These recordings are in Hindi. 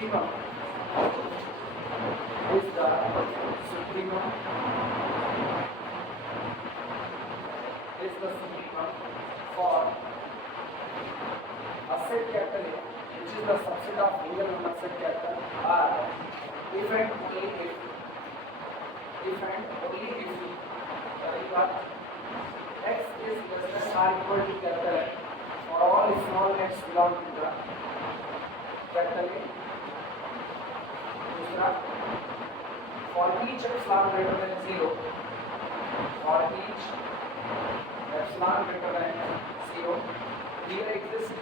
supremum is the supremum for a set capital A, which is the subset of real number set capital R, if and only if x is less than or equal to capital N for all small x belong to the capital A. दूसरा, for each epsilon greater than 0, for each epsilon greater than 0, here exists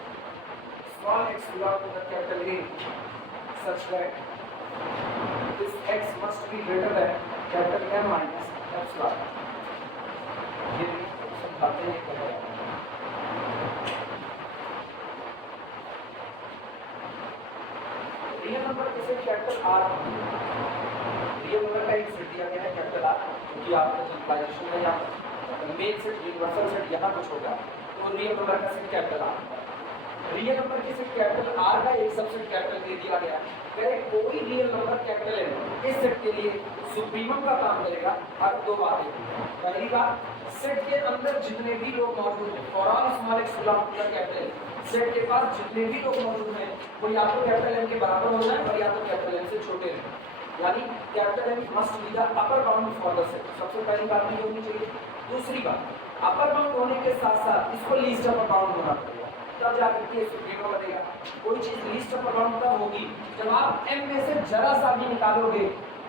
small x belong to the capital A such that this x must be greater than capital M minus epsilon. ये बातें नहीं कर रहे हैं। रियल नंबर किसे कैपिटल आर, रियल नंबर का एक सेट दिया गया है कैपिटल आर, क्योंकि आपका जनरलाइजेशन है यहाँ मेन सेट यूनिवर्सल सेट यहाँ कुछ होगा, तो रियल नंबर का set capital R. Real number के सेट कैपिटल आर का एक सबसेट कैपिटल ए दिया गया है। कोई रियल नंबर कैपिटल एन इस सेट के लिए सुप्रीमम का काम करेगा। अब दो बातें, पहली बात, सेट के अंदर जितने भी लोग मौजूद हैं, for all small x belong to the capital, set के पास जितने भी लोग मौजूद हैं वो या तो कैपिटल एम के बराबर हो जाए और या तो कैपिटल एम से छोटे रहें, यानी capital M must be the upper bound for the set. सबसे पहली बात ये होनी चाहिए। दूसरी बात, अपर बाउंड होने के साथ साथ इसको लीस्ट अपर बाउंड होना पड़ेगा, तब जाकर के सुप्रीमम बनेगा। कोई चीज लीस्ट अपर बाउंड तब होगी जब आप एम में से जरा सा भी निकालोगे,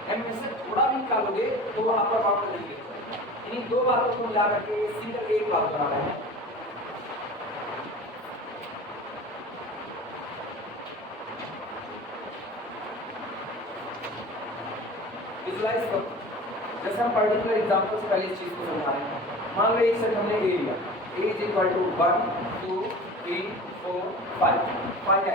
एम में से थोड़ा भी निकालोगे तो वो अपर बाउंड बनेगी। इन दो बातों को मिला करके सिंगल एक बात बना रहे हैं। विजुलाइज करो, जैसे हम पर्टिकुलर एग्जांपल से पहले इस चीज को समझा रहे हैं। मान लो एक सेट हमने ए लिया, a is equal to 1 2 3 4 5 x।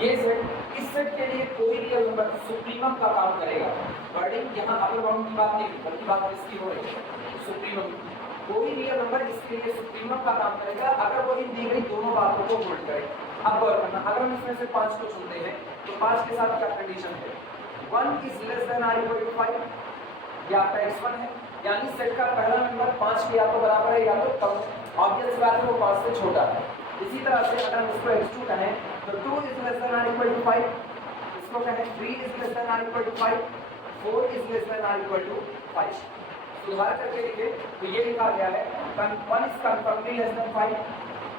ये सेट, इस सेट के लिए कोई रियल नंबर सुप्रीमम का काम करेगा। वर्डिंग यहाँ अपर बाउंड की बात नहीं, बल्कि बात इसकी हो रही है सुप्रीमम। कोई रियल नंबर इसके लिए सुप्रीमम का काम करेगा अगर वो इन दी गई दोनों बातों को होल्ड करे। अब गौर करना, अगर हम इसमें से 5 को चुनते हैं तो 5 के साथ क्या कंडीशन है, 1 is less than or equal to 5, ये आपका x1 है, यानी सेट का पहला नंबर 5 के या तो बराबर है या तो कम। ऑब्वियस बात है वो 5 से छोटा है। इसी तरह से अगर हम इसको x2 कहें तो 2 is less than or equal to 5, इसको कहें 3 is less than or equal to 5, 4 is less than or equal to 5। सुधार करके लिखे तो ये लिखा गया है 1 is confirmly less than 5,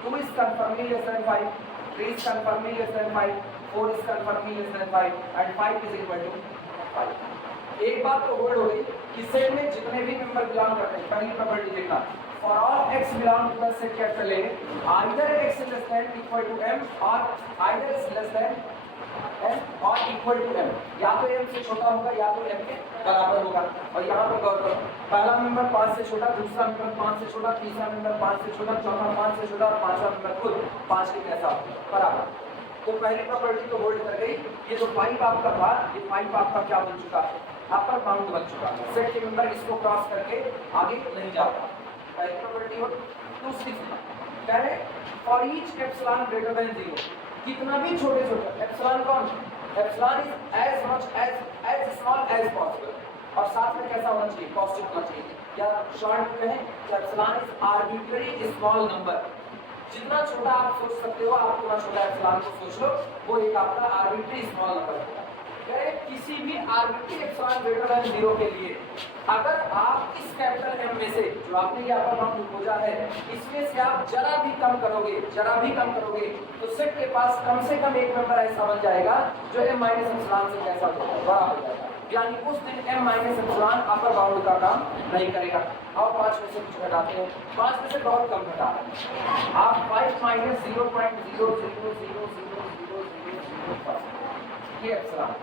2 is confirmly less than 5, 3 is confirmly less than 5, 4 is confirmly less than 5 and 5 is equal to 5। एक बात तो होल्ड हो गई कि सेट में जितने भी मेंबर बिलोंग करते हैं, पहली प्रॉपर्टी देखना, for all x belong to the set capital A, either x is less than equal to m or either is less than m or equal to m, या तो m से छोटा होगा या तो m के बराबर होगा। और यहाँ पर गौर करो, पहला मेंबर 5 से छोटा, दूसरा मेंबर 5 से छोटा, तीसरा मेंबर 5 से छोटा, चौथा 5 से छोटा और पांचवा मेंबर खुद 5 के कैसा बराबर। तो पहली प्रॉपर्टी तो होल्ड कर गई। ये जो 5 आपका था, ये 5 आपका क्या बन चुका है, अपर बाउंड बन चुका है। सेट के मेंबर इसको क्रॉस करके आगे नहीं जाता। पहली प्रॉपर्टी हो। दूसरी कह रहे for each epsilon greater than 0, कितना भी छोटे छोटे एप्सिलॉन कौन, epsilon is as much as small as possible, और साथ में कैसा होना चाहिए, पॉजिटिव होना चाहिए, या शॉर्ट कहें तो epsilon is arbitrary small number. जितना छोटा आप सोच सकते हो, आप उतना छोटा एप्सिलॉन को सोच लो, वो एक आपका आर्बिट्ररी स्मॉल नंबर होगा। किसी भी आर्बिट्ररी एप्सिलॉन ग्रेटर देन 0 के लिए अगर आप इस कैपिटल M में से जो आपने ये अपर बाउंड खोजा है, इसमें से आप जरा भी कम करोगे तो सेट के पास कम से कम एक मेंबर ऐसा बन जाएगा जो m माइनस एप्सिलॉन से कैसा होगा, बड़ा हो जाएगा। यानी उस दिन m minus epsilon upper bound का काम नहीं करेगा। और 5 में से कुछ घटाते हैं, 5 में से बहुत कम घटा रहे हैं आप, 5 माइनस 0.0000005 ये एप्सिलॉन।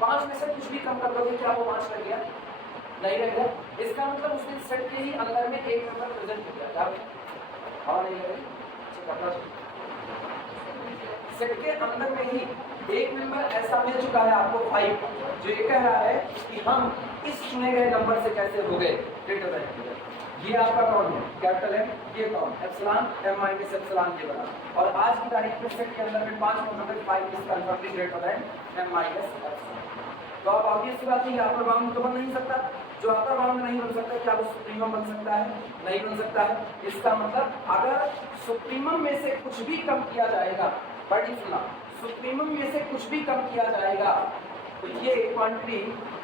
5 में से कुछ भी कम कर दोगे, क्या वो 5 लग गया, नहीं लग गया। इसका मतलब उसने सेट के ही अंदर में एक नंबर प्रेजेंट हो गया, और नहीं लग रही, सेट के अंदर में ही एक नंबर ऐसा मिल चुका है आपको 5, जो ये कह रहा है कि हम इस चुने गए नंबर से कैसे हो गए ग्रेटर देन। ये आपका कौन है, कैपिटल एम, ये कौन, एप्सिलॉन एम माइनस एप्सिलॉन के बराबर। और आज की तारीख में सेट के अंदर में 5 number 5 is confirmly greater than M minus epsilon. तो अब ऑब्वियस सी बात है, ये अपर बाउंड तो बन नहीं सकता। जो अपर बाउंड नहीं बन सकता, क्या वो सुप्रीमम बन सकता है? नहीं बन सकता है। इसका मतलब अगर सुप्रीमम में से कुछ भी कम किया जाएगा, पर्टिकुलर सुप्रीमम में से कुछ भी कम किया जाएगा, तो ये क्वांटिटी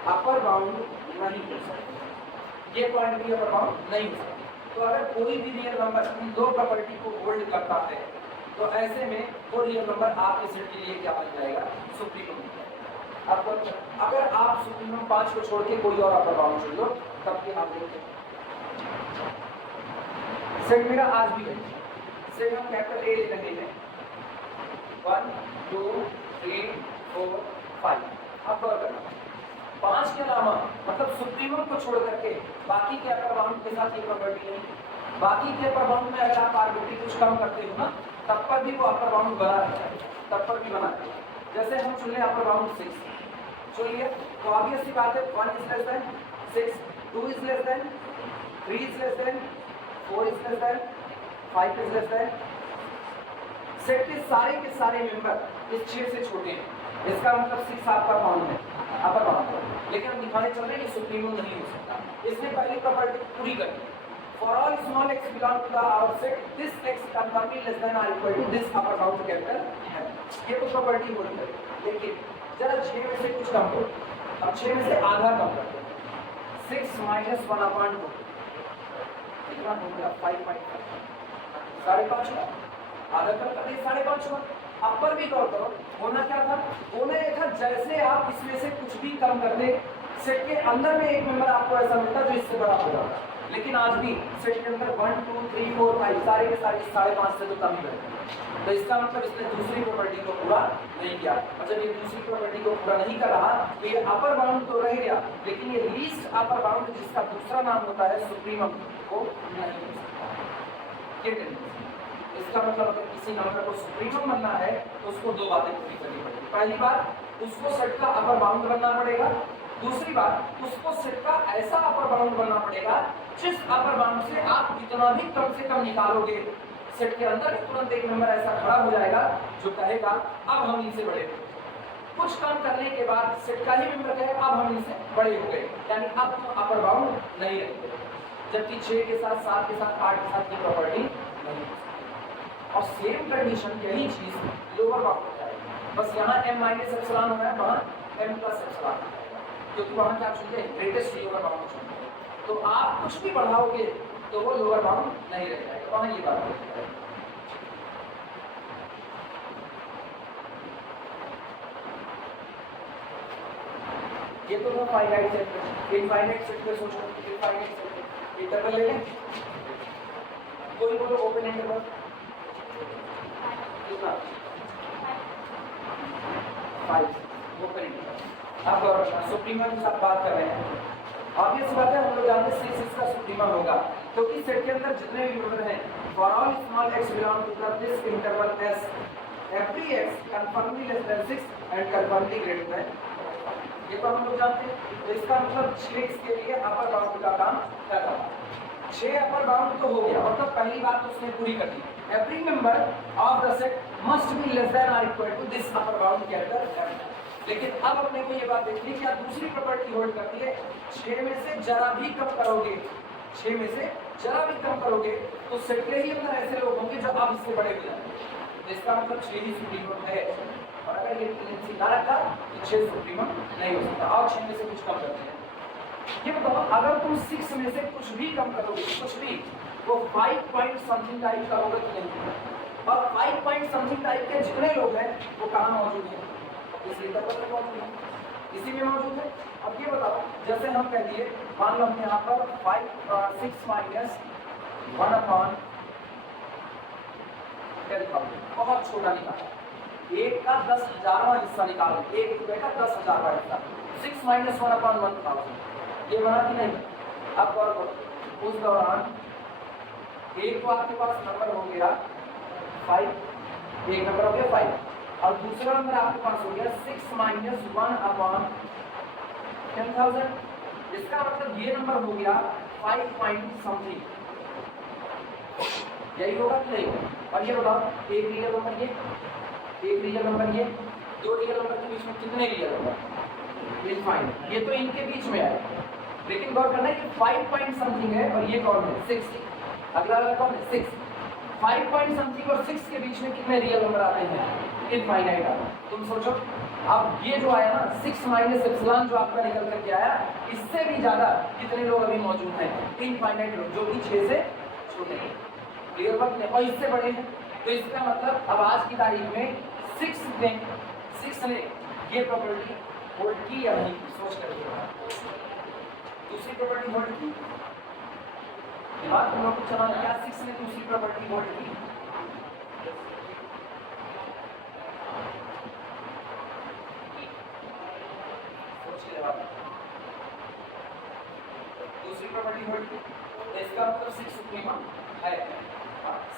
अपर बाउंड नहीं हो सकती, ये क्वांटिटी अपर बाउंड नहीं हो सकती। तो अगर कोई भी रियल नंबर इन दो प्रॉपर्टी को होल्ड करता है, तो ऐसे में वो रियल नंबर आपके सेट के लिए क्या बन जाएगा, सुप्रीमम बन जाएगा। अब अगर आप सुप्रीमम 5 को छोड़ के कोई और अपर बाउंड चुन लो, तब भी आप देखते हैं सेट मेरा आज भी है, सेट हम कैपिटल ए ले रहे हैं, 1 2 3 4 5। अब गौर करना, 5 के अलावा मतलब सुप्रीमम को छोड़ करके बाकी के अपर बाउंड के साथ ये प्रॉपर्टी नहीं। बाकी के अपर बाउंड में अगर आप आर्बिट्री कुछ कम करते हो ना, तब पर भी वो अपर बाउंड बना रहता है, तब पर भी बना रहता है। जैसे हम चुन ले अपर बाउंड 6, चुन लिया, तो ऑब्वियस सी बात है 1 is less than 6, 2 is less then 3 is less than 4 is less then 5 is less then. Set के सारे मेंबर इस 6 से छोटे हैं, इसका मतलब 6 आपका बाउंड है, अपर बाउंड है। लेकिन हम दिखाने चल रहे हैं कि सुप्रीमम नहीं हो सकता। इसने पहली प्रॉपर्टी पूरी कर दी, for all small x belong to the our set this x confirmly less than और equal to this upper bound capital है। ये तो प्रॉपर्टी होल्ड करेगी। लेकिन जरा 6 में से कुछ कम करो, अब 6 में से आधा कम कर दो, 6 माइनस 1/2 कितना हो गया, 5.5, 5.5 आधा कम कर दिए, 5.5 हुआ। अपर भी गौर करो, होना क्या था, होना ये था जैसे आप इसमें से कुछ भी कम कर दे, सेट के अंदर में एक मेंबर आपको ऐसा मिलता जो इससे बड़ा हो जाता। लेकिन आज भी सेट के अंदर 1 2 3 4 5 सारे के सारे 5.5 से तो कम ही रहते। तो इसका मतलब इसने दूसरी प्रॉपर्टी को पूरा नहीं किया। और जब ये दूसरी प्रॉपर्टी को पूरा नहीं कर रहा, तो ये अपर बाउंड तो रह गया, लेकिन ये लीस्ट अपर बाउंड जिसका दूसरा नाम होता है सुप्रीमम को नहीं हो सकता। इसका मतलब अगर किसी नंबर को सुप्रीमम बनना है तो उसको दो बातें पूरी करनी पड़ेगी। पहली बात, उसको सेट का अपर बाउंड बनना पड़ेगा। दूसरी बात, उसको सेट का ऐसा अपर बाउंड बनना पड़ेगा जिस अपर बाउंड से आप जितना भी कम से कम निकालोगे, सेट के अंदर तुरंत एक नंबर ऐसा खड़ा हो जाएगा जो कहेगा अब हम इनसे बड़े हो। कुछ कम करने के बाद सेट का ही मेंबर कहे अब हम इनसे बड़े हो गए, यानी अब तो अपर बाउंड नहीं रहेंगे। जबकि 6 के साथ 7 के साथ 8 के साथ की प्रॉपर्टी नहीं है। और सेम कंडीशन यही चीज लोअर बाउंड हो जाएगी, बस यहाँ m माइनस एप्सिलॉन हो रहा है, वहाँ m प्लस एप्सिलॉन, क्योंकि वहाँ क्या चुनते हैं, ग्रेटेस्ट लोअर बाउंड चुनते हैं। तो आप कुछ भी बढ़ाओगे तो वो लोअर बाउंड नहीं रह जाएगा, वहाँ ये बात है। ये तो है फाइनाइट सेट, इनफाइनाइट सेट पे सोचो, इनफाइनाइट सेट इंटरवल ले लें, कोई बोलो ओपन इंटरवल कितना, 5 ओपन इंटरवल। अब सुप्रीमम की साथ बात कर रहे हैं, ऑब्वियस बात है हम लोग जानते हैं 6 का सुप्रीमम होगा, क्योंकि सेट के अंदर जितने भी मेंबर हैं, for all small x belong to the this interval s every x confirmly less than 6 and confirmly greater than, ये तो हम लोग जानते हैं। तो इसका मतलब 6 के लिए अपर बाउंड का काम कर रहा है। 6 अपर बाउंड तो हो गया, मतलब पहली बात तो उसने पूरी कर दी, every member of the set must be less than और equal to this upper bound capital M। लेकिन अब अपने को ये बात देखनी है क्या दूसरी प्रॉपर्टी होल्ड करती है, 6 में से जरा भी कम करोगे, 6 में से जरा भी कम करोगे तो सेट के ही अंदर ऐसे लोग होंगे जो अब इससे बड़े हो जाएंगे। इसका मतलब 6 ही सुप्रीमम है, और अगर ये टेंडेंसी ना रखा तो 6 सुप्रीमम नहीं हो सकता। और 6 में से कुछ कम करते हैं, ये बताओ अगर तुम 6 में से कुछ भी कम करोगे, कुछ भी, वो 5 पॉइंट समथिंग टाइप का होगा कि नहीं, और 5 पॉइंट समथिंग टाइप के जितने लोग हैं वो कहाँ मौजूद हैं, इस इंटरवल में मौजूद है, इसी में मौजूद है। अब ये बताओ, जैसे हम कह दिए, मान लो हमने यहाँ पर 6 माइनस 1/10,000 बहुत छोटा निकाला, 1 का 10,000वां हिस्सा निकालो, 1 रुपए का 10,000वां हिस्सा, 6 माइनस 1/1000, ये बना कि नहीं। अब उस दौरान एक तो आपके पास नंबर हो गया 5, एक नंबर हो गया 5, और दूसरा नंबर आपके पास हो गया 6 माइनस 1/10,000। इसका मतलब ये नंबर हो गया 5 पॉइंट समथिंग, यही होगा कि नहीं होगा? और ये बताओ, एक रियल नंबर ये, एक रियल नंबर ये, दो रियल नंबर के बीच में कितने रियल नंबर? इनफाइनाइट। ये तो इनके बीच में है, लेकिन गौर करना है कि 5 पॉइंट समथिंग है और ये कौन है? 6। अगला वाला कौन है? 6। 5 पॉइंट समथिंग और 6 के बीच में कितने रियल नंबर आते हैं? इनफाइनाइट आते हैं। तुम सोचो, अब ये जो आया ना 6 माइनस एप्सिलॉन जो आपका निकल करके आया, इससे भी ज्यादा कितने लोग अभी मौजूद हैं? इनफाइनाइट लोग, जो कि 6 से छोटे हैं। क्लियर बात नहीं? और इससे बड़े हैं। तो इसका मतलब अब आज की तारीख में 6 ने ये प्रॉपर्टी होल्ड की या नहीं की? सोच कर दूसरी प्रॉपर्टी होल्ड की, दिमाग तुम लोग को चलाना, क्या 6 ने दूसरी प्रॉपर्टी होल्ड की? दूसरी प्रॉपर्टी होल्ड की, तो इसका मतलब 6 सुप्रीमा है।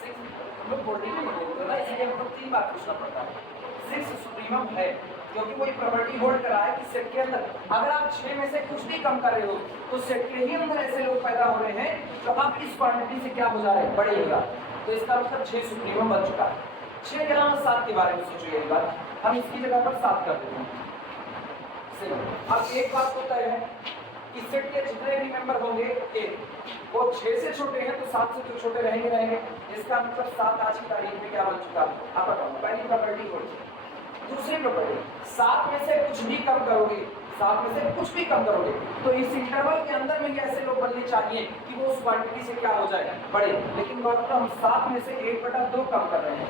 6 हम लोग होल्डिंग नहीं बोलते ना, इसलिए हमको 3 बार पूछना पड़ता है। 6 सुप्रीमम है क्योंकि वही प्रॉपर्टी होल्ड करा है कि सेट के अंदर अगर आप 6 में से कुछ भी कम कर रहे हो तो सेट के ही अंदर ऐसे लोग पैदा हो रहे हैं जो अब इस क्वांटिटी से क्या हो जा रहे हैं? बड़े होगा। तो इसका मतलब 6 सुप्रीमम बन चुका है। 6 के अलावा 7 के बारे में सोचो एक बार, हम इसकी जगह पर 7 कर देते हैं। अब एक बात तो तय है कि सेट के जितने भी मेंबर होंगे वो 6 से छोटे हैं तो 7 से तो छोटे रहेंगे। इसका मतलब 7 आज की तारीख में क्या बन चुका है? आप बताओ, पहली प्रॉपर्टी हो। दूसरी प्रॉपर्टी, 7 में से कुछ भी कम करोगे, 7 में से कुछ भी कम करोगे तो इस इंटरवल के अंदर में ऐसे लोग बनने चाहिए कि वो उस क्वांटिटी से क्या हो जाए? बड़े। लेकिन मतलब हम 7 में से 1/2 कम कर रहे हैं।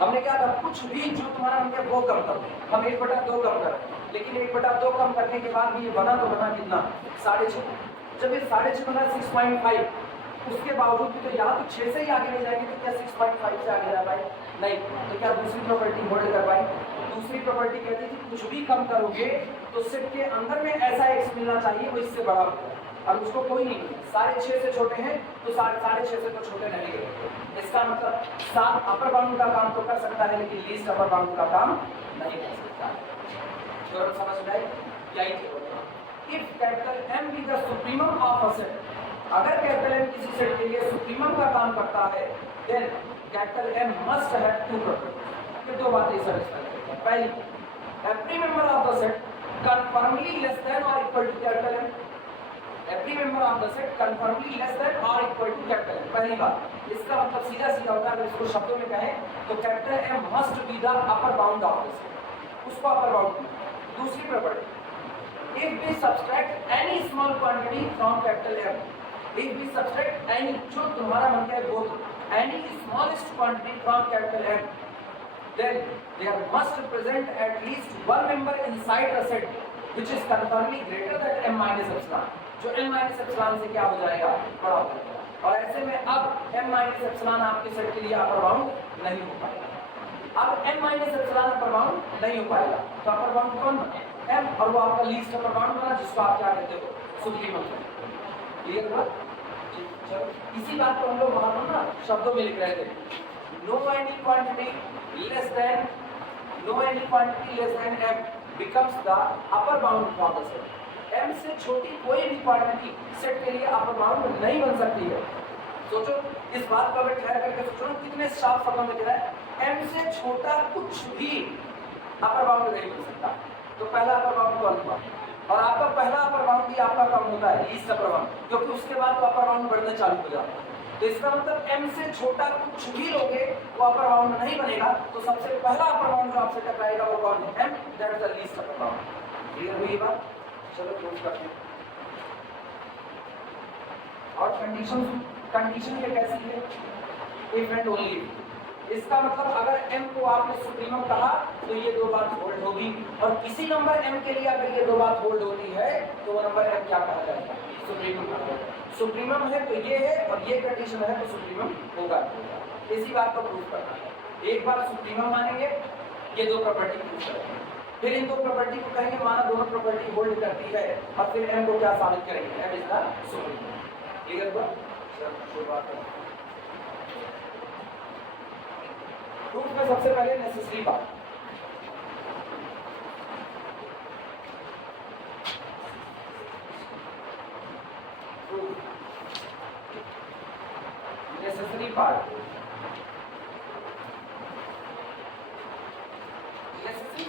हमने क्या कहा? कुछ भी जो तुम्हारा मन है वो कम करो। हम 1/2 कम कर रहे हैं, लेकिन 1/2 कम करने के बाद भी ये बना तो बना कितना? 6.5। जब ये 6.5 बना 6.5, उसके बावजूद भी तो यहाँ तो 6 से ही आगे नहीं जाएगी, तो क्या 6.5 से आगे जा पाए? नहीं। तो क्या दूसरी प्रॉपर्टी होल्ड कर पाई? दूसरी प्रॉपर्टी कहती थी कुछ भी कम करोगे तो सेट के अंदर में ऐसा एक्स मिलना चाहिए वो इससे बड़ा हो। अब उसको कोई नहीं मिला, 6.5 से छोटे हैं तो 6.5 से तो छोटे रहेंगे। इसका मतलब 7 अपर बाउंड का काम तो कर सकता है लेकिन लीस्ट अपर बाउंड का काम नहीं कर सकता। तो समझ में आई? यही if capital M be the supremum of a set, अगर कैपिटल M किसी सेट के लिए सुप्रीमम का काम करता है then capital M must have 2 properties. ये 2 बातें सेटिस्फाई करती हैं। पहली, every member of the set conformally less than और equal to capital M। Every member of the set conformally less than और इक्वल टू कैपिटल M। पहली बात, इसका मतलब सीधा सीधा होता है, अगर इसको शब्दों में कहें तो capital M must be the upper bound of the set, उसको अपर बाउंड। दूसरी property, if we subtract any small quantity from capital M, if we subtract any, जो तुम्हारा मन का है वो, any smallest quantity from capital M, then there must present at least one member inside a set which is conformally greater than M minus epsilon, जो M minus epsilon से क्या हो जाएगा? बड़ा हो जाएगा। और ऐसे में अब M minus epsilon आपके सेट के लिए अपर बाउंड नहीं हो पाएगा। अब M minus epsilon अपर बाउंड नहीं हो पाएगा तो अपर बाउंड कौन बना? M, और वो आपका लीस्ट अपर बाउंड बना जिसको आप क्या कहते हो? सुप्रीमम। क्लियर हुआ? चलो इसी बात को हम लोग वहां पर ना शब्दों में लिख रहे थे, no any quantity less than M becomes the upper bound for the set। M से छोटी कोई भी क्वांटिटी सेट के लिए अपर बाउंड नहीं बन सकती है। सोचो इस बात को अगर ठहर करके सोचो ना, कितने साफ शब्दों में लिखा है, M से छोटा कुछ भी अपर बाउंड नहीं बन सकता। तो पहला अपर बाउंड कौन हुआ? और आपका पहला अपर बाउंड ही आपका कम होता है, लीस्ट अपर बाउंड, क्योंकि उसके बाद तो अपर बाउंड बढ़ना चालू हो जाता है। तो इसका मतलब M से छोटा कुछ भी लोगे वो अपर बाउंड नहीं बनेगा। तो सबसे पहला अपर बाउंड जो आपसे टकराएगा वो कौन है? M, that is the least upper bound. Clear हुई बात? चलो क्लोज करते हैं। और कंडीशन ये कैसी है? If and only. इसका मतलब अगर M को आपने सुप्रीमम कहा तो ये 2 बात होल्ड होगी, और किसी नंबर M के लिए अगर ये 2 बात होल्ड होती है तो वो नंबर M क्या कहा जाएगा? सुप्रीमम कहा जाएगा। सुप्रीमम है तो ये है, और ये कंडीशन है तो सुप्रीमम होगा। इसी बात को प्रूव करना है। एक बार सुप्रीमम मानेंगे, ये 2 प्रॉपर्टी प्रूव करेंगे, फिर इन 2 प्रॉपर्टी को कहेंगे माना दोनों प्रॉपर्टी होल्ड करती है, और फिर M को क्या साबित करेंगे? M is the supremum. Clear हुआ? शुरुआत करें। प्रूफ में सबसे पहले नेसेसरी बात,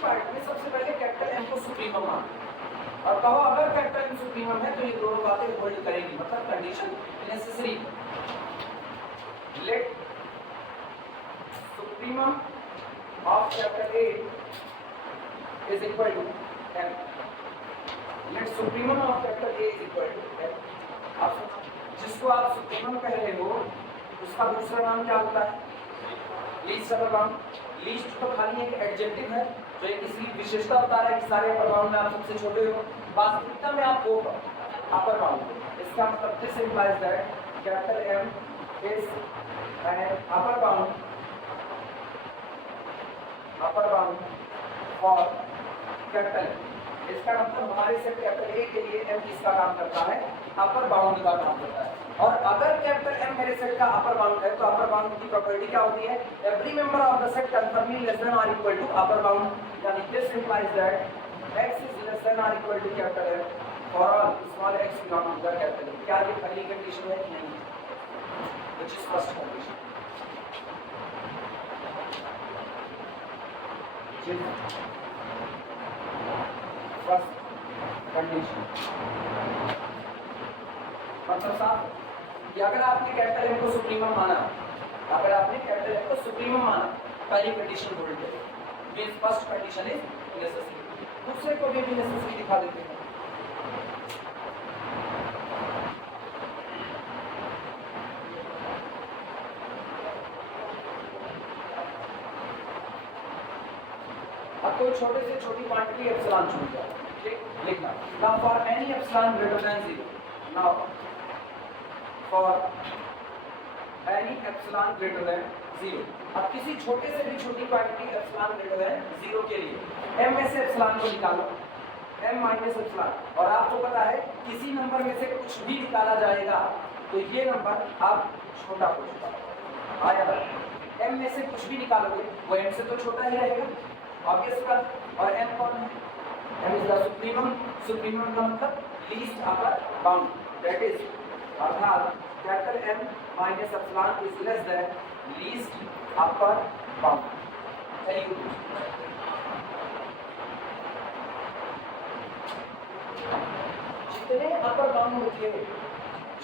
पार्ट में सबसे पहले कैपिटल एम को सुप्रीमम मान और कहो अगर कैपिटल एम सुप्रीमम है तो ये दोनों बातें होल्ड करेगी, मतलब condition necessary. Let supremum of capital A is equal to M. Let supremum of capital A is equal to M. आप जिसको आप सुप्रीमम कह रहे हो उसका दूसरा नाम क्या होता है? Least upper bound. लीस्ट तो खाली एक एडजेक्टिव है जो एक इसकी विशेषता बता रहा है कि सारे अपर बाउंड में आप सबसे छोटे हो। वास्तविकता में आप हो अपर बाउंड। इसका मतलब this implies that capital M is an upper bound for capital. इसका मतलब हमारे सेट कैपिटल ए के लिए एम किसका काम करता है? अपर बाउंड का काम करता है। और अगर कैपिटल एम मेरे सेट का अपर बाउंड है तो अपर बाउंड की प्रॉपर्टी क्या होती है? Every member of the set conformally less than और इक्वल टू अपर बाउंड। यानी this implies that x is less than और equal to capital M for all small x belong to the capital M. क्या ये पहली कंडीशन है कि नहीं? Which is first condition. First condition मतलब साफ कि अगर आपने कैपिटल एम को सुप्रीमम माना, अगर आपने कैपिटल एम को सुप्रीमम माना, पहली कंडीशन होल्ड है। Means first condition is necessary. दूसरे को भी नेसेसरी दिखा देते हैं। अब कोई छोटे से छोटी क्वांटिटी एप्सिलॉन चुन लिया, ठीक, लिखना now for any epsilon greater than 0। Now for any epsilon greater than 0। अब किसी छोटे से भी छोटी क्वांटिटी एप्सिलॉन ग्रेटर देन 0 के लिए m में से एप्सिलॉन को निकालो, m माइनस एप्सिलॉन। और आपको पता है किसी नंबर में से कुछ भी निकाला जाएगा तो ये नंबर आप छोटा हो चुका आया। m में से कुछ भी निकालोगे वो m से तो छोटा ही रहेगा, ऑब्वियस बात। और m कौन है? m is the supremum. Supremum का मतलब least upper bound, that is अर्थात capital M minus epsilon is less than least upper bound. Very good. जितने अपर बाउंड थे,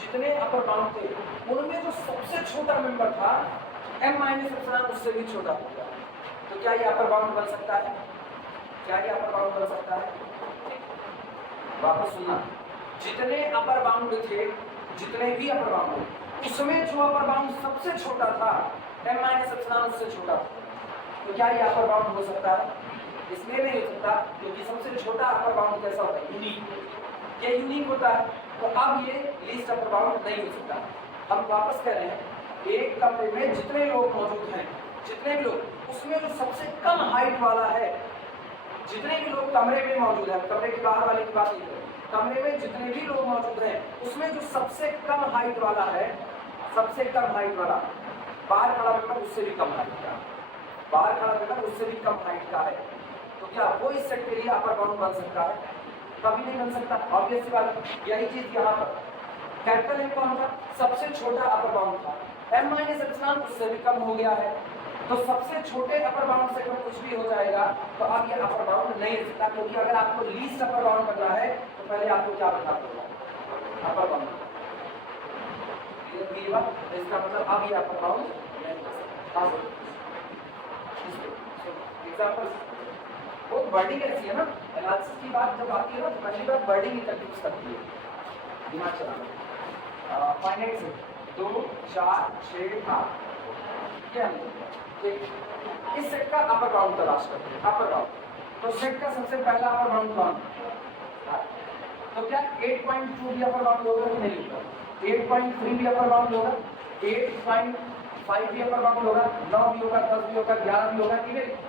जितने अपर बाउंड थे उनमें जो सबसे छोटा मेंबर था m माइनस एप्सिलॉन उससे भी छोटा होगा। तो क्या ये अपर बाउंड बन सकता है? क्या ये अपर बाउंड बन सकता है? वापस सुनना, जितने अपर बाउंड थे, जितने भी अपर बाउंड थे उसमें जो अपर बाउंड सबसे छोटा था m माइनस एप्सिलॉन उससे छोटा। तो क्या ये अपर बाउंड हो सकता है? इसलिए नहीं हो सकता क्योंकि सबसे छोटा अपर बाउंड कैसा होता है? यूनिक। ये यूनिक होता है तो अब ये लीस्ट अपर बाउंड नहीं हो सकता। हम वापस कह रहे हैं एक कमरे में जितने लोग मौजूद हैं, जितने भी लोग, उसमें जो सबसे कम हाइट वाला है, जितने भी लोग कमरे में मौजूद है, कमरे के बाहर वाले की बात नहीं करें, कमरे में जितने भी लोग मौजूद हैं उसमें जो सबसे कम हाइट वाला है, सबसे कम हाइट वाला, बाहर खड़ा मेंबर उससे भी कम हाइट का, बाहर खड़ा मेंबर उससे भी कम हाइट का है, तो क्या वो इस सेट के लिए अपर बाउंड बन सकता है? कभी नहीं बन सकता। ऑब्वियस सी बात है। यही चीज यहाँ पर कैपिटल M कौन था? सबसे छोटा अपर बाउंड था। m माइनस एप्सिलॉन उससे भी कम हो गया है, तो सबसे छोटे अपर बाउंड से अगर कुछ भी हो जाएगा तो अब ये अपर बाउंड नहीं हो सकता, क्योंकि अगर आपको लीस्ट अपर बाउंड करना है तो पहले आपको क्या रखना पड़ेगा? अपर बाउंड। इसका मतलब अब ये अपर बाउंड नहीं हो सकता। एग्जांपल बहुत वर्डिंग ऐसी है ना, एनालिसिस की बात जब आती है ना तो पहली बार वर्डिंग ही कंफ्यूज करती है, दिमाग चलाना। फाइनाइट से 2 4 6 8 ये हम ठीक। इस सेट का अपर बाउंड तलाश करते हैं। अपर बाउंड तो सेट का सबसे पहला अपर बाउंड कौन? तो क्या 8.2 भी अपर बाउंड होगा कि नहीं होगा? 8.3 भी अपर बाउंड होगा, 8.5 भी अपर बाउंड होगा, 9 भी होगा, 10 भी होगा, 11 भी होगा।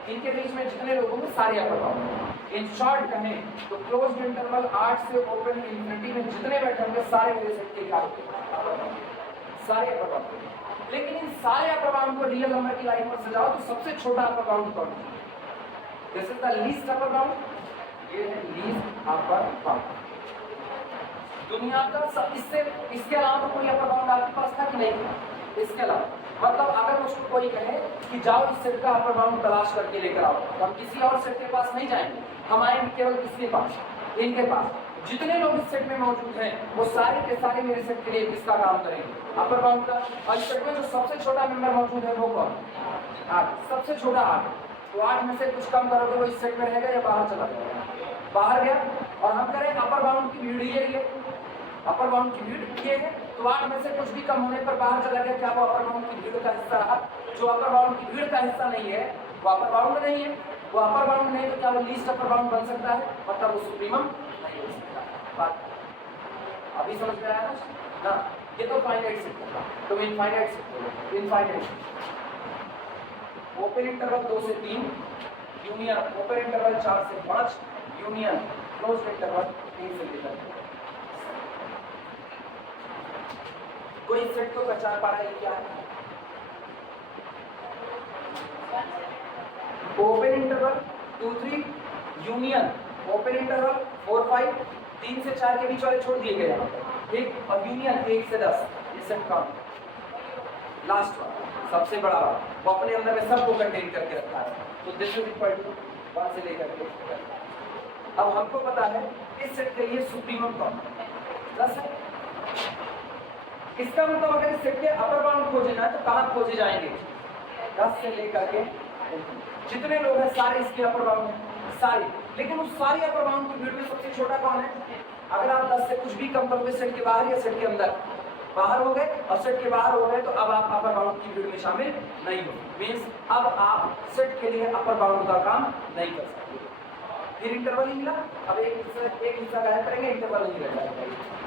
इनके बीच में जितने लोग होंगे सारे अपर बाउंड। इन शॉर्ट कहें तो क्लोज्ड इंटरवल 8 से ओपन इंफिनिटी में जितने बैठे होंगे सारे मेरे सेट के क्या होंगे? अपर बाउंड, सारे अपर बाउंड। लेकिन इन सारे अपर बाउंड को रियल नंबर की लाइन पर सजाओ तो सबसे छोटा अपर बाउंड कौन है? This is the least upper bound. ये है लीस्ट अपर बाउंड। दुनिया का सब इससे इसके अलावा कोई अपर बाउंड आपके पास था कि नहीं? इसके अलावा मतलब अगर मुझको कोई कहे कि जाओ इस सेट का अपर बाउंड तलाश करके लेकर आओ, तो हम किसी और सेट के पास नहीं जाएंगे, हम आएंगे केवल किसके पास, इनके पास। जितने लोग इस सेट में मौजूद हैं वो सारे के सारे मेरे सेट के लिए किसका काम करेंगे, अपर बाउंड का। और इस सेट में जो सबसे छोटा मेंबर मौजूद है वो कौन, 8, सबसे छोटा 8। तो 8 में से कुछ कम करोगे वो इस सेट में रहेगा या बाहर चला जाएगा, बाहर गया। और हम करें अपर बाउंड की भीड़ ये अपर बाउंड की भीड़ ये है, तो 8 में से कुछ भी कम होने पर बाहर चला गया, क्या वो अपर बाउंड की भीड़ का हिस्सा रहा? जो अपर बाउंड की भीड़ का हिस्सा नहीं है वो अपर बाउंड नहीं है, वो अपर बाउंड नहीं तो क्या वो लीस्ट अपर बाउंड बन सकता है, मतलब वो सुप्रीमम नहीं हो सकता। बात अभी समझ में आया ना? ये तो फाइनाइट सेट था, तो infinite set, infinite open interval 2 से 3 यूनियन, ओपन इंटरवल 4 से 5 यूनियन, क्लोज्ड इंटरवल 3 से लेकर। कोई सेट को पहचान पा रहा है क्या है? Open interval 2 3 union, open interval 4 5, 3 से 4 के बीच वाले छोड़ दिए गए यहाँ पर, एक और यूनियन 1 से 10, ये सेट का लास्ट वाला सबसे बड़ा वाला वो अपने अंदर में सबको कंटेन करके रखता है। तो दिस इज इक्वल टू 1 से लेकर के। अब हमको पता है इस सेट के लिए सुप्रीमम कौन 10 है। इसका मतलब अगर इस सेट के अपर बाउंड खोजना है तो कहाँ खोजे जाएंगे, 10 से लेकर के जितने लोग हैं सारे इसके अपर बाउंड हैं सारे, लेकिन उस सारी अपर बाउंड की भीड़ में सबसे छोटा कौन है? अगर आप 10 से कुछ भी कम करोगे सेट के बाहर या सेट के अंदर, बाहर हो गए और सेट के बाहर हो गए तो अब आप अपर बाउंड की भीड़ में शामिल नहीं हो, मींस अब आप सेट के लिए अपर बाउंड का काम नहीं कर सकते। फिर इंटरवल ही मिला, अब एक हिस्सा गायब करेंगे, इंटरवल नहीं रह जाएगा।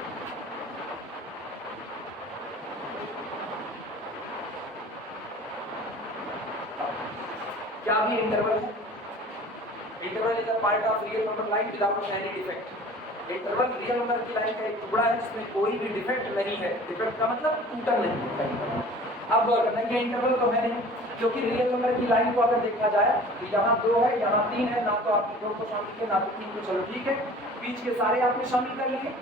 क्या भी इंटरवल है? Interval is a part of real number line without any defect. Interval real number की लाइन का एक टुकड़ा है जिसमें कोई भी डिफेक्ट नहीं है। डिफेक्ट का मतलब टूटन नहीं है। अब ये इंटरवल तो है नहीं, क्योंकि रियल नंबर की लाइन को अगर देखा जाए तो यहाँ 2 है, यहाँ 3 है, ना तो आपने 2 को शामिल किया ना तो 3 को, चलो ठीक है, बीच के सारे आपने शामिल कर लिए।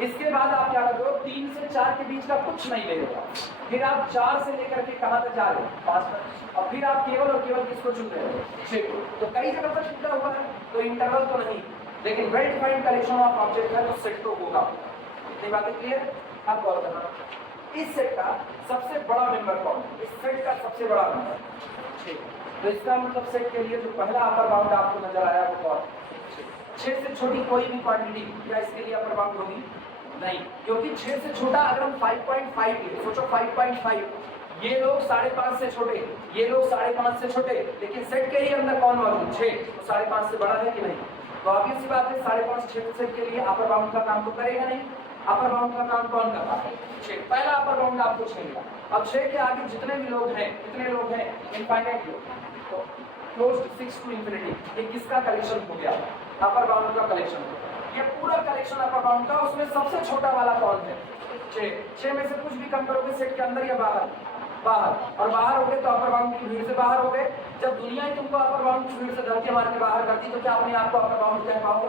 इसके बाद आप क्या करोगे, 3 से 4 के बीच का कुछ नहीं ले लेगा, फिर आप 4 से लेकर के कहाँ तक जा रहे हो, 5 तक, और फिर आप केवल और केवल किसको चुन रहे हो, 6 को। तो कई जगह पर छूटा हुआ है, तो इंटरवल तो नहीं, लेकिन well defined collection of object है तो सेट तो होगा। इतनी बातें क्लियर? अब गौर करना, इस सेट का सबसे बड़ा मेंबर कौन है? इस सेट का सबसे बड़ा मेंबर 6। तो इसका मतलब सेट के लिए जो पहला अपर बाउंड आपको नजर आया वो कौन? 6 से छोटी कोई भी क्वांटिटी क्या इसके लिए अपर बाउंड होगी? नहीं, क्योंकि 6 से छोटा अगर हम 5.5 ले, सोचो 5.5, ये लोग 5.5 से छोटे, ये लोग 5.5 से छोटे, लेकिन सेट के ही अंदर कौन मौजूद? 6, तो 5.5 से बड़ा है कि नहीं? तो ऑब्वियस सी बात है 5.5 6 सेट के लिए अपर बाउंड का काम तो करेगा नहीं। अपर बाउंड का काम कौन करता है? 6। पहला अपर बाउंड आपको 6 मिला। अब 6 के आगे जितने भी लोग हैं, कितने लोग हैं? इनफाइनाइट लोग। तो क्लोज्ड 6 टू इंफिनिटी, ये किसका कलेक्शन हो गया? अपर बाउंड का कलेक्शन। ये पूरा कलेक्शन अपर बाउंड का, उसमें सबसे छोटा वाला कौन है? 6। 6 में से कुछ भी कम करोगे सेट के अंदर या बाहर? बाहर। और बाहर हो गए तो अपर बाउंड की भीड़ से बाहर हो गए। जब दुनिया ही तुमको अपर बाउंड की भीड़ से धक्के मार के बाहर करती तो क्या अपने आप को अपर बाउंड कह पाओगे?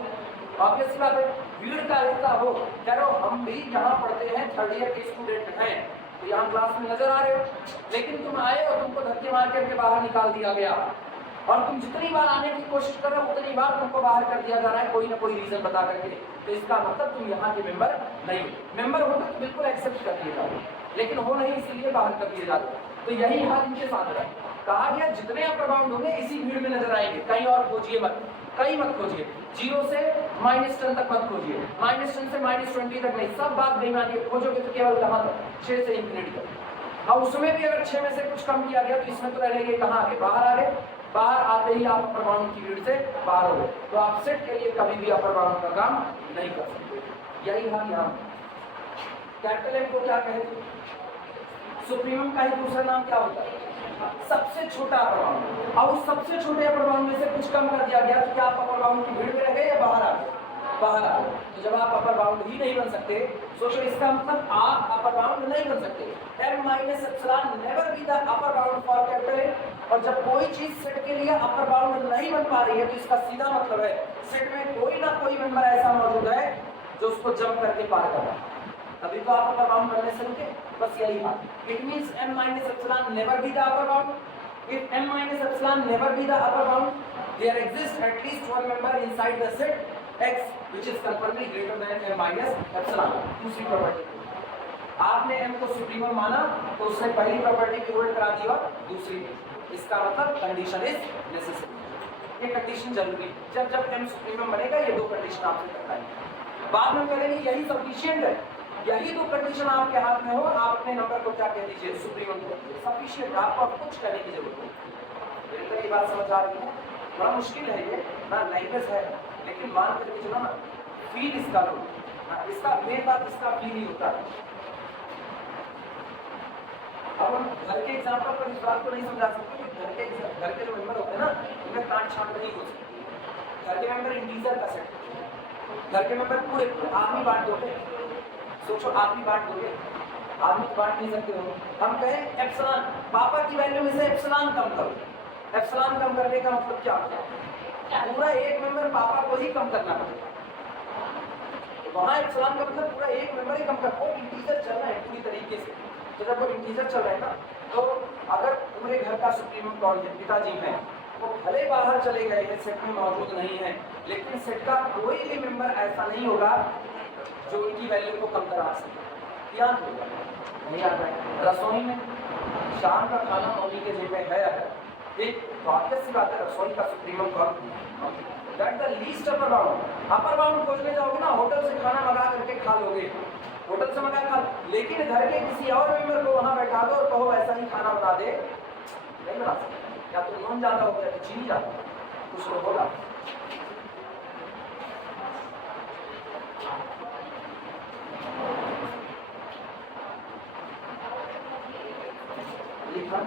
ऑब्वियस सी बात है, भीड़ का हिस्सा हो। करो हम भी यहाँ पढ़ते हैं, 3rd ईयर के स्टूडेंट हैं, तो यहाँ क्लास में नजर आ रहे हो, लेकिन तुम आए और तुमको धक्के मार करके बाहर निकाल दिया गया, और तुम जितनी बार आने की कोशिश कर रहे हो उतनी बार तुमको बाहर कर दिया जा रहा है कोई ना कोई रीजन बता करके। तो इसका मतलब तुम यहाँ के मेंबर नहीं। मेंबर हो तो बिल्कुल एक्सेप्ट कर दिए जाओ, लेकिन हो नहीं इसीलिए बाहर कर दिए जाते। तो यही हाल इनके साथ रहा। कहा गया जितने अपर बाउंड होंगे इसी भीड़ में नजर आएंगे, कहीं और खोजिए मत, कहीं मत खोजिए। 0 से -10 तक मत खोजिए, -10 से -20 तक नहीं, सब बात बेईमानी है। खोजोगे तो केवल कहाँ तक? 6 से इंफिनिटी तक। और उसमें भी अगर 6 में से कुछ कम किया गया तो इसमें तो रह लेंगे कहाँ आगे? बाहर आ गए। बाहर आते ही आप अपर बाउंड की भीड़ से बाहर हो गए, तो आप सेट के लिए कभी भी अपर बाउंड का काम नहीं कर सकते। यही हाल यहाँ। कैपिटल एम को क्या कहते? सुप्रीमम का ही दूसरा नाम क्या होता है? सबसे छोटा अपर बाउंड। और उस सबसे छोटे अपर बाउंड में से कुछ कम कर दिया गया तो क्या आप अपर बाउंड की भीड़ में रह गए या बाहर आ गए? बाहर आ गए। तो जब आप अपर बाउंड ही नहीं बन सकते, सोचो इसका मतलब आप अपर बाउंड नहीं बन सकते। m-ε never be the upper bound for capital ए। और जब कोई चीज सेट के लिए अपर बाउंड नहीं बन पा रही है तो इसका सीधा मतलब है सेट में कोई ना कोई मेंबर ऐसा मौजूद है जो उसको जंप करके पार कर रहा है, तभी तो आप अपर बाउंड करने से रुके। बस यही बात. It means m minus epsilon never be the upper bound. If m minus epsilon never be the upper bound, there exists at least one member inside the set X which is conformably greater than m minus epsilon. दूसरी प्रॉपर्टी. आपने m को सुप्रीमम माना तो उसने पहली प्रॉपर्टी की होल्ड करा दी और दूसरी. इसका मतलब कंडीशन इज नेसेसरी. ये कंडीशन जरूरी है. जब जब m सुप्रीमम बनेगा ये दो कंडीशन आपसे करना है. बाद में करेंगे यही सफिशिएंट है. यही दो कंडीशन आपके हाथ में हो, आप अपने नंबर को क्या कह दीजिए, सुप्रीमम को सफिशिएंट. आपको कुछ करने की जरूरत नहीं. मेरे को ये बात समझ आ रही है. बड़ा मुश्किल है ये ना, लैंग्वेज है, लेकिन मान करके चलो ना, फील इसका लो. इसका मेन बात इसका फील ही होता है. अब हम घर के एग्जाम्पल पर इस बात को नहीं समझा सकते कि घर के जो मेंबर होते हैं ना, उनमें काट छाट नहीं हो सकती. घर के मेंबर इंटीजर का सेट. घर के मेंबर पूरे आदमी बांट दोगे, सोचो आदमी बांट दोगे, आदमी तो बांट नहीं सकते हो. हम कहें एप्सिलॉन, पापा की वैल्यू में से एप्सिलॉन कम करो. एप्सिलॉन कम करने का मतलब क्या होता है? पूरा एक मेंबर पापा को ही कम करना पड़ेगा. वहाँ एप्सिलॉन का मतलब पूरा एक मेंबर ही कम कर. वो इंटीजर चल रहा है पूरी तरीके से. तो जब वो इंटीजर चल रहा है ना, तो अगर पूरे घर का सुप्रीमम कौन है, पिताजी हैं, वो भले बाहर चले गए हैं, सेट में मौजूद नहीं है, लेकिन सेट का कोई भी मेंबर ऐसा नहीं होगा जो उनकी वैल्यू को कम करा सके. याद होगा नहीं आता है. रसोई में शाम का खाना मम्मी के जेब में है, एक वाक्य सी बात है, रसोई का सुप्रीमम कौन है? That the least upper bound. Upper bound खोजने जाओगे ना, होटल से खाना मंगा करके खा लोगे, होटल से मंगा खा, लेकिन घर के किसी और मेंबर को वहां बैठा दो और कहो ऐसा ही खाना बना दे, नहीं बना सकते. या तो नून ज्यादा हो गया तो चीनी ज्यादा, कुछ तो होगा. लिखा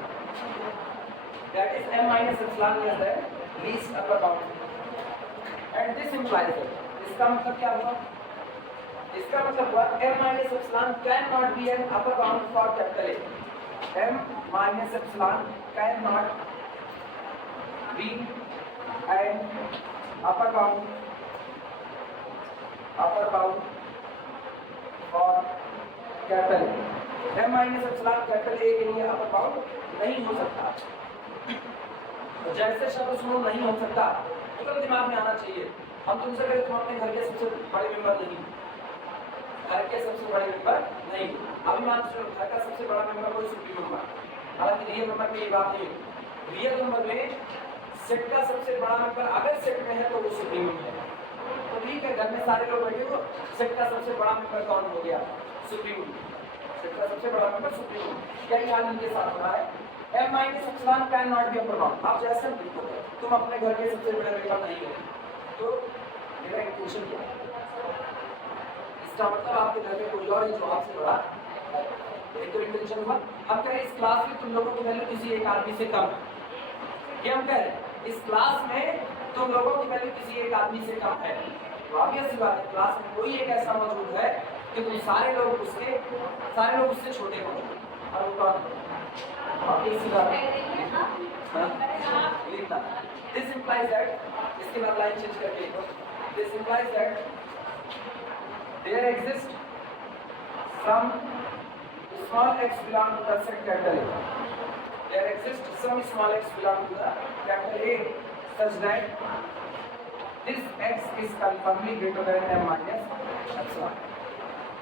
that is m minus epsilon is the least upper bound, and this implies that. इसका मतलब क्या हुआ? इसका मतलब हुआ m minus epsilon cannot be an upper bound for capital A. m minus epsilon cannot be an upper bound for capital A. m minus epsilon capital A के लिए upper bound नहीं हो सकता. तो जैसे शब्द सुनो नहीं हो सकता, तुरंत दिमाग में आना चाहिए. हम तुमसे कहें तुम अपने घर के सबसे बड़े मेंबर नहीं, घर के सबसे बड़े मेंबर नहीं. अभी मान चलो घर का सबसे बड़ा मेंबर कोई सुप्रीम मेंबर, हालांकि रियल नंबर में ये बात नहीं है. रियल नंबर में सेट का सबसे बड़ा मेंबर अगर सेट में है तो वो सुप्रीम है. तो ठीक है, घर में सारे लोग बैठे हो, सेट का सबसे बड़ा मेंबर कौन हो गया? सुप्रीम. सेट का सबसे बड़ा मेंबर सुप्रीम. यही हाल इनके साथ हो रहा है. m minus epsilon cannot be upper bound. आप जैसे लिखो तुम अपने घर के सबसे बड़े मेंबर नहीं हो, तो मेरा इंटेंशन क्या है? इसका मतलब आपके घर में कोई और है जो आपसे बड़ा है. एक तो इंटेंशन हुआ. हम कह रहे इस क्लास में तुम लोगों की वैल्यू किसी एक आदमी से कम है. ये हम कह रहे हैं इस क्लास में तुम लोगों की वैल्यू किसी एक आदमी से कम है. तो ऑब्वियस सी बात है, क्लास में कोई एक ऐसा मौजूद है कि तुम सारे लोग उससे छोटे हो. और वो लिखना. This implies that, इसके बाद लाइन चेंज करके लिखो. This implies that there exists some small x belong to the set capital A. There exists some small x belong to the capital A such that this x is conformably greater than m minus epsilon,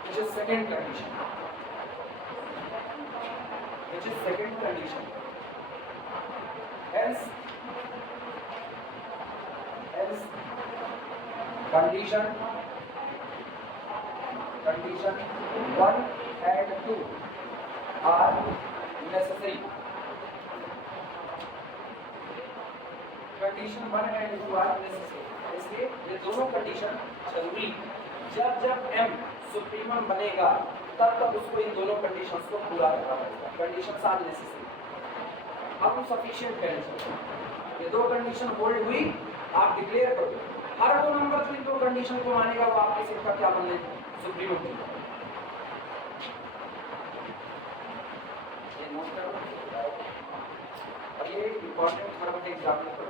which is second condition. Hence condition 1 and 2 are necessary. Condition 1 and 2 are necessary. इसलिए ये दोनों कंडीशन जरूरी. जब m सुप्रीमम बनेगा तब उसको इन दोनों कंडीशंस को पूरा करना पड़ेगा. Conditions are necessary. अब सफिशिएंट कंडीशन, ये दो कंडीशन होल्ड हुई, आप डिक्लेयर करो. हर वो नंबर जो इन दो कंडीशन को मानेगा वो आपके सेट का क्या बन जाएगा? सुप्रीमम बनेगा. ये नोट करो. और ये इंपॉर्टेंट थोड़ा बहुत एग्जाम्पल पर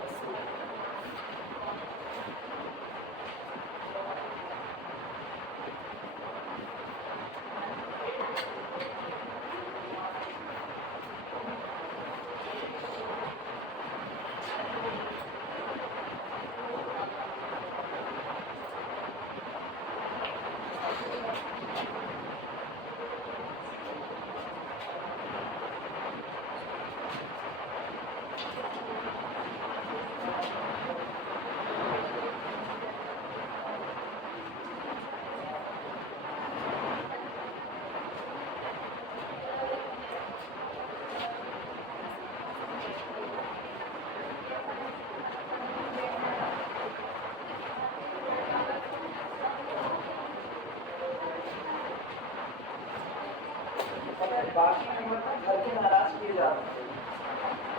बाकी मेंबर को घर के नाराज किए जा सकते हैं,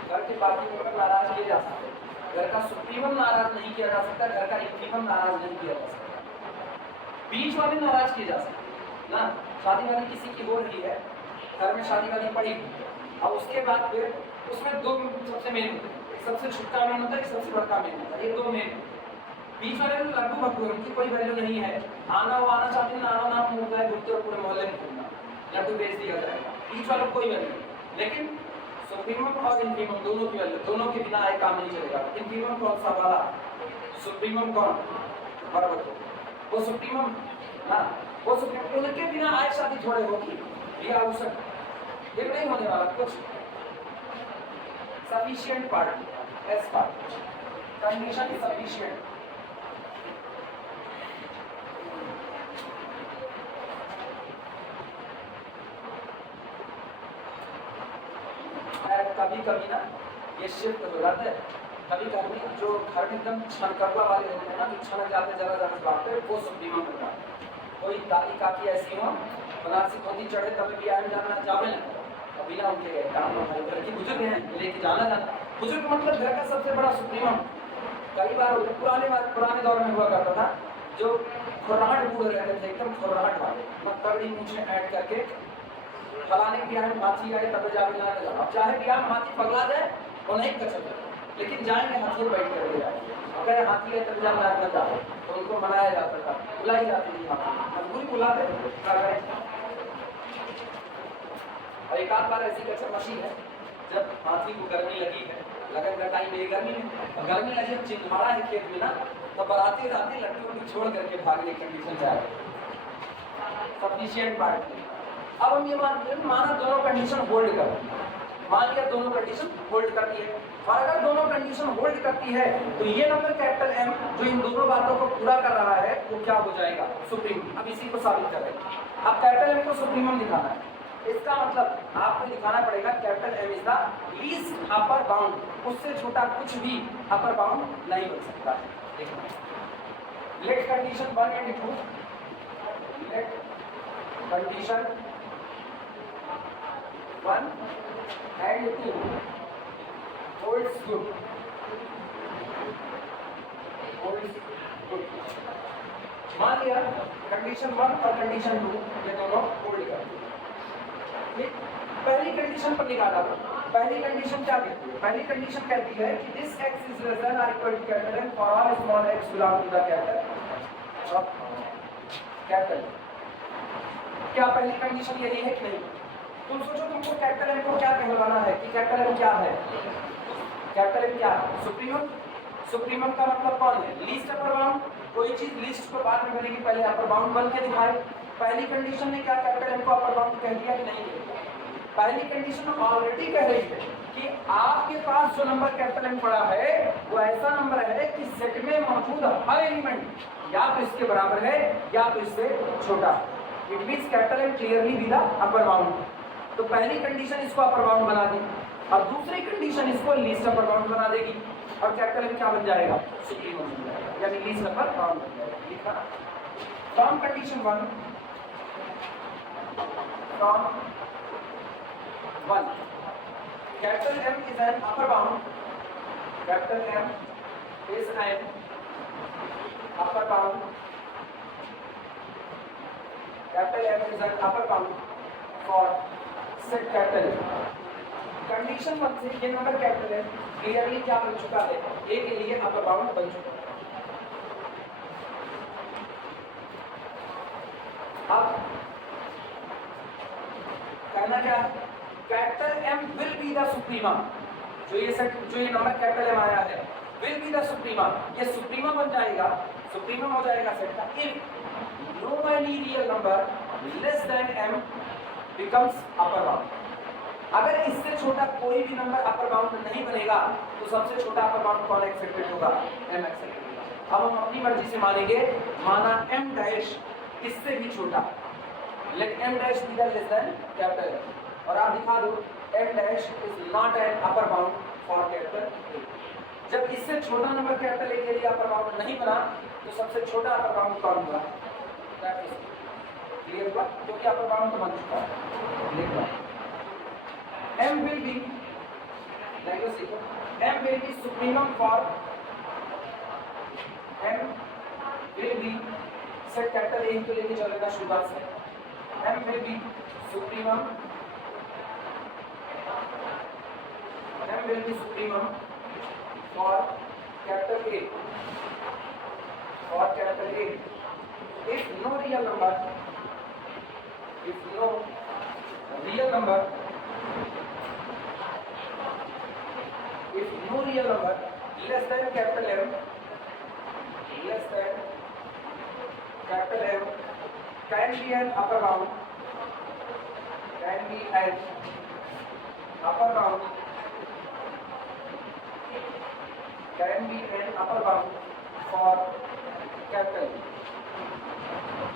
घर के बाकी मेंबर नाराज किए जा सकते हैं, घर का सुप्रीमम नाराज नहीं किया जा सकता, घर का इंफीमम नाराज नहीं किया जा सकता, बीच वाले नाराज किए जा सकते ना। शादी वाली किसी की हो रही है, घर में शादी वाली पड़ी हुई, और उसके बाद फिर उसमें दो सबसे मेन होते हैं, एक सबसे छोटा मेन होता है, एक सबसे बड़का मेन होता है, ये दो मेन। बीच वाले में लड्डू भक्तों की कोई वैल्यू नहीं है, आना वो आना चाहते हैं, आना नाम घूमता है, घूमते और पूरे मोहल्ले में घूमना, लड्डू बेच दिया जाएगा, बीच वालों कोई वैल्यू नहीं। लेकिन सुप्रीमम और इनफीमम दोनों की वैल्यू, दोनों के बिना एक काम नहीं चलेगा। इनफीमम कौन सा वाला, सुप्रीमम कौन, बराबर वो सुप्रीमम ना, वो सुप्रीमम, उनके बिना आए शादी थोड़े होगी, या अवसर ये नहीं होने वाला कुछ। Sufficient part, S part, condition is sufficient. कभी कभी ना ये शिफ्ट हो जाता है, कभी कभी जो घर में एकदम छनकरवा वाले होते हैं ना, जो छनक जाते जरा जरा बात पे, वो सुप्रीमम होता है। कोई दादी काकी ऐसी हो बनारसी खोदी चढ़े तभी भी आए जाना जावे ना, अभी ना उनके काम घर की बुजुर्ग हैं लेके जाना जाना, बुजुर्ग मतलब घर का सबसे बड़ा सुप्रीमम। कई बार पुराने दौर में हुआ करता था, जो खुराहट बूढ़े रहते थे, एकदम खुराहट वाले, तगड़ी मूछें ऐड करके फलाने के बिहार में हाथी आए तब जाके ना जाओ। अब चाहे बिहार में हाथी पगला जाए वो नहीं कर सकते, लेकिन जाएंगे हाथी बैठ कर जाएंगे, अगर हाथी आए तब जाके ना जाओ, तो उनको मनाया जाता था, बुलाई जाती थी, मजबूरी बुलाते थे। और एक आध बार ऐसी कच्चा मशीन है, जब हाथी को गर्मी लगी है, लगन का टाइम है, गर्मी लगी, चिंघाड़ा है खेत में ना, तो बराती राती लड़कियों को छोड़ करके भागने की कंडीशन जाए। Sufficient part. अब हम ये माना दोनों कंडीशन होल्ड कर, मान लिया दोनों कंडीशन होल्ड करती है, और अगर दोनों कंडीशन होल्ड करती है तो ये नंबर कैपिटल एम जो इन दोनों बातों को पूरा कर रहा है वो क्या हो जाएगा, सुप्रीम। अब इसी को साबित कर रहे हैं। अब कैपिटल एम को सुप्रीमम दिखाना है, इसका मतलब आपको दिखाना पड़ेगा capital M is the least upper bound, उससे छोटा कुछ भी अपर बाउंड नहीं बन सकता। Let condition 1 and 2, let condition 1 and 2 holds good, holds good। मान लिया कंडीशन 1 और कंडीशन 2 ये दोनों होल्ड करते हैं। पहली कंडीशन पर निकाला, पहली कंडीशन क्या कहती है, पहली कंडीशन कहती है कि this x is less than or equal to capital M for all small x belong to the capital capital. क्या पहली कंडीशन यही है कि नहीं? तुम सोचो तुमको कैपिटल एम को क्या कहलवाना है कि कैपिटल एम क्या है, कैपिटल एम क्या है, सुप्रीमम। सुप्रीमम का मतलब कौन है, लीस्ट अपर बाउंड। कोई चीज लिस्ट को बाद में बनेगी, पहले अपर बाउंड बन के दिखाए। पहली कंडीशन ने क्या कैपिटल एम को अपर बाउंड कह दिया कि नहीं? पहली कंडीशन ऑलरेडी कह रही है कि आपके पास जो नंबर कैपिटल एम पड़ा है वो ऐसा नंबर है कि सेट में मौजूद हर एलिमेंट या तो इसके बराबर है या तो इससे छोटा। It means capital M clearly B the upper bound. तो पहली कंडीशन इसको अपर बाउंड बना दी, और दूसरी कंडीशन इसको लीस्ट अपर बाउंड बना देगी, और कैपिटल एम क्या बन जाएगा, सुप्रीमम बन जाएगा, यानी लीस्ट अपर बाउंड बन जाएगा। लिखा from condition 1, from 1 capital M is an upper bound, capital M is an upper bound, capital M is an upper bound for set capital. Condition 1 से ये नंबर कैपिटल है क्लियरली क्या बन चुका है, ए के लिए अपर बाउंड बन चुका है। अब कहना क्या है, capital M will be the supremum. जो ये नंबर कैपिटल एम आया है विल बी द सुप्रीमम, ये सुप्रीमम बन जाएगा, सुप्रीमम हो जाएगा सेट का if no any real number less than M becomes upper bound। अगर इससे छोटा कोई भी नंबर अपर बाउंड नहीं बनेगा तो सबसे छोटा अपर बाउंड कौन एक्सेप्टेड होगा, m एक्सेप्टेड होगा। अब हम अपनी मर्जी से मानेंगे, माना m डैश इससे भी छोटा, let m dash be less than capital M, और आप दिखा दो m dash is not an upper bound for capital A। जब इससे छोटा नंबर कैपिटल A के लिए अपर बाउंड नहीं बना तो सबसे छोटा अपर बाउंड कौन होगा, दैट इज क्लियर हुआ, क्योंकि अपर बाउंड तो बन चुका है। लिख लो M will be M will be supremum for M will be set capital A तो लेके चलेगा शुरुआत से M will be supremum for capital A if no real number less than capital M can be an upper bound for capital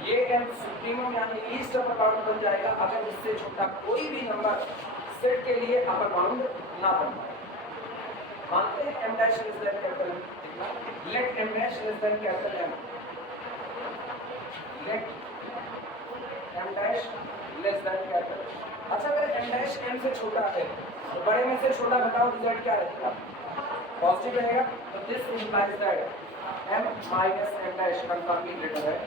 ये m सुप्रीमम यानी लीस्ट अपर बाउंड बन जाएगा अगर इससे छोटा कोई भी नंबर सेट के लिए अपर बाउंड ना बन पाए। मानते हैं m dash less than capital M, let m dash less than capital M, let m dash less than capital। अच्छा अगर m dash m से छोटा है तो बड़े में से छोटा घटाओ रिजल्ट क्या रहेगा? पॉजिटिव रहेगा। तो this implies that m minus m dash कंफर्मली greater है।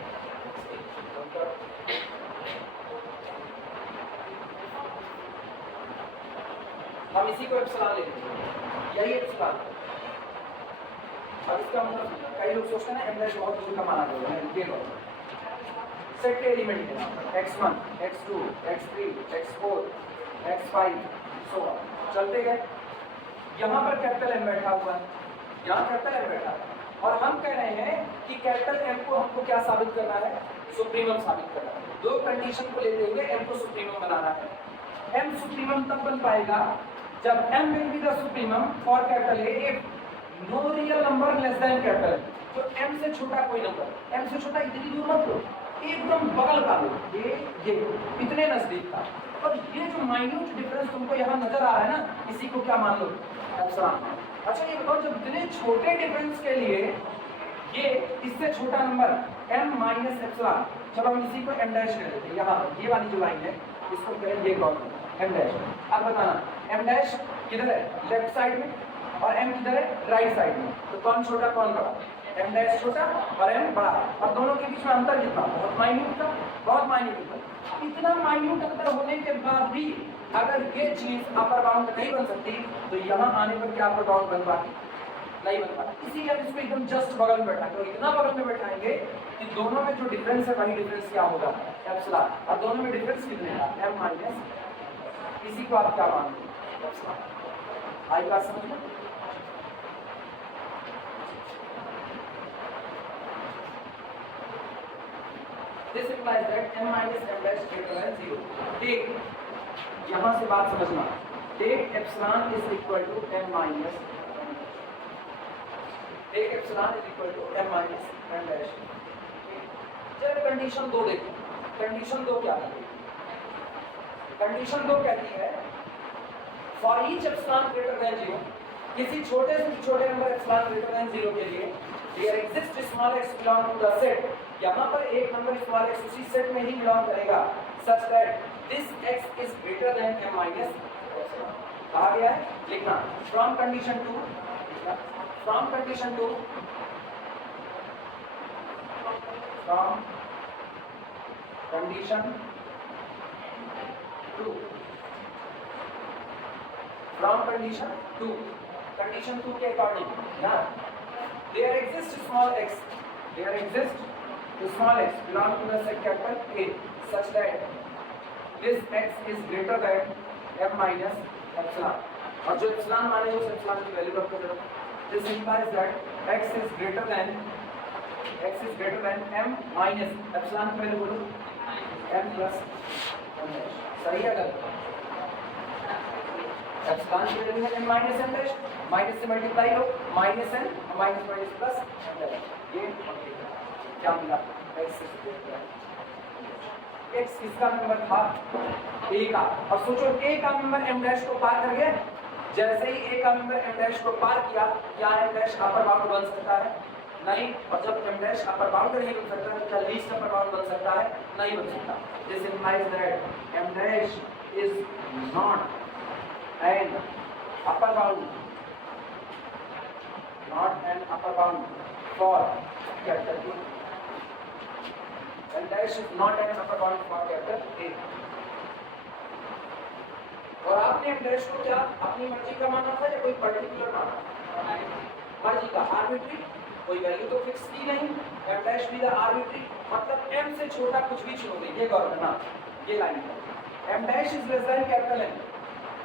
हम इसी को एप्सिलॉन ले लेंगे, यही एप्सिलॉन। अब इसका मतलब कई लोग सोचते हैं ना m dash बहुत दूर का माना गया है, ये लो सेट के एलिमेंट है x1 x2 x3 x4 x5 सो चलते गए। यहाँ पर कैपिटल M बैठा हुआ है, यहाँ कैपिटल M बैठा है और हम कह रहे हैं कि कैपिटल M को हमको क्या साबित करना है? सुप्रीमम साबित करना है। दो कंडीशन को लेते हुए M को सुप्रीमम बनाना है। M सुप्रीमम तब बन पाएगा जब M will be the supremum for capital A if no real number less than capital M। तो M से छोटा कोई नंबर, M से छोटा इतनी दूर मत लो, एकदम बगल का लो, ये इतने नजदीक था। और ये जो माइन्यूट डिफरेंस तुमको यहाँ नजर आ रहा है ना, इसी को क्या मान लो? एप्सिलॉन। अच्छा ये बताओ जब इतने छोटे डिफरेंस के लिए ये इससे छोटा नंबर m माइनस एप्सिलॉन, चलो हम इसी को m डैश कर देते हैं। यहाँ ये वाली जो लाइन है इसको करें ये कौन है? m dash. अब बताना m डैश किधर है? लेफ्ट साइड में और m किधर है? राइट साइड में। तो कौन छोटा कौन बड़ा? m डैश छोटा और m बड़ा। और दोनों के बीच में अंतर कितना? बहुत माइन्यूट था, बहुत माइन्यूट था। इतना माइन्यूट अंतर होने के बाद भी अगर ये चीज अपर बाउंड नहीं बन सकती तो यहाँ आने पर क्या अपर बाउंड बन पाती? नहीं बन पाती। इसीलिए हम इसको एकदम जस्ट बगल में बैठाएंगे और इतना बगल में बैठाएंगे कि दोनों में जो डिफरेंस है वही डिफरेंस क्या होगा? एप्सिलॉन। और दोनों में डिफरेंस कितने का? m माइनस, इसी को आप क्या मानते हैं? एप्सिलॉन। आई बात समझ में? This implies that m minus m dash greater than 0. Take यहाँ से बात समझना, take epsilon is equal to m minus m dash। चलो कंडीशन 2 देखो, कंडीशन 2 क्या है? कंडीशन 2 कहती है for each epsilon greater than 0, किसी छोटे से छोटे नंबर epsilon greater than 0 के लिए there exists small x belong to the set। यहाँ पर एक नंबर स्मॉल x उसी सेट में ही बिलोंग करेगा such that this x is greater than m minus epsilon। कहा गया है लिखना from condition 2 from condition 2 condition 2 के अकॉर्डिंग ना there exists small x belong to the set capital A such that this x is greater than m minus epsilon। और जो epsilon माने उस epsilon की वैल्यू रख दो। This implies that x is greater than m minus epsilon की वैल्यू बोलो m plus m dash। सही है गलत? epsilon की वैल्यू है m minus m dash, minus से मल्टीप्लाई लो minus n minus minus plus m dash। ये क्या मिला? x किसका नंबर था? a का। और सोचो a का नंबर m डैश को पार कर गया, जैसे ही a का नंबर m डैश को पार किया क्या m डैश अपर बाउंड बन सकता है? नहीं। और जब m डैश अपर बाउंड नहीं बन सकता तो क्या लीस्ट अपर बाउंड बन सकता है? नहीं बन सकता। This implies that m dash is not an upper bound, not an upper bound for capital A, and dash is not an upper bound for capital ए। और आपने एम डैश को क्या अपनी मर्जी का माना था या कोई पर्टिकुलर माना? मर्जी का, आर्बिट्री, कोई वैल्यू तो फिक्स की नहीं। एम डैश भी द आर्बिट्री, मतलब एम से छोटा कुछ भी चुनोगे, ये गौर करना, ये लाइन है। M dash is less than capital N,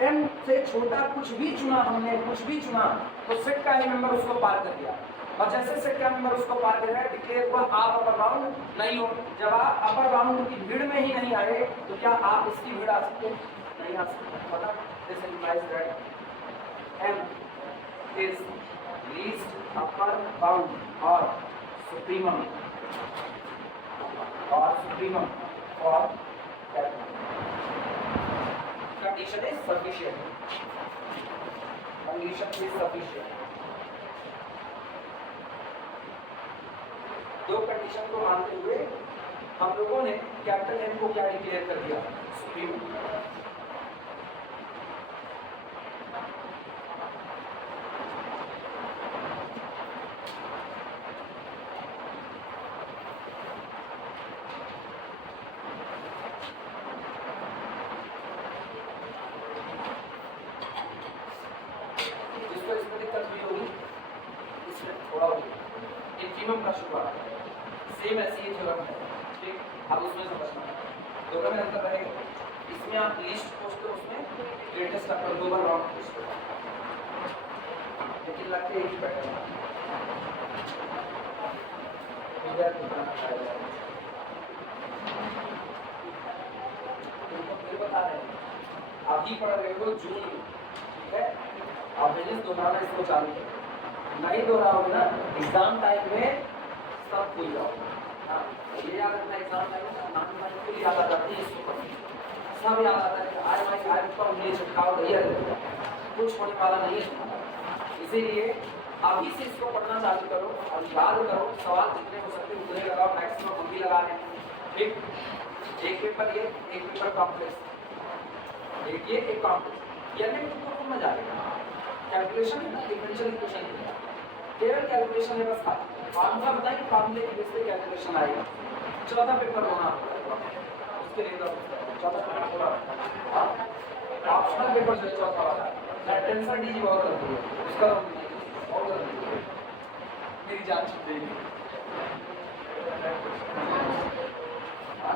M से छोटा कुछ भी चुना हमने, कुछ भी चुना तो सेट का ही मेंबर उसको पार कर दिया। और जैसे सेट का मेंबर उसको पार कर गया, डिक्लेयर हुआ आप अपर बाउंड नहीं हो। जब आप अपर बाउंड की भीड़ में ही नहीं आए तो क्या आप इसकी भीड़ आ सकते? नहीं आ सकते। मतलब this implies that M is least upper bound और supremum for capital. Condition is sufficient. Condition is sufficient. दो कंडीशन को मानते हुए हम लोगों ने कैपिटल एम को क्या डिक्लेयर कर दिया? सुप्रीम। इंफीमम का शुरुआत सेम ऐसी ही थ्योरम है, ठीक? अब उसमें समझना दोनों में अंतर रहेगा। इसमें आप लीस्ट पूछते हो, उसमें ग्रेटेस्ट अपर ग्लोबल राउंड पूछते हो, लेकिन लगते एक ही पैटर्न है। फिर बता रहे हैं अभी पढ़ रहे हो जून में, ठीक है? आप बिजनेस दोहराना इसको चालू करो, नहीं दोहराओगे ना एग्जाम टाइम में सब भूल जाओगे। हाँ, ये याद रखना एग्जाम टाइम में नाम भी याद आ जाती है, इसको सब याद आता है। आज मैं आज पर उंगली चिपकाओ भैया, कुछ होने वाला नहीं है। इसीलिए अभी से इसको पढ़ना चालू करो और याद करो। सवाल जितने हो सकते उतने लगाओ, मैक्सिमम हम भी लगा रहे हैं, ठीक? एक पेपर ये, एक पेपर कॉम्प्लेक्स, एक ये, एक कॉम्प्लेक्स, यानी तुमको मजा आएगा। कैलकुलेशन है ना, डिफरेंशियल इक्वेशन है, केवल कैलकुलेशन है बस। फार्मूला बताइए, फार्मूले की बेस पे कैलकुलेशन आएगा। चौथा पेपर होना उसके लिए तो चौथा पेपर पूरा ऑप्शनल पेपर जो चौथा वाला टेंसर डीजी बहुत करती है, उसका बहुत करती है, मेरी जान छूट गई।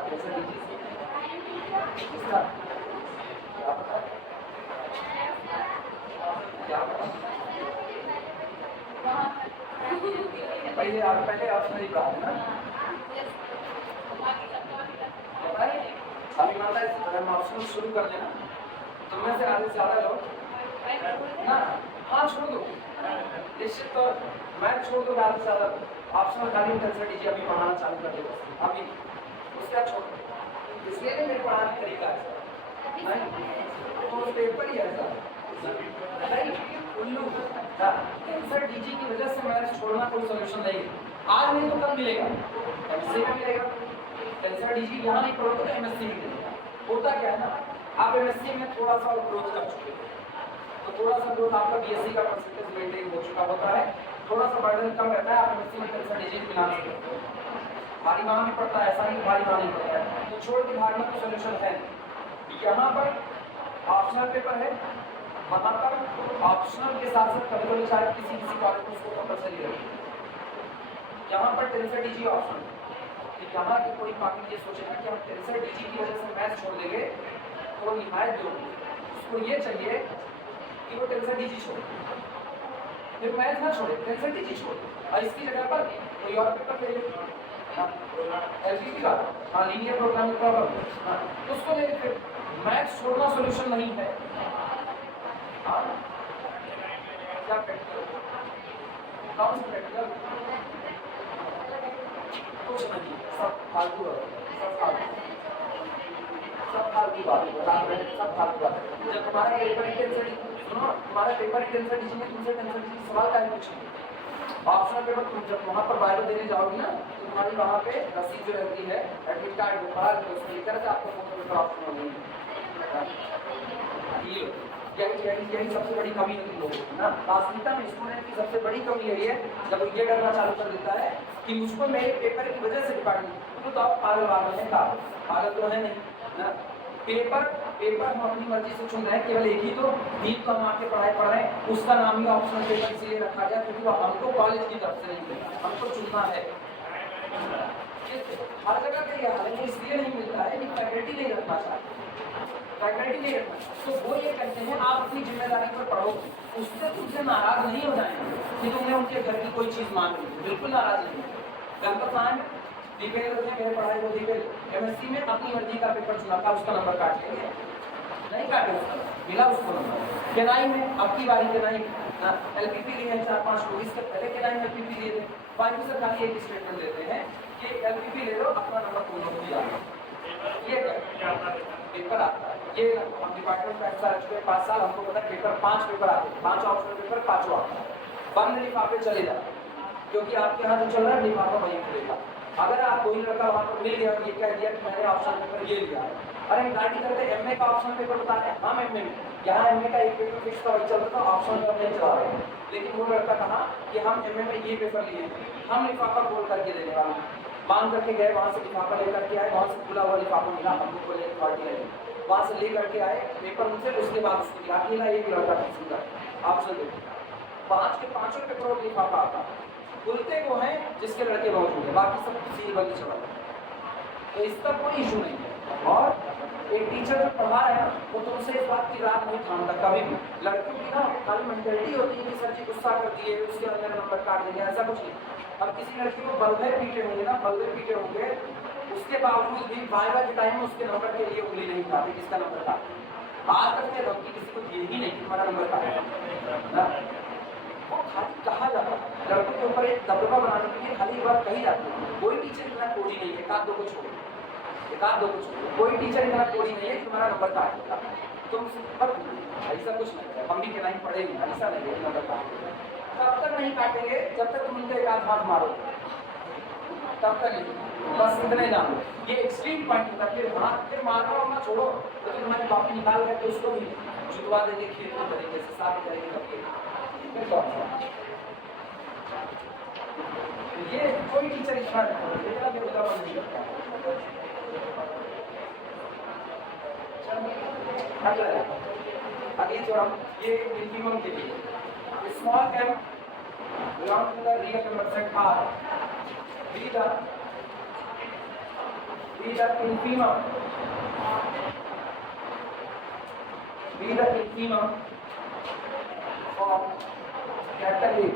टेंसर डीजी इसका क्या पता, क्या पता पहले ऑप्शन ही पढ़ा है ना। अभी मतलब हम ऑप्शन शुरू कर देना, तो में से आधे से ज़्यादा लोग ना हाँ छोड़ दो, निश्चित तौर मैं छोड़ दूँगा आधे से ज़्यादा ऑप्शनल खाली टेंसर डीजी अभी पढ़ाना चालू कर देगा अभी, उसका छोड़ दो। इसलिए मेरे पढ़ाने का तरीका है तो पेपर ही ऐसा नहीं उल्लू टेंसर डीजी की वजह से मैथ्स छोड़ना कोई सॉल्यूशन नहीं है। आज नहीं तो कल मिलेगा, एमएससी में मिलेगा। टेंसर डीजी यहाँ नहीं पढ़ोगे तो एमएससी में मिलेगा। होता क्या है ना, आप एमएससी में थोड़ा सा ग्रोथ कर चुके हो, तो थोड़ा सा ग्रोथ आपका बीएससी का परसेंटेज मेंटेन हो चुका होता है, थोड़ा सा बर्डन कम रहता है, आप एमएससी में टेंसर डीजी मिला सकते हो। भारी वहाँ नहीं पड़ता, ऐसा नहीं भारी वहाँ नहीं पड़ता है, तो छोड़ के भागना तो सोल्यूशन है। यहाँ पर ऑप्शनल पेपर है, वहाँ पर ऑप्शनल के साथ साथ कभी कभी शायद किसी कॉलेज में उसको कंपलसरी रही, यहाँ पर टेंसर डीजी ऑप्शन। यहाँ की कोई पार्टी ये सोचेगा कि हम टेंसर डीजी की वजह से मैथ छोड़ देंगे तो निहायत जो उसको ये चाहिए कि वो टेंसर डीजी छोड़े, फिर मैथ ना छोड़े, टेंसर डीजी छोड़े, और इसकी जगह पर कोई और पेपर ले ले, एलजीबी का, हाँ लीनियर प्रोग्रामिंग प्रॉब्लम, हाँ उसको ले ले। मैथ छोड़ना सोल्यूशन नहीं है। हाँ क्या प्रैक्टिकल, कौन सा प्रैक्टिकल, कुछ नहीं, सब फालतू है, सब फालतू बात बता रहे हैं, सब फालतू बात। जब तुम्हारा पेपर ही टेंसर सुनो, तुम्हारा पेपर ही टेंसर डीजी में तुमसे टेंसर डीजी सवाल का है पूछेंगे। ऑप्शनल पेपर तुम जब वहाँ पर बायो देने जाओगे ना, तो तुम्हारी वहाँ पे रसीद जो रहती है एडमिट कार्ड जो पढ़ा उसको लेकर के आपको फोटो पेपर ऑप्शन हो गई। यही सबसे बड़ी कमी है तुम लोगों की ना। वास्तविकता में स्टूडेंट की सबसे बड़ी कमी यही है जब ये डरना चालू कर देता है कि मुझको मेरे पेपर की वजह से डिपार्टमेंट, तो आप पागल वागल है, पागल तो है नहीं ना। पेपर हम अपनी मर्जी से चुन रहे हैं, केवल एक ही तो दीप को हम आपके पढ़ाई पढ़ रहे हैं, उसका नाम ही ऑप्शनल पेपर इसलिए रखा गया क्योंकि वो हमको कॉलेज की तरफ से नहीं मिला, हमको चुनना है। हर जगह पे यह हालांकि इसलिए नहीं मिलता है कि फैकल्टी नहीं रखना चाहती, फैकल्टी नहीं रखना, तो वो ये कहते हैं आप अपनी जिम्मेदारी पर पढ़ो, उससे तुमसे नाराज नहीं हो जाएंगे कि तुमने उनके घर की कोई चीज़ मांग ली, बिल्कुल नाराज नहीं। गणपत साहब दीपेंद्र थे मेरे पढ़ाई को, दीपेंद्र एमएससी में अपनी मर्जी का पेपर चुना था, उसका नंबर काट लिया, नहीं काटे उसका, मिला उसको नंबर। केनाई में अब की बारी केनाई एलपीपी लिए हैं 4-5 लोग, इससे पहले केनाई में एलपीपी लिए थे, बाकी सर खाली एक स्टेटमेंट देते हैं कि एलपीपी ले लो, अपना नंबर तुम लोग दिया, ये पेपर आता है। ये हम डिपार्टमेंट में ऐसा रह 5 साल, हमको पता है पेपर 5 पेपर आते हैं, 5 ऑप्शनल पेपर 5 आता है, बंद लिफाफे चले जाते, क्योंकि आपके यहाँ जो चल रहा है लिफाफा वहीं खुलेगा। अगर आप कोई लड़का वहाँ पर मिल गया, ये कह दिया कि मैंने ऑप्शनल पेपर ये लिया है, अरे गाड़ी करते एमए का ऑप्शनल पेपर बता रहे हैं, हम एमए में यहाँ एमए का एक पेपर फिक्स था, वही चल रहा था, ऑप्शनल पेपर नहीं चला रहे हैं, लेकिन वो लड़का कहा कि हम एमए में ये पेपर लिए, हम लिफाफा खोल करके देने वाले, मांग करके गए, वहाँ से लिफाफा लेकर के आए, वहाँ से खुला हुआ लिफाफा मिला, हमको खोलने की पार्टी लगी, वहाँ से ले करके आए पेपर उनसे, उसके बाद उसको दिया, अकेला एक लड़का किसी का ऑप्शनल पेपर, 5 के 5 पेपरों का लिफाफा आता, खुलते वो हैं जिसके लड़के मौजूद है, बाकी सब सील बंद चला, तो इसका कोई इशू नहीं है। और एक टीचर जो पढ़ा रहा है वो तुमसे इस बात की रात नहीं थामता कभी भी। लड़कियों की ना खाली मेंटेलिटी होती है कि सर जी गुस्सा कर दिए, उसके अंदर नंबर काट देंगे, ऐसा कुछ नहीं। अब किसी लड़की को बल्ले पीटे होंगे ना, बल्ले पीटे होंगे, उसके बावजूद भी वाइवा के टाइम में उसके नंबर के लिए उंगली नहीं उठाते, किसका नंबर काटे। आज तक ये धमकी किसी को दी ही नहीं कि तुम्हारा नंबर काटे, वो खाली कहा जाता है, लड़कों के ऊपर एक दबदबा बनाने के लिए खाली एक बात कही जाती है। कोई टीचर इतना कोड़ी नहीं है, एकाध दो को छोड़ो, कोई टीचर इतना कोड़ी नहीं है कि तुम्हारा नंबर काट देगा, तुम पर ऐसा कुछ नहीं है, हम भी के नहीं पढ़ेंगे, ऐसा नहीं है नंबर काट देगा, तब तक नहीं काटेंगे जब तक तुम उनका एक आध हाथ मारो, तब तक नहीं, बस इतना ही जान लो। ये एक्सट्रीम पॉइंट होता है, फिर मारना वारना छोड़ो, तो तुम्हारी कॉपी निकाल करके उसको भी जुटवा देंगे खेत के तरीके से, साफ करेंगे, ये कोई टीचर इतना नहीं करता। अगली थोड़ा ये मिनिमम के लिए small m belong to the real number set r, be the infimum of capital A,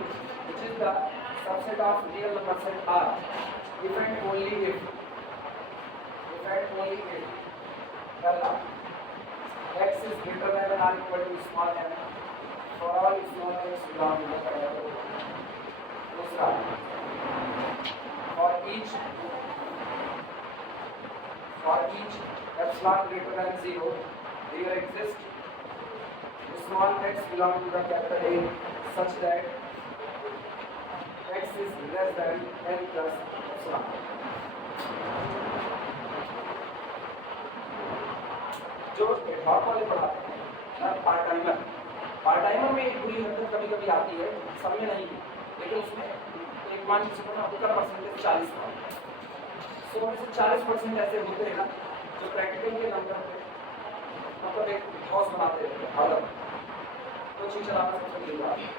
which is the subset of real number set R, if and only if पहला x is greater than or equal to small m for all small m's belong to the capital A. दूसरा, for each epsilon greater than 0, there exists small x belong to the capital A such that x is less than n plus epsilon. जो एडहॉक वाले पढ़ाते हैं पार्ट टाइमर में एक बुरी हरकत कभी कभी आती है, सब में नहीं, लेकिन उसमें एक मान के चलो आपका परसेंटेज 40 है, 100 में से 40% ऐसे होते हैं ना जो प्रैक्टिकल के नंबर पे मतलब एक हॉस बनाते हैं, हालत कोचिंग चलाना सबसे मिल रहा है,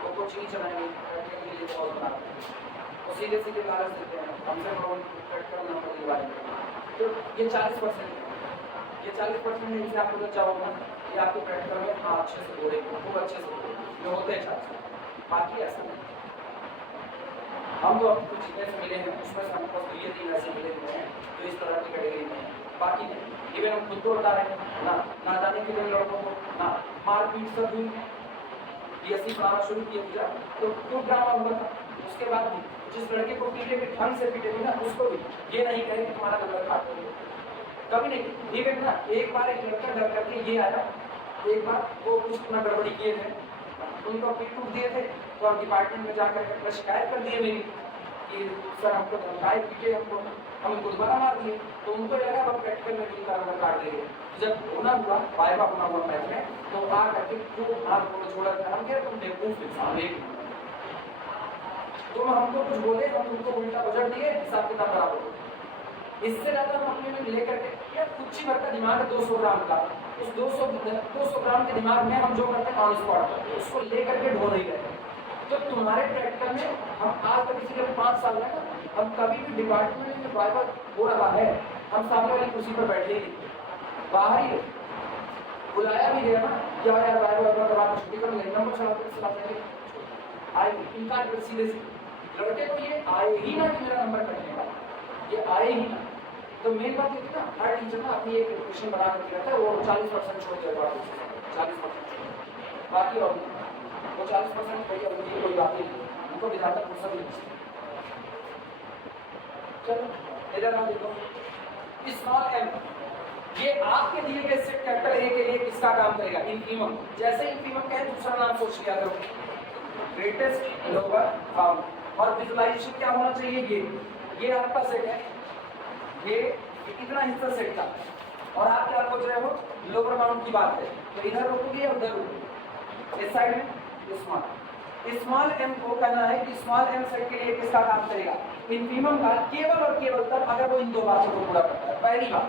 वो कोचिंग चलाएंगे प्रैक्टिकल के लिए हॉस बनाते हैं, वो सीधे सीधे लालच देते हैं हमसे प्रैक्टिकल नंबर दिलवाएंगे, तो ये 40% ये 40% में इनसे आपको बचा होगा, ये आपको प्रैक्टिकल में हाँ अच्छे से बोलेंगे, खूब अच्छे से बोलेंगे, जो होते हैं 40%, बाकी ऐसा नहीं। हम तो अपनी कुछ चीज़ें से मिले हैं, उसमें से हमको 2-3 ऐसे मिले हुए हैं तो इस तरह की कैटेगरी में है, बाकी नहीं। इवन हम खुद को बता रहे हैं ना जाने के लिए लड़कों को ना मारपीट सब हुई है, BSc पढ़ाना शुरू किया पूजा तो खूब ड्रामा हुआ था, उसके बाद भी जिस लड़के को पीटे भी ढंग से पीटे भी ना, उसको भी ये नहीं कहे कि तुम्हारा नंबर काट देंगे, कभी नहीं। ठीक है ना, एक बार एक लड़का डर करके ये आया, एक बार वो कुछ अपना गड़बड़ी किए थे, उनको पीट टूट दिए थे, तो अब डिपार्टमेंट में जाकर शिकायत कर दिए मेरी कि सर हमको धमकाए पीटे हमको, हम उनको दोबारा मार दिए, तो उनको लगा अब प्रैक्टिकल में भी नंबर काट देंगे। जब होना हुआ वाइवा होना हुआ मैथ में, तो आ करके खूब हाथ को छोड़ा था, हम कह तुम बेवकूफ इंसान एक, तुम हमको कुछ बोले हम तुमको उल्टा बजट दिए, हिसाब किताब बराबर हो। इससे ज़्यादा हम अपने में लेकर के यार कुछ ही भर का दिमाग है 200 ग्राम का, उस 200 ग्राम के दिमाग में हम जो करते हैं ऑन स्पॉट करते हैं, उसको लेकर के ढो नहीं रहे। तो तुम्हारे प्रैक्टिकल में हम आज तक किसी के 5 साल में ना, हम कभी भी डिपार्टमेंट में वाइवा हो रहा है, हम सामने वाली कुर्सी पर बैठे ही नहीं, बाहर ही बुलाया भी गया ना, क्या यार वाइवा करवा छुट्टी कर लेंगे, नंबर चलाते आए इनकार सीधे लड़के को ये आए ही ना कि मेरा नंबर कटने का, ये आए ही ना। तो मेन बात ये थी ना, हर टीचर ना अपनी एक क्वेश्चन बना करके रखता है, वो 40% छोड़ देगा, 40% बाकी और वो 40% भैया उनकी कोई बात नहीं, उनको विधाता फुर्सत नहीं। चलो इधर हम देखो स्मॉल एम, ये आपके दिए गए सेट कैपिटल ए के लिए किसका काम करेगा, इनफीमम। जैसे इनफीमम का है दूसरा नाम सोच लिया करो, ग्रेटेस्ट लोअर बाउंड। और विजुअलाइजेशन क्या होना चाहिए, ये आपका सेट है, ये इतना हिस्सा सेट का, और आप क्या सोच रहे हो लोअर बाउंड की बात है, तो इधर रोकोगे या उधर रोकोगे, इस साइड में स्मॉल एम को कहना है कि स्मॉल एम सेट के लिए किसका काम करेगा, इनफीमम का, केवल और केवल तब अगर वो इन दो बातों को पूरा करता है। पहली बात,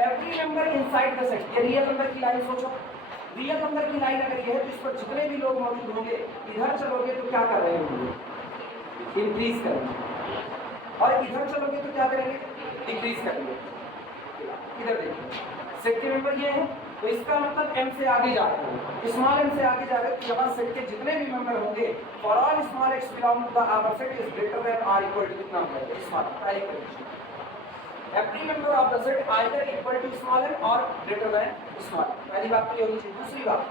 every number inside the set, ये रियल नंबर की लाइन सोचो, रियल नंबर की लाइन अगर ये है तो इस पर जितने भी लोग मौजूद होंगे, इधर चलोगे तो क्या कर रहे होंगे, इंक्रीज करेंगे, और इधर चलोगे तो क्या करेंगे, डिक्रीज करेंगे। इधर देखिए सेट के मेंबर ये है, तो इसका मतलब m से आगे जा रहे हैं, स्मॉल m से आगे जा रहे हैं, तो यहाँ सेट के जितने भी मेंबर होंगे, for all small x belong to the our set is greater than r equal to कितना होगा, स्मॉल, पहली condition. Every member of the set either equal to small m और ग्रेटर देन स्मॉल, पहली बात तो ये होनी चाहिए। दूसरी बात,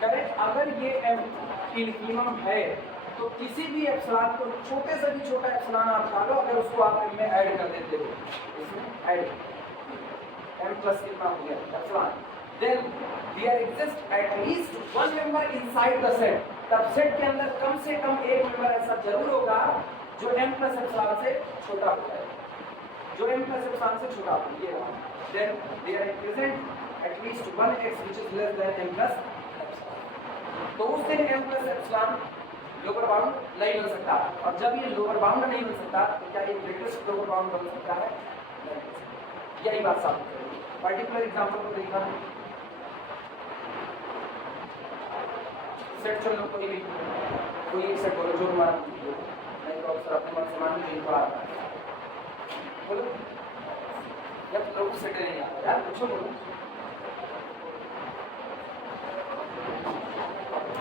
करेक्ट, अगर ये m इनफीमम है तो किसी भी एप्सिलॉन को, छोटे से भी छोटा एप्सिलॉन आप खा लो, अगर उसको आप इनमें ऐड कर देते हो, इसमें ऐड m प्लस कितना हो गया epsilon, then there exists at least one member inside the set, तब सेट के अंदर कम से कम एक मेंबर ऐसा जरूर होगा जो m प्लस एप्सिलॉन से छोटा होता है, जो m प्लस एप्सिलॉन से छोटा होता है, ये रहा। then there is present at least one x which is less than m plus epsilon, तो उस दिन m plus epsilon lower bound नहीं बन सकता, और जब ये लोअर बाउंड नहीं बन सकता तो क्या ये ग्रेटेस्ट लोअर बाउंड बन सकता है, यही बात साबित करेगी। पर्टिकुलर एग्जांपल को देखना, सेट चलो कोई एक सेट बोलो जो हमारा, नहीं तो अक्सर अपने मन से मान लीजिए इनको आता है, बोलो जब लोग सेट नहीं आता यार, पूछो बोलो,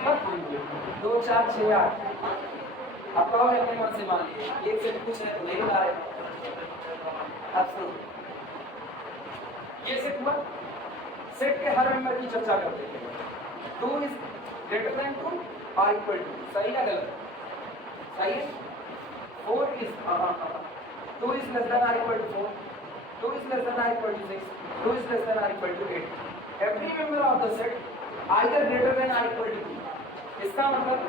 मत बोलिए 2 4 6 8, आप कहो अपने मन से मान लीजिए एक सेट कुछ है तो नहीं बता रहे। अब सुनो, ये सेट हुआ, सेट के हर मेंबर की चर्चा करते हैं, 2 इज ग्रेटर देन 2 और इक्वल टू, सही या गलत, सही है। 4 इज 2 इज लेस देन और equal to 4, 2 is less than और equal to 6, 2 is less than और equal to 8, every member of the set either greater than और इक्वल टू 2। इसका मतलब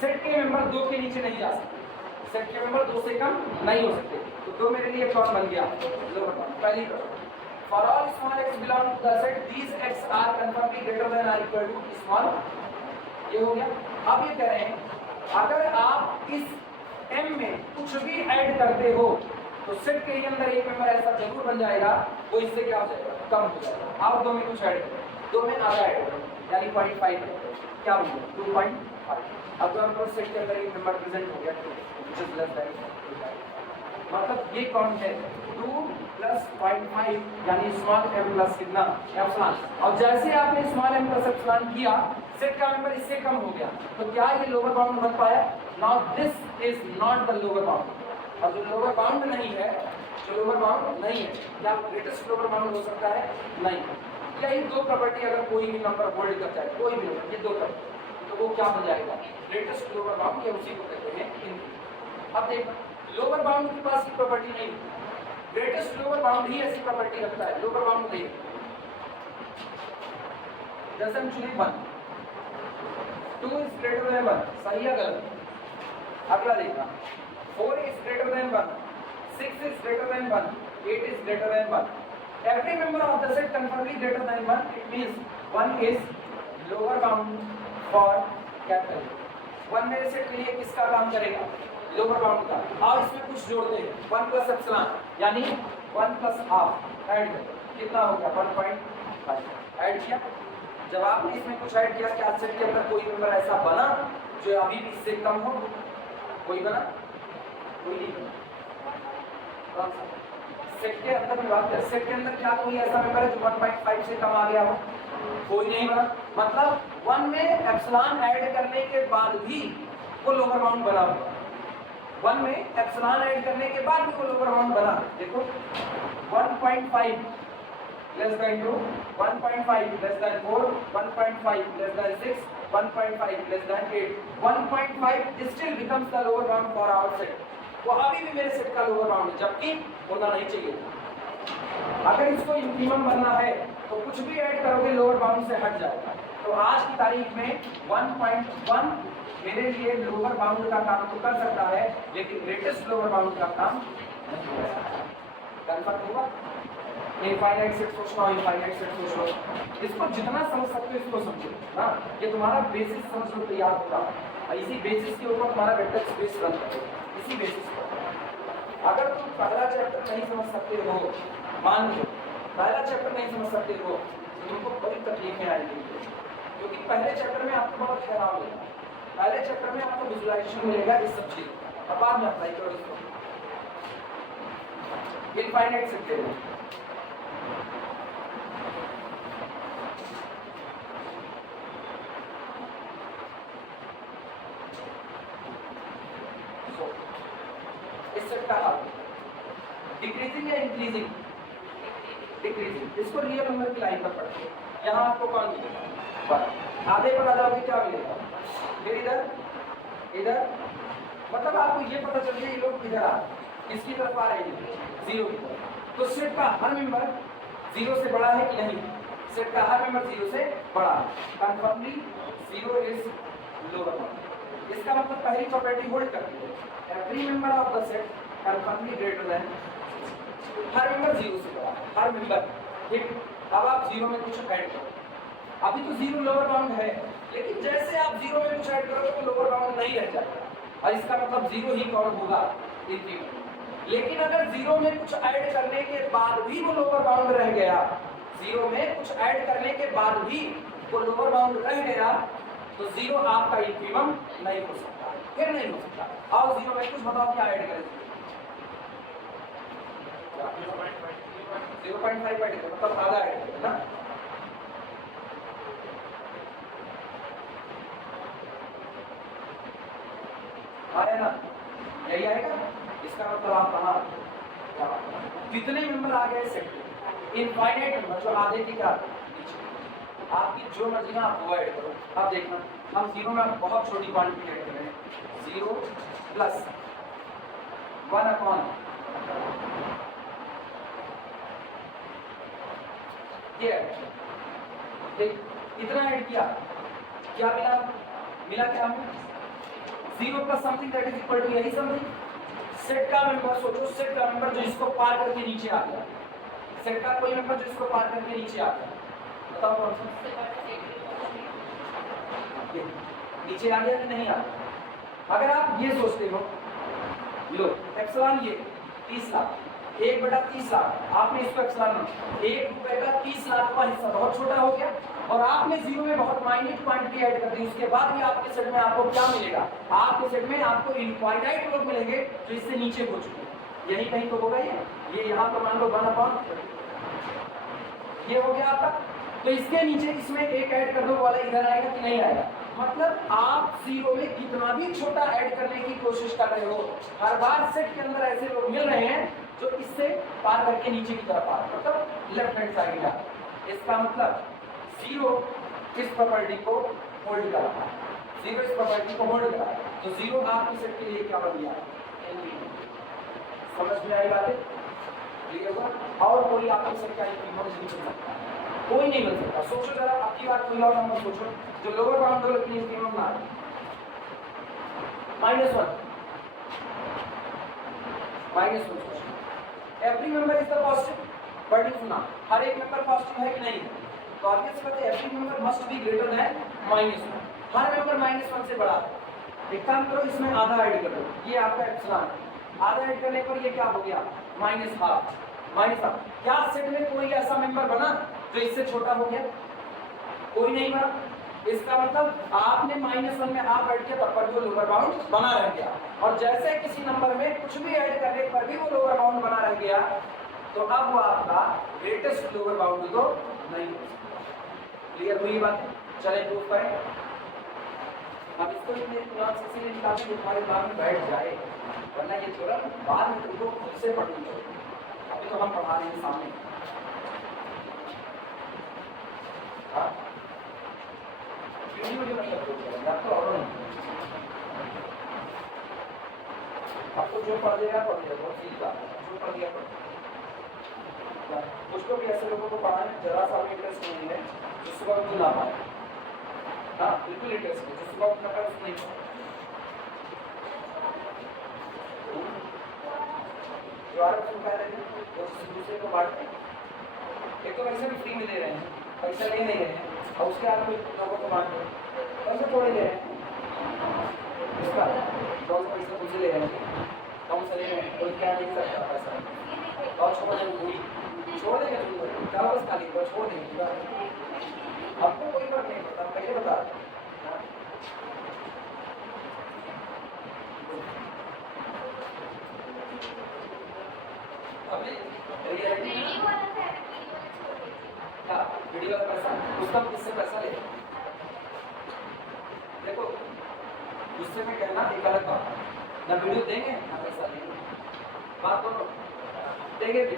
सेट के मेंबर 2 के नीचे नहीं जा सकते, सेट के मेंबर 2 से कम नहीं हो सकते, तो 2 मेरे लिए कौन बन गया, लोअर बाउंड। पहली बात, for all small x belong to the set these x are confirmably greater than or equal to small, ये हो गया। अब ये कह रहे हैं अगर आप इस m में कुछ भी ऐड करते हो तो सेट के अंदर एक मेंबर ऐसा जरूर बन जाएगा वो इससे क्या हो जाएगा, कम हो जाएगा। आप 2 में कुछ ऐड करो, 2 में आधा ऐड करो, यानी 0.5 क्या हो गया 2.5। अब तो सेट के अंदर एक मेंबर प्रेजेंट हो गया which is less than, मतलब ये कौन है 2 प्लस 0.5 यानी स्मॉल m प्लस कितना एप्सिलॉन, और जैसे आपने स्मॉल m प्लस एप्सिलॉन किया सेट का मेंबर इससे कम हो गया, तो क्या ये लोअर बाउंड बन पाया, now this is not the lower bound. और जो लोअर बाउंड नहीं है, जो लोअर बाउंड नहीं है, क्या ग्रेटेस्ट लोअर बाउंड हो सकता है, नहीं। यही 2 प्रॉपर्टी अगर कोई भी नंबर होल्ड कर जाए, कोई भी नंबर, ये 2 प्रॉपर्टी, तो वो क्या बन जाएगा, ग्रेटेस्ट लोअर बाउंड, या उसी को कहते हैं इनफिनिटी। अब देखो लोअर बाउंड के पास ये प्रॉपर्टी नहीं, ग्रेटेस्ट लोअर बाउंड ही ऐसी प्रॉपर्टी रखता है, लोअर बाउंड नहीं। जैसे हम चुने 1, 2 इज ग्रेटर देन 1, सही है गलत। अगला देखना 4 is greater than 1, 6 is greater than 1, 8 is greater than 1. Every member of the set confirmably greater than 1, it means 1 is lower bound for capital. 1 मेरे सेट के लिए किसका काम करेगा? लोअर बाउंड का। और इसमें कुछ जोड़ते हैं 1 प्लस एप्सिलॉन यानी 1 प्लस हाफ ऐड करें, कितना हो गया 1.5 ऐड किया। जब आपने इसमें कुछ ऐड किया, क्या सेट के अंदर कोई मेंबर ऐसा बना जो अभी भी इससे कम हो? कोई बना? कोई नहीं बना। सेट के अंदर में बात करें, सेट के अंदर क्या कोई ऐसा मेंबर है जो 1.5 से कम आ गया हो? कोई नहीं बना। मतलब 1 में एप्सिलॉन ऐड करने के बाद भी वो लोअर बाउंड बना हुआ। 1 में एप्सिलॉन ऐड करने के बाद भी वो लोअर बाउंड बना। देखो 1.5 less than 2, 1.5 less than 4, 1.5 less than 6, 1.5 less than 8, 1.5 still becomes the lower bound for our set. वो अभी भी मेरे सेट का लोअर बाउंड है, जबकि होना नहीं चाहिए। अगर इसको इंफिनिमम बनना है तो कुछ भी ऐड करोगे लोअर बाउंड से हट जाएगा। तो आज की तारीख में 1.1 मेरे लिए लोअर बाउंड का काम तो कर सकता है, लेकिन ग्रेटेस्ट लोअर बाउंड का काम नहीं कर सकता। कन्फर्म होगा? इनफाइनाइट सेट सोच लो, इनफाइनाइट सेट सोच लो। इसको जितना समझ सकते हो इसको समझो ना। ये तुम्हारा बेसिस समझ लो तैयार होगा। इसी बेसिस के ऊपर तुम्हारा वेक्टर स्पेस रन करेगा, इसी बेसिस पर। अगर तुम पहला चैप्टर नहीं समझ सकते हो, मान लो पहला चैप्टर नहीं समझ सकते हो, तो तुमको बड़ी तकलीफें आएंगी, क्योंकि पहले चैप्टर में आपको बहुत ठहराव मिलेगा। पहले चैप्टर में आपको विजुअलाइजेशन मिलेगा इस सब चीज का, बाद में अप्लाई करो इसको। इनफाइनाइट सेट ले लो, इस सेट का हाल डिक्रीजिंग या इंक्रीजिंग? डिक्रीजिंग। इसको रियल नंबर की लाइन पर पढ़ते हैं। यहाँ आपको कौन मिलेगा? आधे पर आ जाओगे क्या मिलेगा? फिर इधर इधर, मतलब आपको ये पता चल गया ये लोग इधर आ किसकी तरफ आ रहे हैं? 0 की तरफ। तो सेट का हर मेंबर 0 से बड़ा है कि नहीं? सेट का हर मेंबर 0 से बड़ा है। Confirmly 0 is lower bound. इसका मतलब पहली प्रॉपर्टी होल्ड करती है, every member of the set confirmly greater then, her member 0 से बड़ा है, हर मेंबर। ठीक, अब आप 0 में कुछ ऐड करो। अभी तो 0 लोअर बाउंड है, लेकिन जैसे आप 0 में कुछ ऐड करोगे तो लोअर बाउंड नहीं रह जाएगा, और इसका मतलब 0 ही कौन होगा? इंक्रीमेंट। लेकिन अगर 0 में कुछ ऐड करने के बाद भी वो लोअर बाउंड रह गया, 0 में कुछ ऐड करने के बाद भी वो लोअर बाउंड रह गया, तो 0 आपका इंफिनिमम नहीं हो सकता, फिर नहीं हो सकता। और 0 में कुछ बताओ क्या ऐड करें? 0.5 ऐड करें, मतलब आधा ऐड करें ना। आया ना? यही आएगा। इसका मतलब आप कहाँ कितने मेंबर आ गए सेट? इनफाइनाइट मेंबर, जो आधे की क्या नीचे। आपकी जो मर्जी ना आप वो ऐड करो। अब देखना हम 0 में बहुत छोटी क्वांटिटी ऐड कर रहे हैं, 0 प्लस 1 अपॉन ये, ठीक, इतना ऐड किया, क्या मिला? मिला क्या हमें? 0 plus something that is equal to यही समथिंग। सेट का मेंबर सोचो, सेट का मेंबर जो इसको पार करके नीचे आ गया, सेट का कोई मेंबर जो इसको पार करके नीचे आ गया, बताओ कौन सा? नीचे आ गया कि नहीं आ गया? अगर आप ये सोचते हो, लो एप्सिलॉन ये 30 लाख, 1/30 लाख, आपने इसको एप्सिलॉन 1 रुपए का 30 लाख का हिस्सा बहुत छोटा हो गया, और आपने 0 में बहुत माइन्यूट क्वांटिटी ऐड कर दी। उसके बाद भी आपके सेट में आपको क्या मिलेगा? आपके सेट में आपको इनफाइनाइट लोग मिलेंगे जो इससे नीचे हो चुके हैं। यही कहीं तो होगा ये यहाँ पर मान लो 1/, ये हो गया आपका। तो इसके नीचे इसमें एक ऐड कर दो वाला इधर आएगा कि नहीं आएगा? मतलब आप 0 में कितना भी छोटा ऐड करने की कोशिश कर रहे हो, हर बार सेट के अंदर ऐसे लोग मिल रहे हैं जो इससे पार करके नीचे की तरफ आ रहे हैं, मतलब लेफ्ट हैंड साइड में। इसका मतलब 0 इस प्रॉपर्टी को होल्ड कर रहा है, 0 इस प्रॉपर्टी को होल्ड कर रहा है, तो 0 आपके सेट के लिए क्या बन गया? समझ में आई बातें? क्लियर हुआ? और कोई आपके सेट का इंफिनिमम नहीं बन सकता, कोई नहीं बन सकता। सोचो जरा, आपकी बात कोई और नंबर सोचो जो लोअर बाउंड हो लेकिन इंफिनिमम ना आए। -1 -1 every member is the positive, but if ना हर एक मेंबर पॉजिटिव है कि नहीं, तो ऑब्वियस बात है every member must be greater than -1, her member -1 से बड़ा है। एक काम करो, इसमें आधा ऐड कर दो, ये आपका एप्सिलॉन है, आधा ऐड करने पर ये क्या हो गया -12 क्या सेट में कोई ऐसा मेंबर बना जो इससे छोटा हो गया? कोई नहीं बना। इसका मतलब आपने -1 में हाफ ऐड किया तब पर भी वो लोअर बाउंड बना रह गया, और जैसे किसी नंबर में कुछ भी ऐड करने पर भी वो लोअर बाउंड बना रह गया, तो अब वो आपका ग्रेटेस्ट लोअर बाउंड तो नहीं हो सकता। क्लियर हुई बात? चले प्रूफ करें। अब इसको इतने पुरान से निकालने के तुम्हारे दिमाग में बैठ जाए, वरना ये थोड़ा बाद में तुमको खुद से पढ़नी चाहिए। अभी तो हम पढ़ा रहे हैं सामने। हाँ मुझे मतलब आपको और नहीं, आपको जो पढ़ देगा पढ़ देगा, बहुत सीधी बात है, जो पढ़ दिया पढ़। कुछ लोग भी ऐसे लोगों को पढ़ाने जरा सा इंटरेस्ट नहीं है जो सुबह उठ ना पाए। हाँ बिल्कुल इंटरेस्ट है, जो सुबह उठना पाए उसको नहीं पढ़ा। जो आरब सुन पा रहे हैं वो दूसरे को बांटते हैं। एक तो वैसे भी फ्री में दे रहे हैं, पैसा ले नहीं रहे हैं, और उसके बाद लोगों को बांट रहे हैं, पैसे थोड़े ले रहे हैं। इसका बहुत पैसा मुझे ले रहे हैं, कौन सा ले रहे हैं, कोई क्या नहीं सकता पैसा, और छोड़ देंगे पूरी छोड़ देंगे, क्या बस खाली छोड़ देंगे, आपको कोई फर्क नहीं पड़ता। पहले बता अभी क्या वीडियो का पैसा उसका किससे पैसा ले? देखो गुस्से में कहना एक अलग बात, ना वीडियो देंगे ना पैसा लेंगे, बात दोनों देंगे भी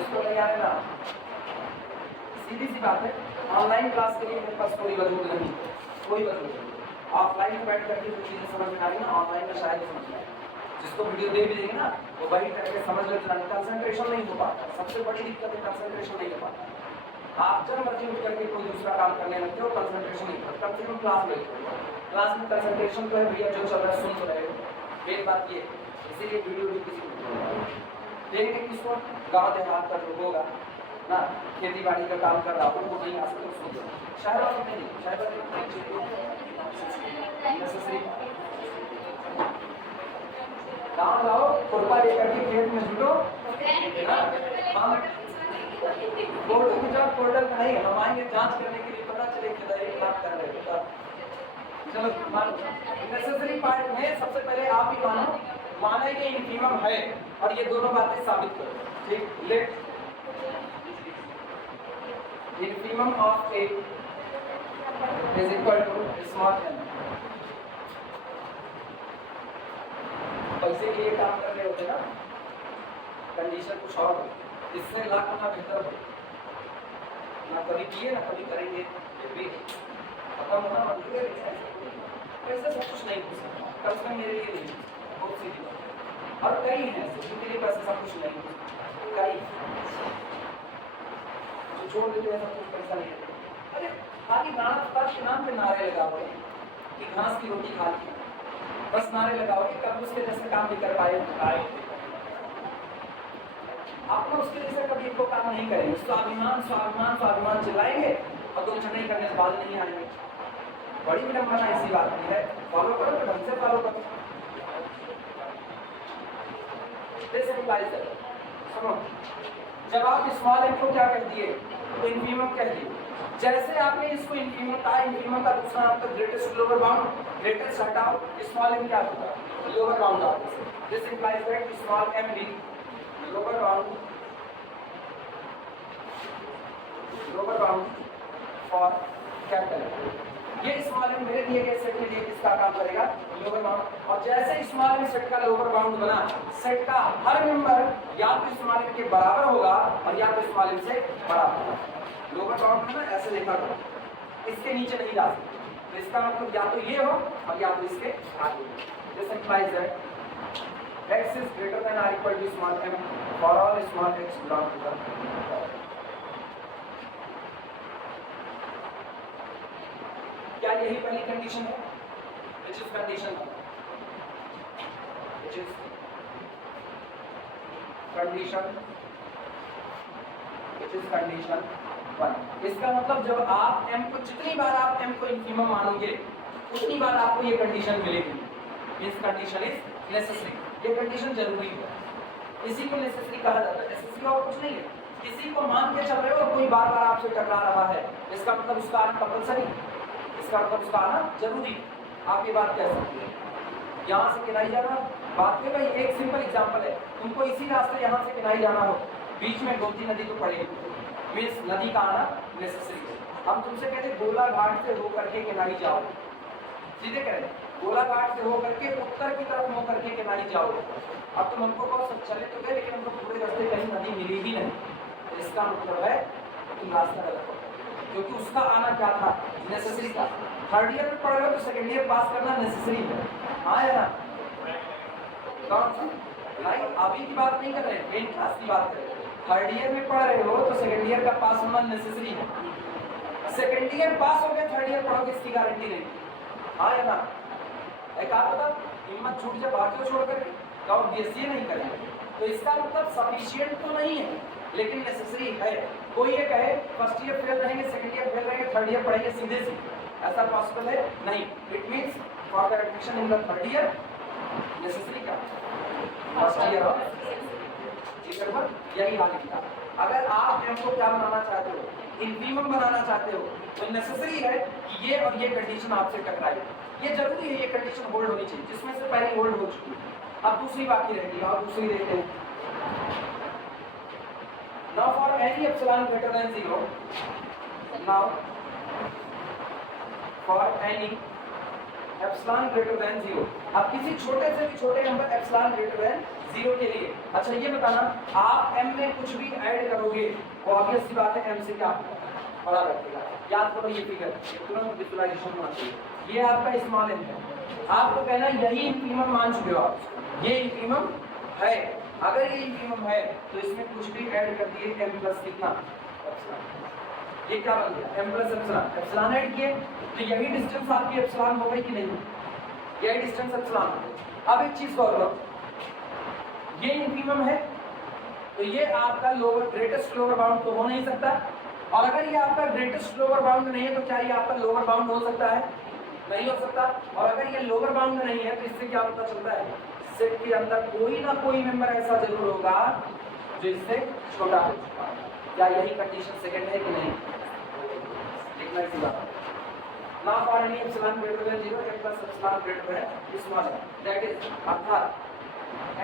इसको नहीं आने ना, सीधी सी बात है। ऑनलाइन क्लास के लिए मेरे पास कोई वजूद नहीं, कोई वजूद नहीं। ऑफलाइन में बैठ करके जो चीज़ें समझ में आ रही ना, ऑनलाइन में शायद समझ में आए। जिसको वीडियो दे भी देंगे ना वो वही करके समझ लेते हैं, कंसंट्रेशन नहीं हो पाता। सबसे बड़ी दिक्कत है कंसंट्रेशन नहीं हो पाता। आप जब मर्जी उठ करके कोई दूसरा काम करने लगते हो कंसंट्रेशन नहीं होता। कम से कम क्लास में क्लास में कंसंट्रेशन तो है भैया, जो चल रहा है सुन तो रहे हो, मेन बात ये इसीलिए वीडियो भी किसी को देंगे किसको, गाँव देहात का जो होगा ना, खेती बाड़ी का काम कर रहा हो वो नहीं आ सकते, सुन लो। शहरों में नहीं, शहरों गाँव जाओ, खुरपा लेकर के खेत में जुटो, पोर्टल का नहीं, हम आएंगे जांच करने के लिए, पता चले कि एक लाख कर रहे। चलो नेसेसरी पार्ट में सबसे पहले आप ही मानो, माने कि इन्फीमम है, और ये दोनों बातें साबित करो। ठीक, let infimum of A is equal to small N. पैसे के लिए काम कर रहे होते ना, कंडीशन कुछ और हो, इससे लाख गुना बेहतर हो। ना कभी किए ना कभी करेंगे, ये भी खत्म होना मंजूर है। पैसे सब कुछ नहीं हो सकता, कम से कम मेरे लिए नहीं, बहुत सीधी बात है। और कई हैं जिनके लिए पैसे सब कुछ नहीं हो सकता, कई जो छोड़ देते हैं सब कुछ पैसा नहीं देते। अरे खाली नारा के नाम पे नारे लगाओगे कि घास की रोटी खा ली, बस नारे लगाओगे, कभी उसके जैसे काम नहीं कर पाए, आप लोग उसके जैसे कभी इनको काम नहीं करेंगे। स्वाभिमान स्वाभिमान स्वाभिमान चिल्लाएंगे और दो चढ़ाई करने के बाद नहीं आएंगे। बड़ी विडंबना इसी बात की है। फॉलो करो तो ढंग से फॉलो करो। सुनो, जब आप स्मॉल एम को क्या कह दिए तो इन्फीमम कह दिए, जैसे आपने इसको इन्फीमम कहा, इन्फीमम का दूसरा नाम तो ग्रेटेस्ट लोअर बाउंड, ग्रेटेस्ट हटाओ, स्मॉल एम क्या होगा? लोअर बाउंड आ गया। This implies that small M be lower bound for capital. ये स्मॉल एम मेरे दिए गए सेट के लिए किसका काम करेगा? Lower bound. और जैसे स्मॉल एम सेट का लोअर बाउंड बना, सेट का हर मेंबर या तो स्मॉल एम के बराबर होगा और या तो स्मॉल एम से बड़ा होगा। लोअर बाउंड है ना, ऐसे लिखा करो, इसके नीचे नहीं जा सकते। तो इसका मतलब या तो ये हो और या तो इसके आगे। This implies that x is greater than or equal to small m for all small x belong to the। क्या यही पहली कंडीशन है? which is condition 1, which is condition which is condition 1। इसका मतलब जब आप m को जितनी बार आप m को इन्फीमम मानोगे उतनी बार आपको ये कंडीशन मिलेगी। मींस कंडीशन इज नेसेसरी, ये कंडीशन जरूरी है, इसी को नेसेसरी कहा जाता है। नेसेसरी और कुछ नहीं है, किसी को मान के चल रहे हो और कोई बार बार आपसे टकरा रहा है, इसका मतलब उसका आना कंपलसरी, इसका मतलब उसका आना जरूरी। आप ये बात कह सकते हैं। यहाँ से किनाई जाना, बात में भाई एक सिंपल एग्जांपल है, तुमको इसी रास्ते यहाँ से किनाई जाना हो, बीच में गोमती नदी तो पड़ेगी, मीन्स नदी का आना नेसेसरी है। हम तुमसे कहते गोला घाट से होकर के किनाई जाओ, सीधे कह रहे गोला घाट से होकर के उत्तर की तरफ मुँह करके किनाई जाओ। अब तुम हमको कहो सब चले तो गए लेकिन हमको पूरे रास्ते कहीं नदी मिली ही नहीं, तो इसका मतलब है तुम रास्ता गलत हो, क्योंकि उसका आना क्या था, नेसेसरी था। थर्ड ईयर में पढ़ रहे हो तो सेकेंड ईयर पास करना नेसेसरी है, हाँ या ना? कौन सा नहीं, अभी की बात नहीं कर रहे, मेन क्लास की बात कर रहे हैं। थर्ड ईयर में पढ़ रहे हो तो सेकेंड ईयर का पास होना नेसेसरी है। सेकेंड ईयर पास हो गए, थर्ड ईयर पढ़ोगे इसकी गारंटी नहीं, हाँ या ना? एक आप बता, हिम्मत छूट जाए भाग छोड़ करके कहो बीएससी नहीं करेंगे, तो इसका मतलब सफिशिएंट तो नहीं है लेकिन नेसेसरी है। कोई ये कहे फर्स्ट ईयर फेल रहेंगे, सेकेंड ईयर फेल रहेंगे, थर्ड ईयर पढ़ेंगे सीधे से, ऐसा पॉसिबल है नहीं। It means for the admission in the third year necessary क्या, फर्स्ट ईयर ऑफ यही हाल लिखा। अगर आप एम को क्या बनाना चाहते हो, इन्फीमम बनाना चाहते हो, तो नेसेसरी है कि ये और ये कंडीशन आपसे टकराए। ये जरूरी है, ये कंडीशन होल्ड होनी चाहिए, जिसमें से पहली होल्ड हो चुकी है। अब दूसरी बाकी रहेगी, और दूसरी देखते हैं। Now for any epsilon greater than 0, now for any epsilon greater than 0, अब किसी छोटे से भी छोटे नंबर एप्सिलॉन ग्रेटर देन 0 के लिए, अच्छा ये बताना आप m में कुछ भी ऐड करोगे तो ऑब्वियस सी बात है m से क्या बड़ा रखेगा। याद करो ये फिगर, तुरंत विजुअलाइजेशन होना चाहिए। ये आपका स्मॉल m है, आपको कहना यही इन्फीमम मान चुके हो आप, ये इन्फीमम है। अगर ये इन्फीमम है तो इसमें कुछ भी ऐड कर दिए m प्लस कितना एप्सिलॉन, ये क्या बन गया m plus epsilon. Epsilon add किए तो यही डिस्टेंस आपकी एप्सिलॉन हो गई कि नहीं, यही डिस्टेंस एप्सिलॉन हो गई। अब एक चीज गौर करो, ये इन्फीमम है तो ये आपका लोअर ग्रेटेस्ट लोअर बाउंड तो हो नहीं सकता, और अगर ये आपका ग्रेटेस्ट लोअर बाउंड नहीं है तो क्या ये आपका लोअर बाउंड हो सकता है, नहीं हो सकता। और अगर ये लोअर बाउंड नहीं है तो इससे क्या पता चलता है, सेट के अंदर कोई ना कोई मेंबर ऐसा जरूर होगा जो इससे छोटा हो चुका है। क्या यही कंडीशन सेकंड है कि नहीं, लिखना इसी बात। Now for any epsilon greater than 0, m plus epsilon greater than small m, that is अर्थात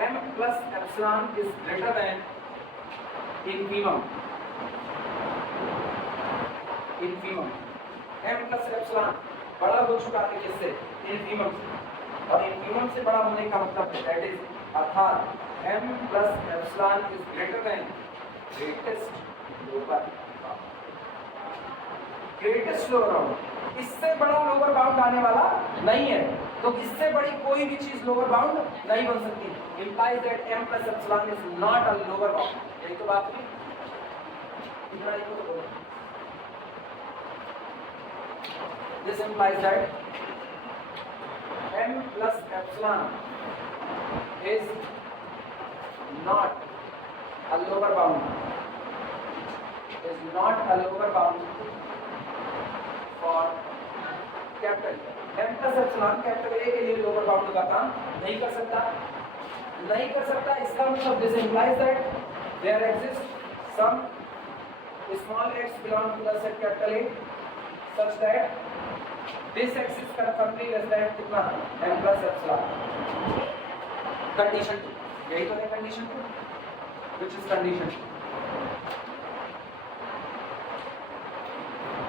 m plus epsilon is greater than infimum, infimum m plus epsilon बड़ा हो चुका है किससे, infimum से, और infimum से बड़ा होने का मतलब है that is अर्थात m plus epsilon is greater than greatest lower, greatest lower bound, इससे बड़ा लोअर बाउंड आने वाला नहीं है, तो इससे बड़ी कोई भी चीज लोअर बाउंड नहीं बन सकती। Implies that m plus epsilon is not a lower bound, यही तो बात हुई। इतना लिखो तो बोलो, this implies that m plus epsilon is not a lower bound, is not a lower bound for capital m plus epsilon capital A के लिए लोअर बाउंड का काम नहीं कर सकता, नहीं कर सकता। इसका मतलब this implies that there exists some small x belong to the set capital A such that this x is confirmably less than कितना m plus epsilon। कंडीशन 2, यही तो है condition 2, which is condition 2,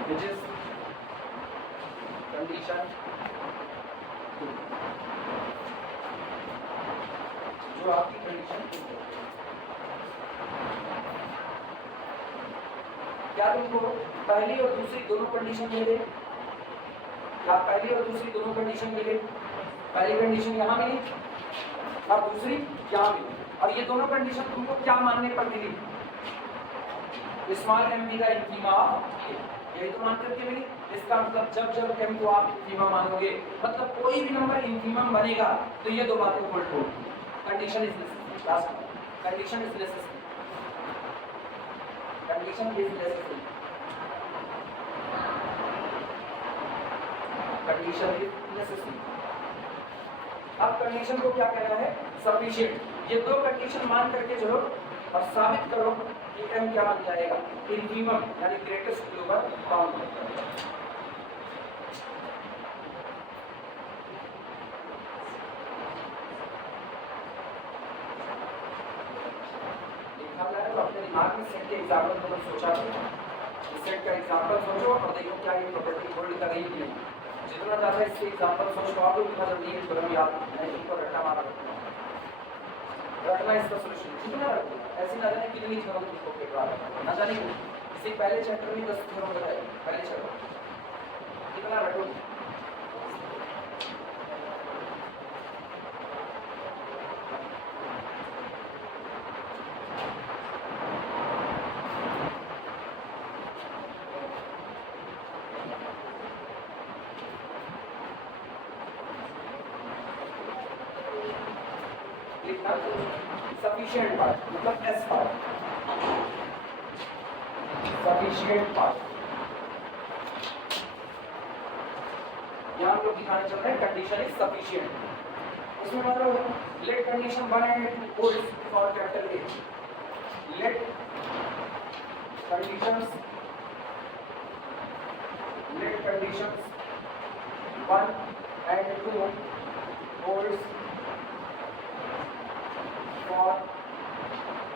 which is condition 2, जो आपकी कंडीशन 2 है। क्या तुमको पहली और दूसरी दोनों कंडीशन मिले, क्या पहली और दूसरी दोनों कंडीशन मिले, पहली कंडीशन यहाँ मिली और दूसरी यहाँ मिली, और ये दोनों कंडीशन तुमको क्या मानने पर मिली, स्मॉल m का इन्फीमा ऑफ a, यही तो मान करके मिली। इसका मतलब जब जब m को आप इन्फीमा मानोगे, मतलब कोई भी नंबर इन्फीमम बनेगा तो ये दो बातें होल्ड होगी। Condition is this, last condition is necessary, condition is necessary, condition is necessary. अब कंडीशन को क्या कहना है? सफिशिएंट। ये दो कंडीशन मान करके चलो और साबित करो कि m क्या बन जाएगा? इनफीमम यानी ग्रेटेस्ट ग्लोबल बाउंड। लिखा जाए तो अपने दिमाग में सेट के एग्जाम्पल को सोचा करो, सेट का एग्जाम्पल सोचो और देखो क्या ये प्रॉपर्टी होल्ड कर रही है कि नहीं। जितना ज़्यादा इसके एग्जाम्पल सोच पाओगे उतना जल्दी तुरंत याद नहीं, इसको रट्टा मारा रखना इसका सोल्यूशन कितना रखो। ऐसी ना जाने कितनी थ्योरम लिखो पेपर ना जाने इसी पहले चैप्टर में 10 थ्योरम बताए, पहले चैप्टर कितना रखो। सफिशिएंट पार्ट मतलब एस पार्ट, सफिशिएंट पार्ट। यहाँ हम लोग दिखाने चल रहे हैं कंडीशन इज सफिशिएंट। इसमें मतलब let condition 1 and 2 holds for capital A. Let conditions 1 and 2 holds for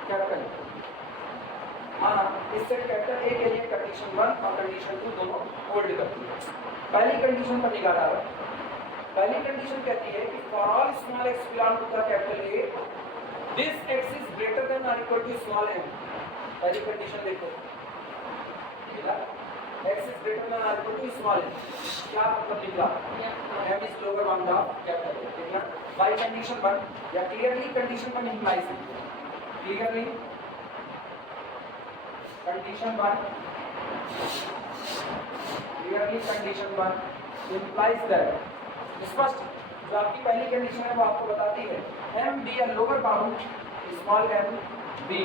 capital. माना इससे कैपिटल ए के लिए कंडीशन 1 और कंडीशन 2 दोनों होल्ड करती है। पहली कंडीशन पर निगाह डालो। पहली कंडीशन कहती है कि for all small x belong to the capital A this X is greater than और इक्वल टू स्मॉल एम। पहली कंडीशन देखो, एक्स इज ग्रेटर देन और इक्वल टू स्मॉल एम। क्या मतलब निकला? M is lower bound of capital A. देखना बाय कंडीशन 1 या क्लियरली कंडीशन 1 इंप्लाइज है, clearly condition 1 clearly condition 1 implies that स्पष्ट जो आपकी पहली कंडीशन है वो आपको बताती है m be a lower bound, small m be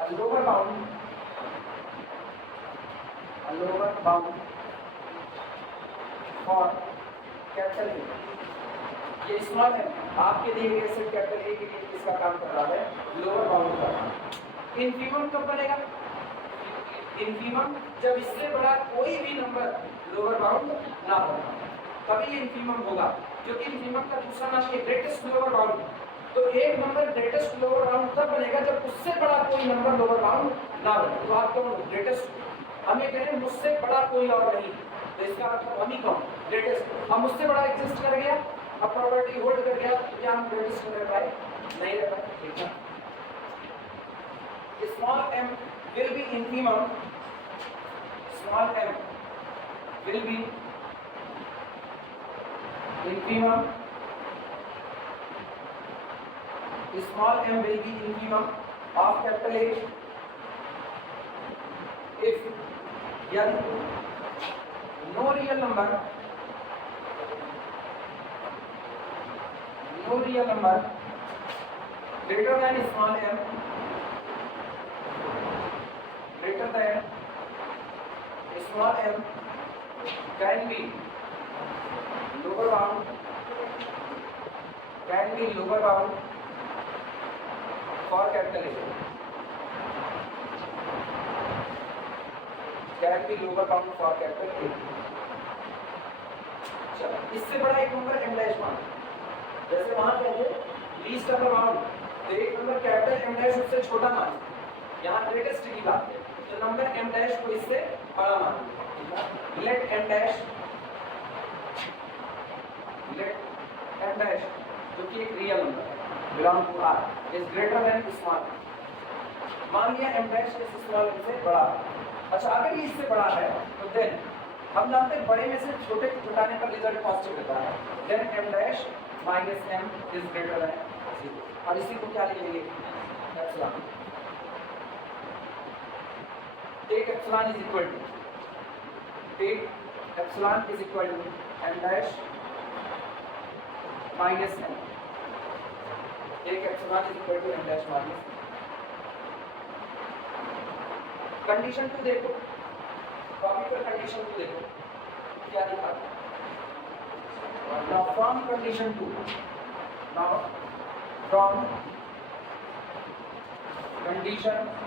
a lower bound for capital A. ये स्मॉल m आपके दिए गए सिर्फ कैपिटल ए के लिए इसका काम कर रहा है, लोअर बाउंड का। इनफीमम कब बनेगा? इनफीमम जब इससे बड़ा कोई भी नंबर लोअर बाउंड ना हो, तभी ये इनफीमम होगा। क्योंकि इनफीमम का दूसरा नाम है ग्रेटेस्ट लोअर बाउंड। तो एक नंबर ग्रेटेस्ट लोअर बाउंड तब बनेगा जब उससे बड़ा कोई नंबर लोअर बाउंड ना बने। तो आप कौन ग्रेटेस्ट? हम ये कह रहे हैं मुझसे बड़ा कोई और नहीं, तो इसका मतलब हम ही कौन? ग्रेटेस्ट। अब मुझसे बड़ा एग्जिस्ट कर गया, अब प्रॉपर्टी होल्ड कर गया, तो क्या हम ग्रेटेस्ट रह पाए? नहीं रह पाए। ठीक है, small m will be infimum, small m will be infimum, small m will be infimum of capital A if yet no real number greater than small m greater than small m can be lower bound for capital A, can be lower bound for capital A। चलो इससे बड़ा एक नंबर m डैश मान, जैसे वहां कहते लीस्ट अपर बाउंड, तो एक नंबर कैपिटल m डैश उससे छोटा मान, यहाँ ग्रेटेस्ट की बात है, तो नंबर m डैश को इससे बड़ा मान। लेट m डैश जो कि एक रियल नंबर है belong to r is greater than small. मान लिया m डैश इस स्मॉल m से बड़ा है। अच्छा अगर ये इससे बड़ा है तो देन हम जानते हैं बड़े में से छोटे को घटाने पर रिजल्ट पॉजिटिव रहता है। Then m dash minus m is greater than 0। और इसी को क्या लिखेंगे? Epsilon. Take epsilon is equal to m dash minus m। Take epsilon is equal to m dash minus. Condition 2 देखो, कॉपी पर कंडीशन 2 देखो क्या लिखा है। Now from condition 2, now from condition 2,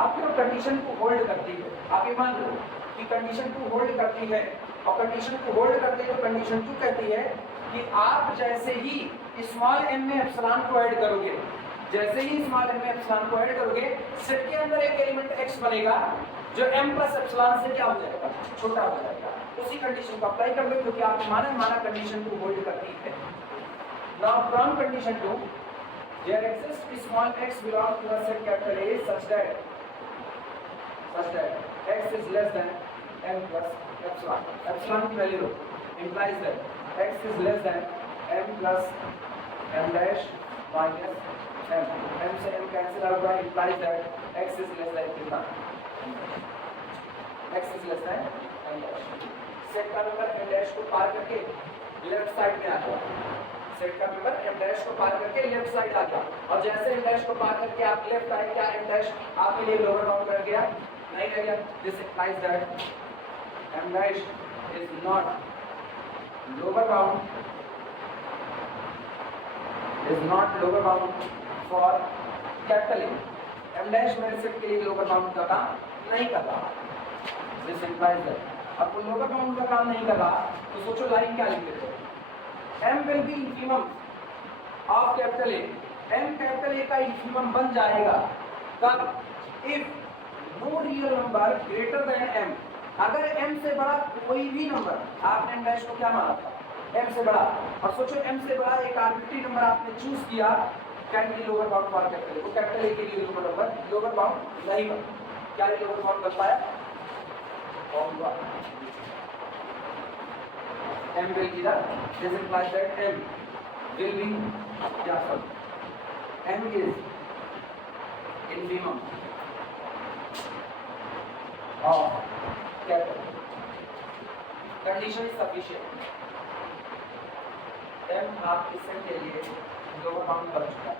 आप जब कंडीशन को होल्ड करती है, आप ये मान लो कि कंडीशन 2 होल्ड करती है और कंडीशन 2 होल्ड करती है तो कंडीशन 2 कहती है कि आप जैसे ही स्मॉल m में एप्सिलॉन को ऐड करोगे, जैसे ही स्मॉल m में एप्सिलॉन को ऐड करोगे, सेट के अंदर एक एलिमेंट x बनेगा जो m प्लस एप्सिलॉन से क्या हो जाएगा, छोटा हो जाएगा। उसी कंडीशन को अप्लाई कर लो क्योंकि आपने माना कंडीशन 2 होल्ड करती है। Now from condition 2 there exists small x belongs to the set capital A such that x is less than m plus epsilon. Epsilon की value low, implies that x is less than m plus m dash minus m. m से m cancel out by implies that x is less than कितना, x is less than m dash. Set का नंबर m dash को पार करके लेफ्ट साइड में आ गया, सेट का मेंबर m डैश को पार करके लेफ्ट साइड आ गया और जैसे m डैश को पार करके आप लेफ्ट आए, क्या m डैश आपके लिए लोअर बाउंड रह गया, नहीं रह गया। This implies that m dash is not lower bound, is not lower bound for capital A. m dash मेरे सेट के लिए लोअर बाउंड का काम नहीं कर रहा। दिस implies that अब वो लोअर बाउंड का काम नहीं कर रहा तो सोचो लाइन क्या लिख देते हो, m will be infimum of capital A. m capital A का infimum बन जाएगा कब, if no real number greater than m. अगर m से बड़ा कोई भी नंबर, आपने m डैश को क्या माना था, m से बड़ा, और सोचो m से बड़ा एक आर्बिट्री नंबर आपने चूज किया, can be lower bound for capital A. वो कैपिटल A के लिए लोअर बाउंड नहीं बन, क्या ये लोअर बाउंड बन पाया, m will be the, this implies that m will be, yeah, sorry, m is infimum of capital. Condition is sufficient. m आप इस सेट के लिए लोअर बाउंड कर चुका है।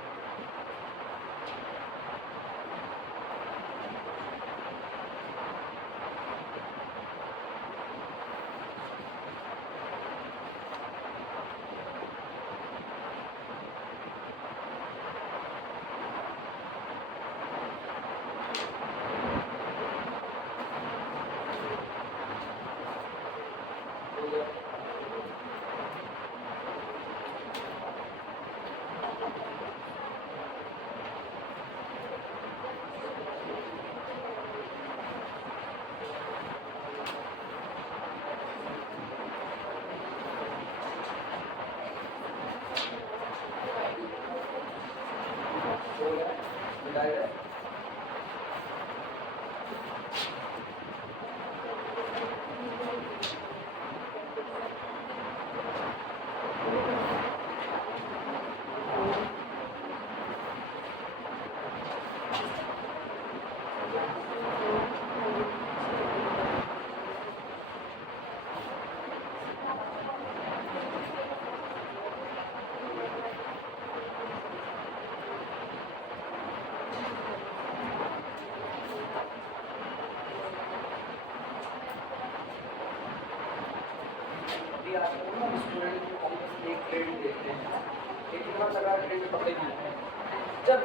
जब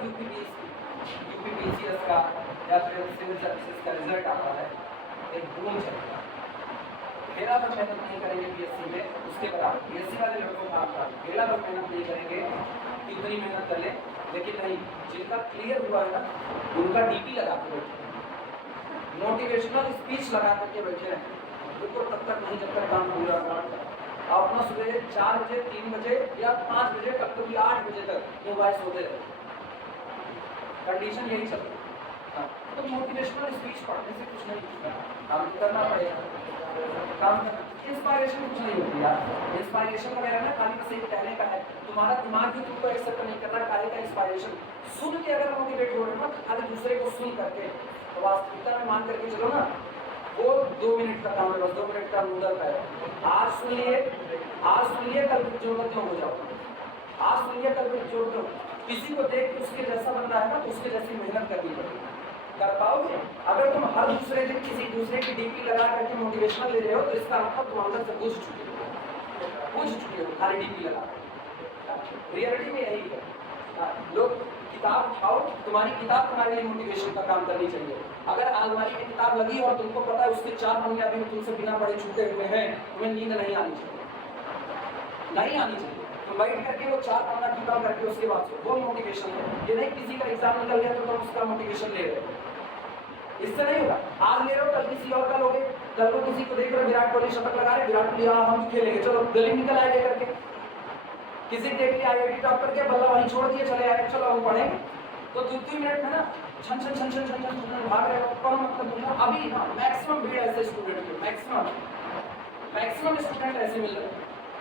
यूपीपीसीएस का या फिर सिविल सर्विसेज का रिजल्ट आता है, एक बूम चलता है, मेरा तो मेहनत नहीं करेंगे बीएससी में, उसके बाद बीएससी वाले लड़कों का आपका मेरा तो मेहनत नहीं करेंगे, कितनी मेहनत कर ले, लेकिन नहीं, जिनका क्लियर हुआ है ना उनका डीपी लगा के बैठे, मोटिवेशनल स्पीच लगा करके बैठे हैं, उनको तब तक नहीं जब तक काम पूरा करना। अपना सुबह 4 बजे 3 बजे या 5 बजे कब कभी 8 बजे तक मोबाइल सोते रहे, कंडीशन यही चल रही है। तो मोटिवेशनल स्पीच पढ़ने से कुछ नहीं होगा, काम करना पड़ेगा, काम करना। इंस्पायरेशन कुछ नहीं होती यार, इंस्पायरेशन वगैरह ना खाली बस एक कहने का है, तुम्हारा दिमाग भी तुमको एक्सेप्ट नहीं कर रहा, काहे का इंस्पायरेशन। सुन के अगर मोटिवेट हो रहे हो ना, खाली दूसरे को सुन करके, तो वास्तविकता में मान करके चलो ना, वो 2 मिनट का काम है, बस 2 मिनट का नूडल है। आज सुन लिए कल फिर जोड़ दो हो जाओ, आज सुन लिए कल फिर जोड़ दो, किसी को देख के उसके जैसा बनना है ना तो उसके जैसी मेहनत करनी पड़ेगी। कर पाओगे? अगर तुम हर दूसरे दिन किसी दूसरे की डीपी लगा करके मोटिवेशनल ले रहे हो तो इसका मतलब तुम अंदर से बुझ चुके हो खाली डीपी लगा। रियलिटी में यही है। लोग किताब उठाओ, तुम्हारी किताब तुम्हारे लिए मोटिवेशन का काम करनी चाहिए। अगर अलमारी में किताब लगी और तुमको पता है उसके 4 पन्ने अभी तुमसे बिना पढ़े छूटे हुए हैं, तुम्हें नींद नहीं आनी चाहिए। तुम बैठ करके वो 4 पन्ना खत्म करके उसके बाद वो मोटिवेशन है। ये नहीं किसी का एग्जाम निकल गया तो तुम उसका मोटिवेशन ले रहे हो, इससे नहीं होगा। आज ले रहे हो कल किसी और का लोगे। कल को किसी को देख रहे हो विराट कोहली शतक लगा रहे, विराट कोहली हम खेलेंगे, चलो गली निकल आए लेकर के। किसी देख लिया IIT टॉप करके बल्ला वहीं छोड़ दिए, चले आए, चलो हम पढ़ेंगे। तो 2-3 मिनट में ना छन भाग रहे हो, कौन मतलब तुम अभी ना मैक्सिमम भीड़ ऐसे स्टूडेंट के मैक्सिमम स्टूडेंट ऐसे मिल रहे हैं।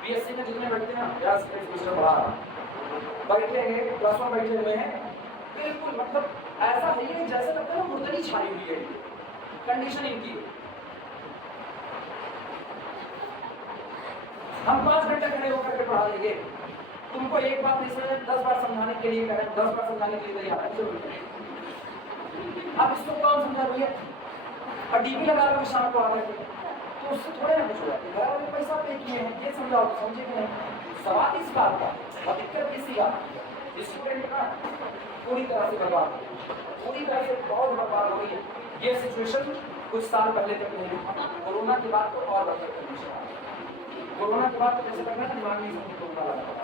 BSc में जितने बैठते हैं ना, यार सेमेस्टर पढ़ा बैठेंगे, क्लास में बैठे हुए हैं, बिल्कुल मतलब ऐसा है ये जैसे लगता है मुर्दनी छाई हुई है। कंडीशन इनकी हम 5 घंटे खड़े होकर के पढ़ा लेंगे, तुमको एक बात नहीं समझ 10 बार समझाने के लिए करें, 10 बार समझाने के लिए तैयार है। अब इसको कौन समझा भैया? और डीपी लगा लो शाम को आकर के, तो उससे थोड़े ना कुछ होगा। घर वाले पैसा पे किए हैं, ये समझाओ, समझे कि नहीं? सवाल इस बात का और दिक्कत किसी का स्टूडेंट का पूरी तरह से बर्बाद, पूरी तरह से बहुत बर्बाद हो गई है। ये सिचुएशन कुछ साल पहले तक नहीं था, कोरोना के बाद तो और बदतर कंडीशन आ गई। कोरोना के बाद तो जैसे लग रहा है दिमाग में सबको कोरोना लगा।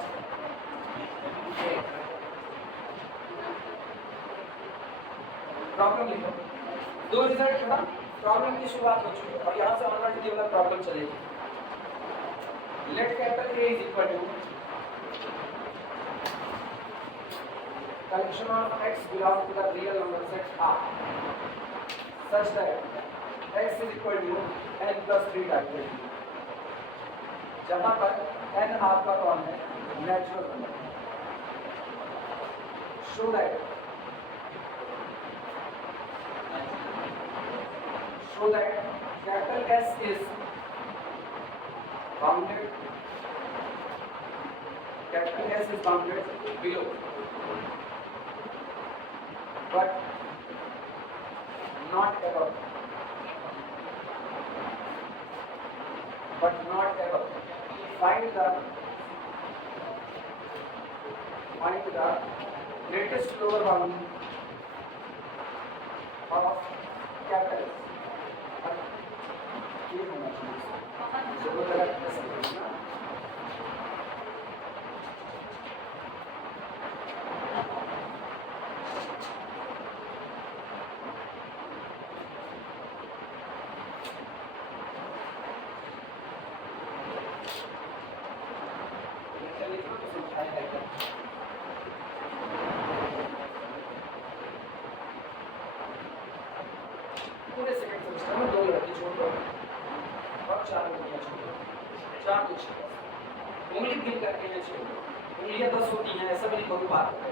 प्रॉब्लम लिखो, 2 रिजल्ट खत्म, प्रॉब्लम की शुरुआत हो चुकी है और यहाँ से ऑनवर्ड केवल प्रॉब्लम चलेगी। Let capital A is equal to collection of x belong to the real number set R such that x is equal to n plus 3 type, जहाँ पर n आपका कौन है? Natural number. Show that capital S is bounded, capital S is bounded below but not above, find the greatest lower bound of capital S। ये होना चाहिए, जो गलत है समझना। पूरे सेकंड सेमेस्टर में 2 लड़के छोड़ दो और 4 लड़कियां छोड़ दो, 4 2 6 उंगली गिन करके हैं छोड़ दो, उंगलियां 10 होती हैं ऐसा भी नहीं कोई बात है।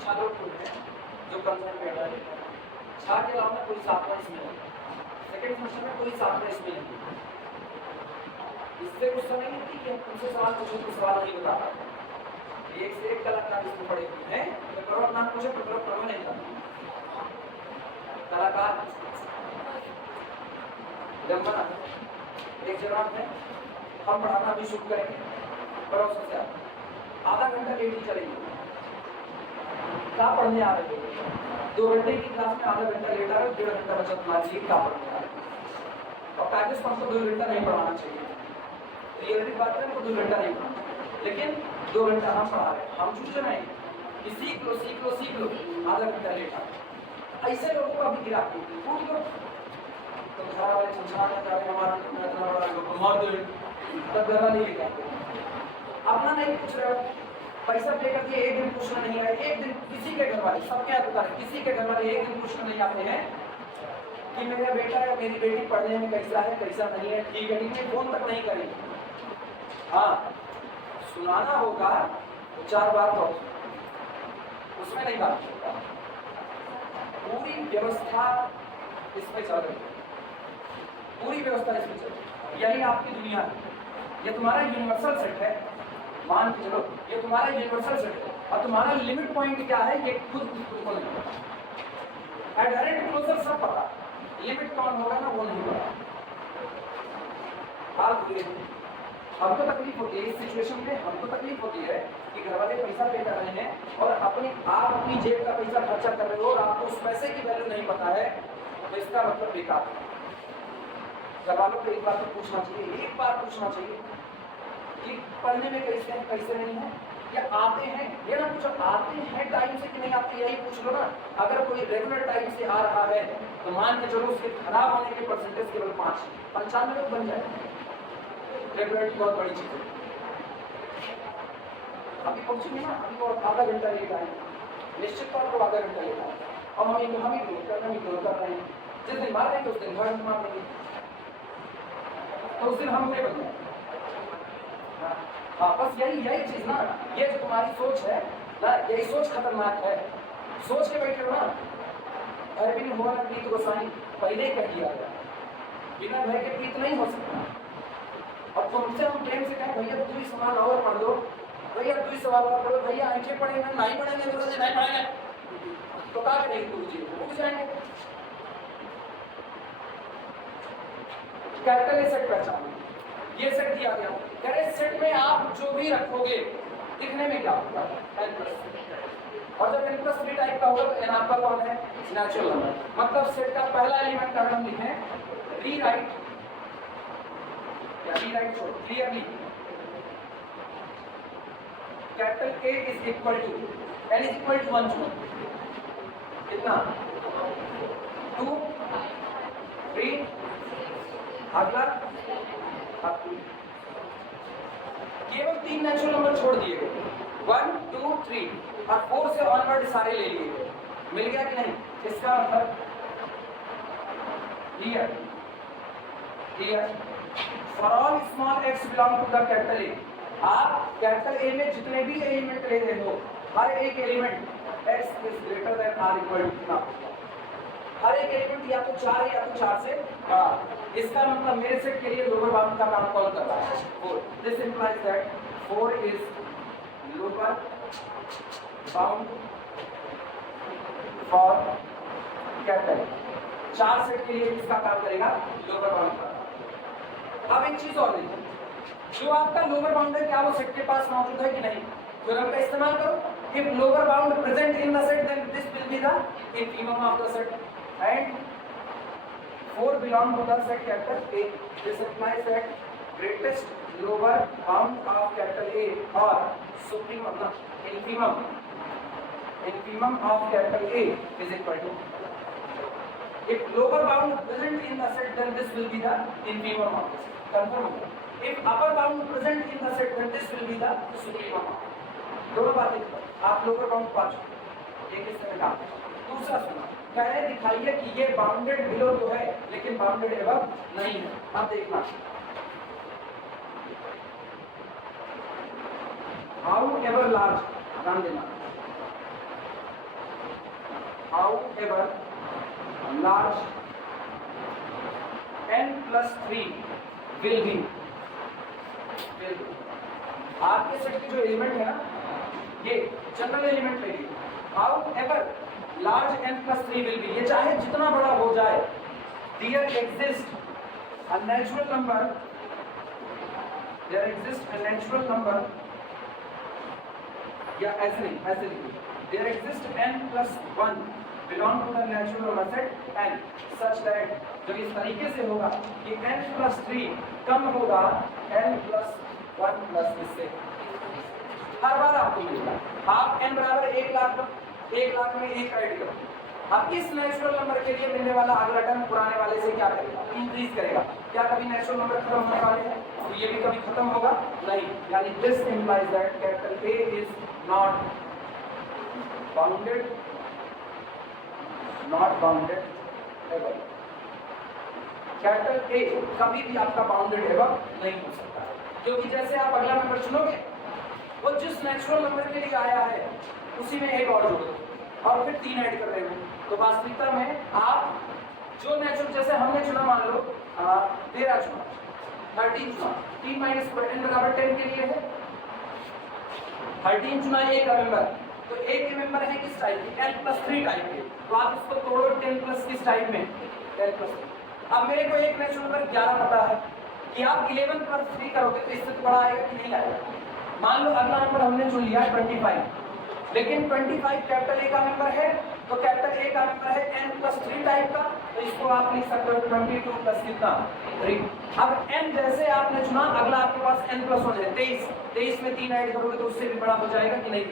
6 लोग है जो कंसर्न बैठा है, 6 के अलावा कोई 7वां इसमें नहीं, सेकंड सेमेस्टर में कोई 7वां इसमें नहीं। इससे गुस्सा नहीं होती कि हम तुमसे सवाल पूछो तो सवाल नहीं बता पाते, एक से एक कलाकार इसमें पड़े हुए हैं, तो करो अपना पूछो तो करो, करो नहीं करना कलाकार जमना। एक जवाब है, हम पढ़ाना भी शुरू करेंगे, पर उससे आधा घंटा लेट ही चलेगी। क्या पढ़ने आ रहे हो? 2 घंटे की क्लास में आधा घंटा लेट आ रहे हो, 1.5 घंटा बचा तुम्हारे लिए क्या पढ़ने आ रहे हो? और पैकेज को हमको 2 घंटा नहीं पढ़ाना चाहिए, रियलिटी बात है, हमको 2 घंटा नहीं पढ़ाना, लेकिन 2 घंटा हम पढ़ा रहे हैं, हम चूचे नहीं कि सीख लो, आधा घंटा लेट आ रहे। ऐसे लोगों को अभी गिरा फूट लो, तो घर वाले संसार में जाके हमारा इतना बड़ा मार दे, तब घर वाले लेके आते अपना नहीं पूछ रहे हो, पैसा पे करके एक दिन पूछना नहीं आए, एक दिन किसी के घर वाले, सबके यहाँ बता रहे, किसी के घर वाले एक दिन पूछना नहीं आते हैं कि मेरा बेटा या मेरी बेटी पढ़ने में कैसा है कैसा नहीं है, ठीक है, फोन तक नहीं करेंगे। हाँ सुनाना होगा तो 4 बार तो उसमें नहीं बात होगा, पूरी व्यवस्था इसमें चल रही है, पूरी व्यवस्था इसमें चल रही है। यही आपकी दुनिया है, ये तुम्हारा यूनिवर्सल सेट है, मान के चलो ये तुम्हारा यूनिवर्सल सेट है। और तुम्हारा लिमिट पॉइंट क्या है ये खुद को नहीं पता। एडहेरेंट क्लोजर सब पता, लिमिट कौन होगा ना वो नहीं पता। हमको तकलीफ होती है इस सिचुएशन में, हमको तकलीफ होती है कि घर वाले पैसा पे कर रहे हैं और आप अपनी जेब का पैसा खर्चा कर रहे हो और आपको उस पैसे की वैल्यू नहीं पता है, तो इसका मतलब बेकार है। घर वालों को एक बार तो पूछना चाहिए, एक बार पूछना चाहिए कि पढ़ने में कैसे हैं कैसे नहीं है, या आते हैं, ये ना पूछो आते हैं टाइम से कि नहीं आते, यही पूछ लो ना। अगर कोई रेगुलर टाइम से आ रहा है तो मान के चलो उसके खराब होने के परसेंटेज केवल 95 लोग बन जाए। रेगुलरिटी बहुत बड़ी चीज है। अभी पहुंचेंगे ना, अभी और आधा घंटा लेट आए, निश्चित तौर पर आधा घंटा लेट आए और हम ही ग्रोथ कर रहे हैं। जिस दिन मार देंगे उस दिन घर मार देंगे, तो उस दिन हम बन जाए। हाँ बस यही चीज ना, ये जो तुम्हारी सोच है ना, यही सोच खतरनाक है। सोच के बैठे हो ना, भय भी नहीं हुआ ना प्रीत गोसाई पहले ही कह दिया गया, बिना भय के प्रीत नहीं हो सकता। और तुमसे हम प्रेम से कहें भैया तू ही सवाल और पढ़ लो, भैया तू ही सवाल और पढ़ो, भैया आंखें पढ़ेंगे नहीं पढ़ेंगे, नहीं पढ़ेंगे तो क्या करेंगे, रुक जाएंगे। कैपिटल ए सेट पहचानो, ये सेट दिया गया, कह रहे सेट में आप जो भी रखोगे दिखने में क्या होगा n+, और जब n+3 टाइप का होगा तो n आपका कौन है, नेचुरल नंबर। मतलब सेट का पहला एलिमेंट का हम लिखें rewrite clearly capital A is equal to n is equal to 1 कितना 2 3 अगला केवल 3 नेचुरल नंबर छोड़ दिए गए, 1 2 3 और 4 से ऑनवर्ड सारे ले लिए गए। मिल गया कि नहीं, इसका मतलब clear for all small x belong to the capital A. आप कैपिटल ए में जितने भी एलिमेंट ले रहे हो, हर एक element x is greater than r equal to, हर एक एलिमेंट या तो 4 है या तो 4 से बड़ा। इसका मतलब मेरे सेट के लिए लोअर बाउंड का काम कौन कर रहा है, 4। This implies that 4 is lower bound for capital. 4 set के लिए इसका काम करेगा लोअर बाउंड का। अब एक चीज और देखो, जो आपका लोअर बाउंड है क्या वो सेट के पास मौजूद है कि नहीं, थ्योरम का इस्तेमाल करो। If lower bound present in the set then this will be the infimum of the set and 4 belong to the set capital A. This implies that greatest lower bound of capital A or supremum infimum of capital A is equal to, if lower bound present in the set then this will be the infimum of the set. Confirm. If upper bound present in the set then this will be the supremum of the set. दोनों बातें आप लोअर बाउंड पा चुके, एक इसमें काम। दूसरा सुना, कह रहे दिखाइए कि ये बाउंडेड बिलो तो है लेकिन बाउंडेड एबव नहीं है। अब देखना हाउ एवर लार्ज, ध्यान देना, how ever large n+3 will be, आपके सेट के जो एलिमेंट है ना, ये जनरल एलिमेंट ले लीजिए, how ever large n+3 will be, ये चाहे जितना बड़ा हो जाए, there exists a natural number या ऐसे नहीं, there exists n+1 belong to the natural number set n such that, जो इस तरीके से होगा कि n+3 कम होगा n+1 प्लस इससे, हर बार आपको मिलेगा। आप n बराबर 1 लाख में 1 ऐड करो, अब इस नेचुरल नंबर के लिए मिलने वाला अगला टर्म पुराने वाले से क्या करेगा, इंक्रीज करेगा। क्या कभी नेचुरल नंबर खत्म होने वाले हैं, तो ये भी कभी खत्म होगा नहीं। यानी this implies that capital A is not bounded ever. Capital A कभी भी आपका बाउंडेड एवर नहीं हो सकता, क्योंकि जैसे आप अगला नंबर चुनोगे वो जिस नेचुरल नंबर के लिए आया है उसी में एक और जोड़ो और फिर 3 ऐड कर रहे हो, तो वास्तविकता में आप जो नेचुरल, जैसे हमने चुना मान लो 13 चुना, 13 चुना, 3 - 4 n बराबर 10 के लिए है, 13 चुना ए का मेंबर, तो ए के मेंबर है किस टाइप के, n+3 टाइप के, तो आप इसको तोड़ो 10 प्लस किस टाइप में, 10+3। अब मेरे को एक नेचुरल नंबर 11 पता है कि आप 11 + 3 करोगे तो इससे तो बड़ा आएगा कि नहीं आएगा। मान लो अगला नंबर हमने चुन लिया 25, लेकिन 25 कैपिटल ए का नंबर है, तो कैपिटल ए का नंबर है n+3 टाइप का, तो इसको आप लिख सकते हो 22 प्लस कितना 3। अब n जैसे आपने चुना, अगला आपके पास n+1 है 23, 23 में 3 ऐड करोगे तो उससे भी बड़ा हो जाएगा कि नहीं,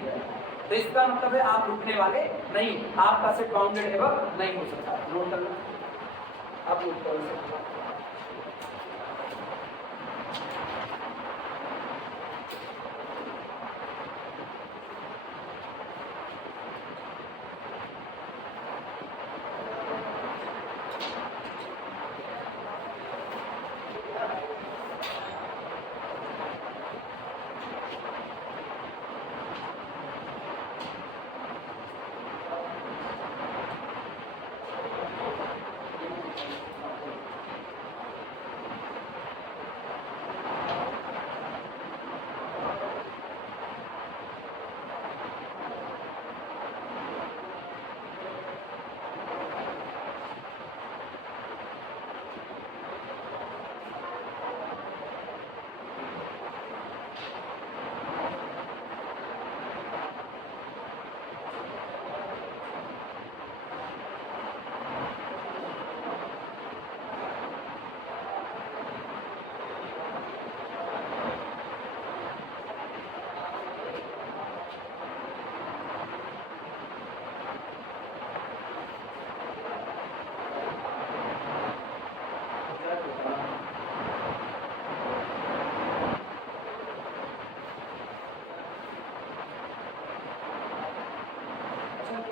तो इसका मतलब है आप रुकने वाले नहीं, आपका सेट बाउंडेड एवर नहीं हो सकता। नोट कर लो, आप नोट कर लो।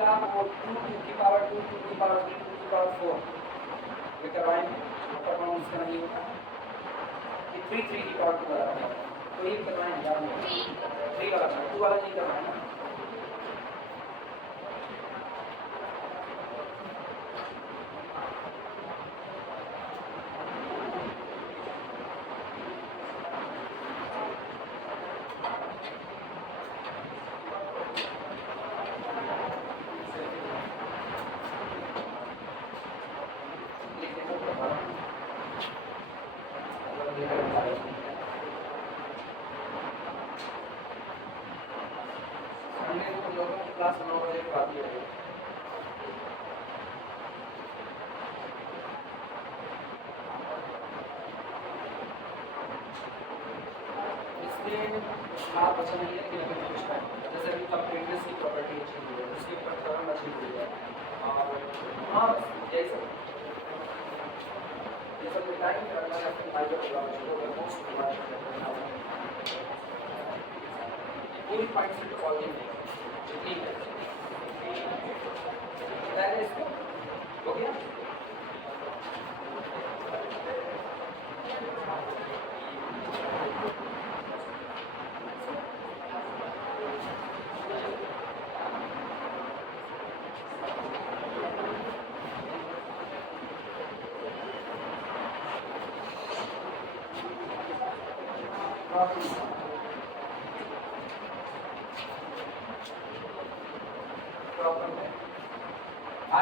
आप 2 की पावर 2 की पावर 3 की पावर 4 ये करवाएंगे, आपका काउंट इसका नहीं होता कि 3 की पावर 2 बराबर है, तो ये करवाएंगे याद में 3 वाला 2 वाला नहीं करवाएंगे। क्लास 9 बजे के बाद ही आप अच्छा नहीं है कि अगर पूछता है जैसे अभी कंप्लीटनेस की प्रॉपर्टी अच्छी हुई है, उसके ऊपर थ्योरम अच्छी हुई है, और हाँ यही सब ये सब टाइम करना है अपने फाइबर प्रोग्राम को मोस्ट पूरी पॉइंट से तो ऑलरेडी जितनी है पहले इसको हो गया।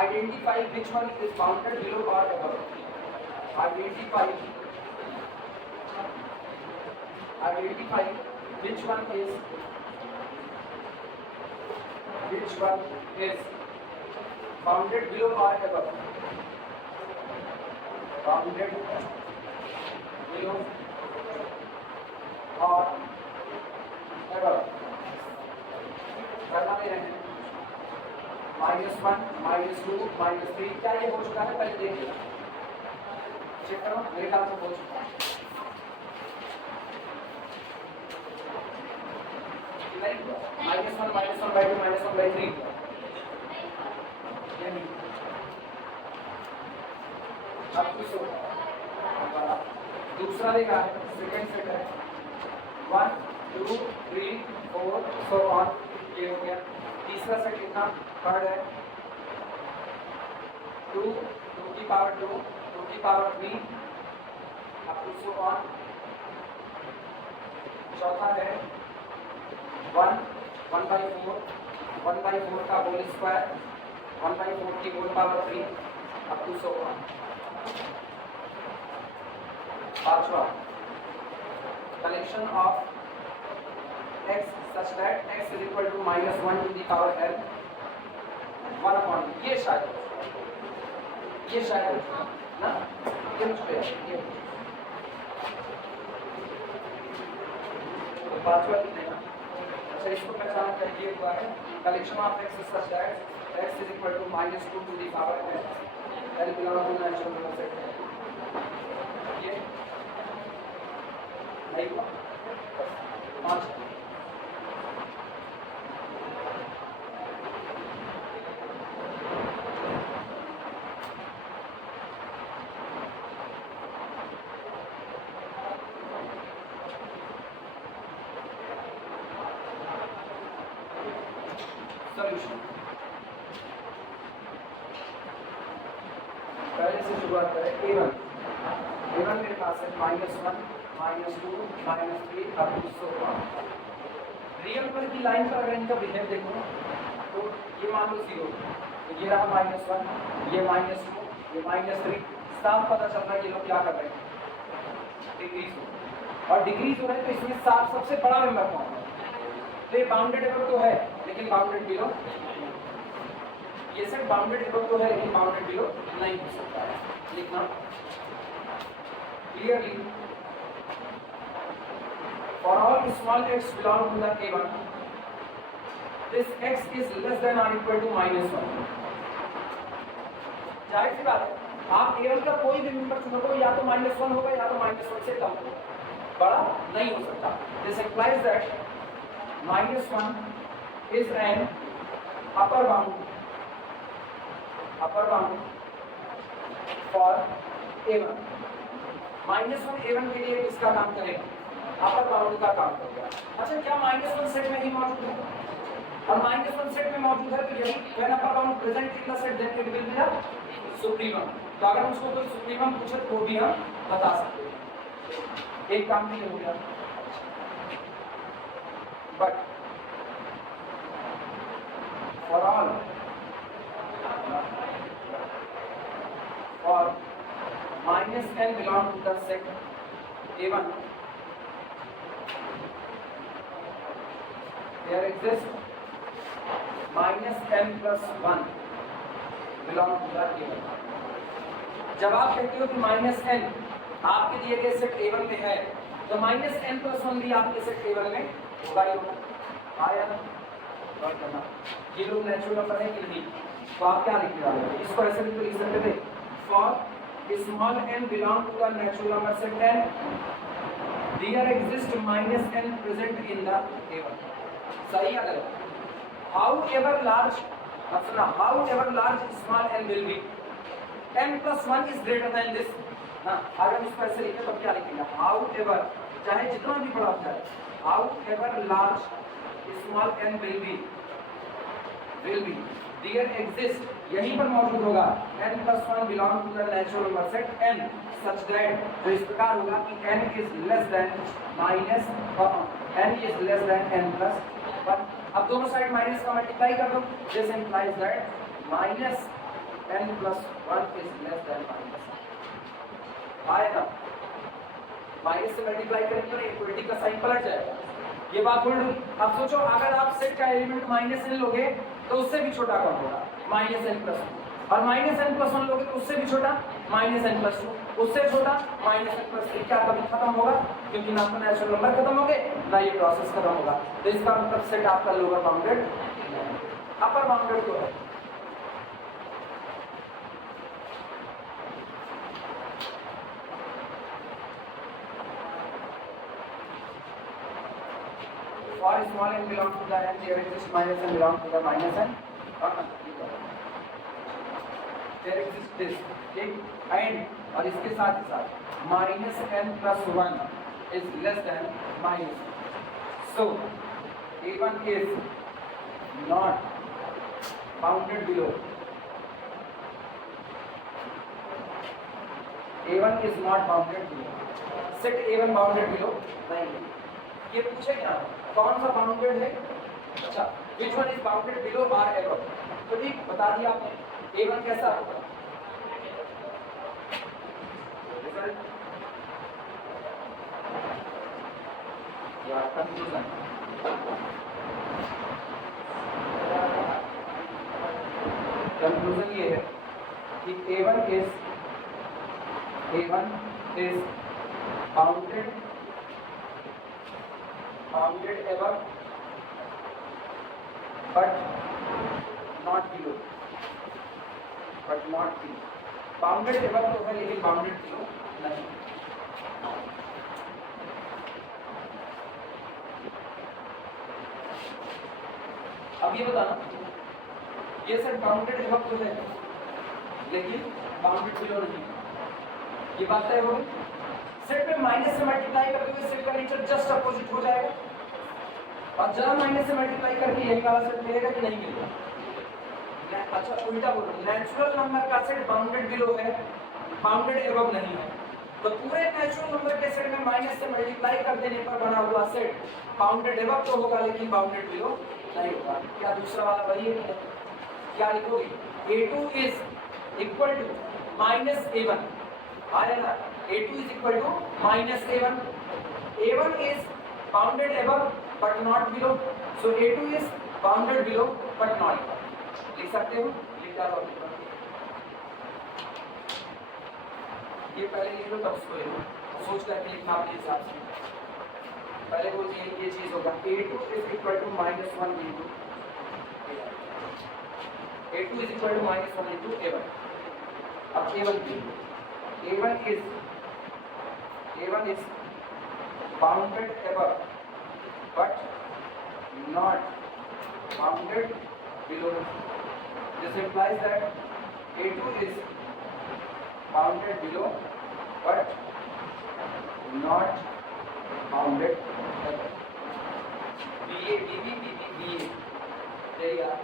Identify which one is bounded below or above. Identify which one is bounded below or above. Bounded below or above. करना नहीं है -1 -2 -3 क्या ये हो चुका है, पहले देखिए चेक करो, मेरे ख्याल से हो चुका है नहीं, -1 -1/2 -1/3 अब कुछ दूसरा देखा है, सेकंड सेट है 1 2 3 4 सो ऑन, ये हो गया। तीसरा सेट कितना, थर्ड है 2 2 की पावर 2 2 की power 3 up to so on. चौथा है 1 1/4 का होल स्क्वायर 1/4 की whole power 3 up to so on. पांचवा collection of x such that x is equal to -1 to the power n 1 upon ये शायद ना ये मुझे ये तो पांचवा लिखना। अच्छा इसको पहचान कर ये हुआ है collection of x such that x is equal to -2 to the power n l belongs to natural number set ये नहीं हुआ। पांच सॉल्यूशन पहले से शुरुआत करें a1 मेरे पास है -1 -2 -3 up to so on. Real पर की लाइन पर अगर इनका बिहेव देखो तो ये मान लो 0 तो ये रहा -1 ये -2 ये -3 साफ पता चल रहा है ये लोग क्या कर रहे हैं डिक्रीज और डिक्रीज हो रहे हैं तो इसमें साफ सबसे बड़ा नंबर कौन है तो ये बाउंडेड एबव तो है लेकिन बाउंडेड बिलो ये सब बाउंडेड एबव तो है लेकिन बाउंडेड बिलो नहीं हो सकता है लिखना clearly for all small x belong to the a1 this x is less than or equal to -1 जाहिर सी बात है आप a1 का कोई भी नंबर चुनो या तो -1 होगा या तो -1 से कम होगा बड़ा नहीं हो सकता this implies that -1 is an upper bound for a1 -1 a1 के लिए इसका काम करेगा अपर बाउंड का काम करेगा। अच्छा क्या -1 सेट में ही मौजूद है और -1 सेट में मौजूद है तो यही when upper bound present in the set then it will be the supremum. तो अगर उसको कोई सुप्रीमम पूछे तो भी हम बता सकते हैं एक काम भी हो गया। But for all for -n belong to the set a1 there exists -n plus 1 belong to the a1। जब आप कहते हो कि -n आपके दिए गए सेट a1 में है तो -n plus 1 भी आपके सेट a1 में होगा ही होगा आया ना नोट करना ये लोग नेचुरल नंबर है कि नहीं तो आप क्या लिख रहे हो इसको ऐसे भी तो लिख सकते थे for small n belong to the natural number set n there exists -n present in the a1 सही है गलत however large अपना however large small n will be n plus 1 is greater than this ना अगर इसको ऐसे लिखें तो क्या लिखेंगे however चाहे जितना भी बड़ा हो जाए however large small n will be there exist यहीं पर मौजूद होगा n plus 1 belong to the natural number set n such that तो इस प्रकार होगा कि n is less than n plus 1। अब दोनों साइड माइनस का मल्टीप्लाई कर दो this implies that minus n plus 1 is less than आएगा माइनस से मल्टीप्लाई करेंगे तो इक्वलिटी का साइन पलट जाएगा ये बात बोल रही। अब सोचो अगर आप सेट का एलिमेंट -n लोगे तो उससे भी छोटा कौन होगा -n plus 1 और -n plus 1 लोगे तो उससे भी छोटा -n plus 2 उससे छोटा -n plus 3 क्या कभी खत्म होगा क्योंकि ना तो नेचुरल नंबर खत्म होंगे ना ये प्रोसेस खत्म होगा तो इसका मतलब सेट आपका लोअर बाउंडेड अपर बाउंडेड तो है। For small n belong to the n there exists -n belong to the -n there exists this एक and और इसके साथ ही साथ -n plus 1 is less than -1 so a1 is not bounded below a1 is not bounded below set a1 bounded below नहीं ये पूछे क्या कौन सा बाउंडेड है। अच्छा Which one is bounded below or above? तो ठीक बता दिया आपने, A1 कैसा होगा? यार कंफ्यूजन ये है कि A1 is bounded above but not below, bounded above तो है लेकिन bounded below नहीं। अब ये बताना, ये सर बाउंडेड above तो है लेकिन बाउंडेड बिलो नहीं, ये बात तय हो गई। सेट में माइनस से मल्टीप्लाई करते हुए सेट का नेचर जस्ट अपोजिट हो जाएगा, और जरा माइनस से मल्टीप्लाई करके यही वाला सेट मिलेगा कि नहीं मिलेगा? अच्छा उल्टा बोलो, नेचुरल नंबर का सेट बाउंडेड बिलो है, बाउंडेड अबव नहीं है, तो पूरे नेचुरल नंबर के सेट में माइनस से मल्टीप्लाई कर देने पर बना हुआ सेट बाउंडेड अबव तो होगा लेकिन बाउंडेड बिलो नहीं होगा। क्या दूसरा वाला वही है? क्या लिखोगे? A2 is equal to minus A1, आया ना? A2 is equal to minus A1. A1 is bounded above but not below, so A2 is bounded below but not above. लिख सकते हो? लिख डालो। ये पहले लिख लो तब उसको लिखो, सोच करके लिखना अपने हिसाब से। पहले वो ये चीज होगा A2 is equal to minus 1 into A2 is equal to minus 1 into A1. अब A1 की A1 is bounded above but not bounded below. This implies that A2 is bounded below but not bounded above. BA, BB, BB, BA. There you are.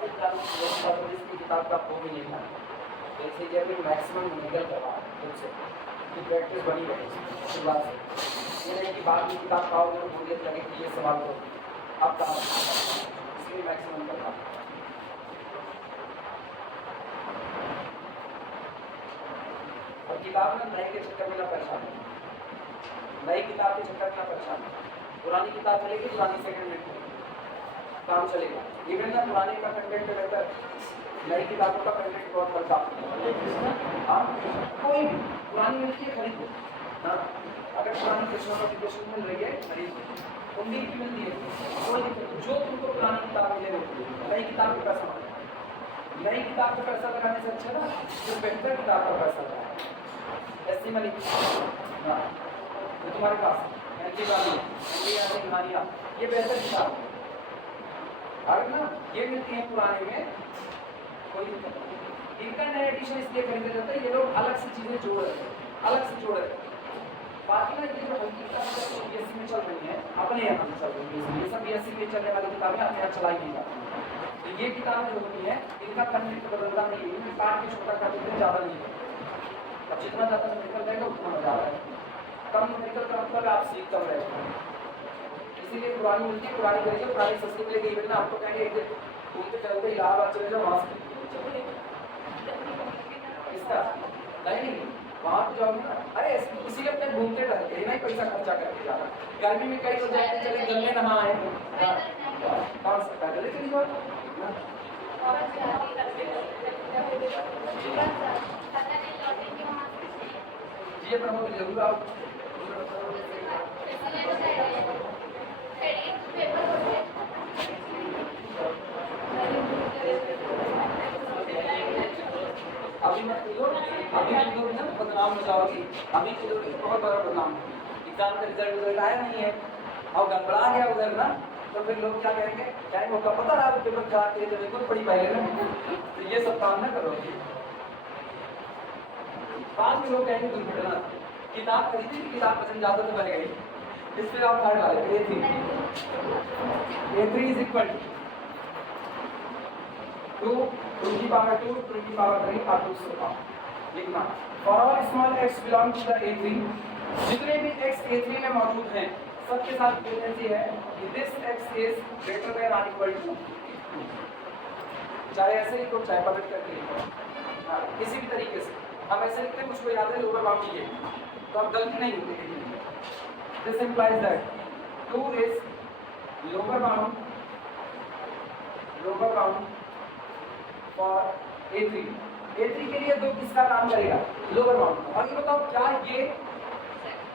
इसकी किताब का हो भी नहीं था, जैसे जब एक मैक्सिमम निकल करवा तुमसे कि प्रैक्टिस बनी रहेगी शुरुआत से, ये नहीं कि बाद में किताब पाओगे और बोलिए लगे कि ये सवाल तो आप कहाँ इसलिए मैक्सिमम करवा। और किताब में नए के चक्कर में ना परेशान, नई किताब के चक्कर में ना परेशान, पुरानी किताब मिलेगी पुरानी सेकंड में काम चलेगा। इवन ना पुराने का कंटेंट बेहतर, नई किताबों का कंटेंट बहुत बढ़ता। हाँ कोई भी पुरानी मिलती है खरीद लो ना, अगर पुरानी क्वेश्चन मिल रही है खरीद लो, उम्मीद भी मिलती है कोई दिक्कत, जो तुमको पुरानी किताब मिले वो नई किताब का पैसा मिले। नई किताब का पैसा लगाने से अच्छा ना जो बेहतर किताब का पैसा लगाए। ऐसी मनी हाँ तो तुम्हारे पास कहानियाँ ये बेहतर किताब है, अगर ना ये मिलती है पुराने में कोई दिक्कत नहीं। इनका नया एडिशन इसलिए खरीदा जाता है, ये लोग अलग से चीजें जोड़ रहे हैं, अलग से जोड़ रहे हैं। बाकी ना ये जो हल्की किताबें बीएससी में चल रही हैं अपने यहाँ से चल रही है, ये सब बीएससी में चलने वाली किताबें अपने यहाँ चलाई नहीं जाती। तो ये किताबें जो होती हैं इनका कंटेंट बदलता नहीं है, इनमें काट के छोटा कर देते हैं, ज़्यादा नहीं है। अब जितना ज़्यादा निकल जाएगा उतना मजा आ रहा है, कम निकल का मतलब आप सीख कम रहेगा। इसीलिए पुरानी मिलती है पुरानी करेंगे, पुरानी सस्ती मिलेगी। इवन ना आपको कहेंगे एक दिन घूमते चलते इलाहाबाद चले जाओ वहाँ से इसका नहीं वहाँ पे जाओगे ना, अरे इसीलिए अपने घूमते रहते हैं ना, पैसा खर्चा करके जाना। गर्मी में कई लोग जाते चले गंगे नहा आए कौन सा पैदल चली जाओ ये प्रमोद जरूर आओ। अभी के लिए बहुत बड़ा बदनाम है, एग्जाम का रिजल्ट आया नहीं है और गड़बड़ा गया उधर ना, तो फिर लोग क्या कहेंगे, क्या मौका पता रहा पेपर जाते जब बिल्कुल पड़ी पहले ना, तो ये सब काम ना करो। बाद में लोग कहेंगे दुर्घटना, किताब खरीदी थी, किताब पसंद ज्यादा तो बन गई, इस पे आप हार्ड डाले A3 इज इक्वल टू 2 की पावर 2 2 की पावर 3 और 2 से पावर लिखना। For all small x belong to the A3, जितने भी x A3 में मौजूद हैं सबके साथ फ्रीक्वेंसी है कि this x is greater than और इक्वल टू, चाहे ऐसे ही तो चाहे पलट करके लिखो, किसी भी तरीके से हम ऐसे लिखते हैं, मुझको याद है लोअर बाउंड ये, तो अब गलती नहीं होती। This implies that 2 is lower bound for A3। A3 के लिए 2 किसका काम करेगा, लोअर बाउंड। और ये बताओ क्या ये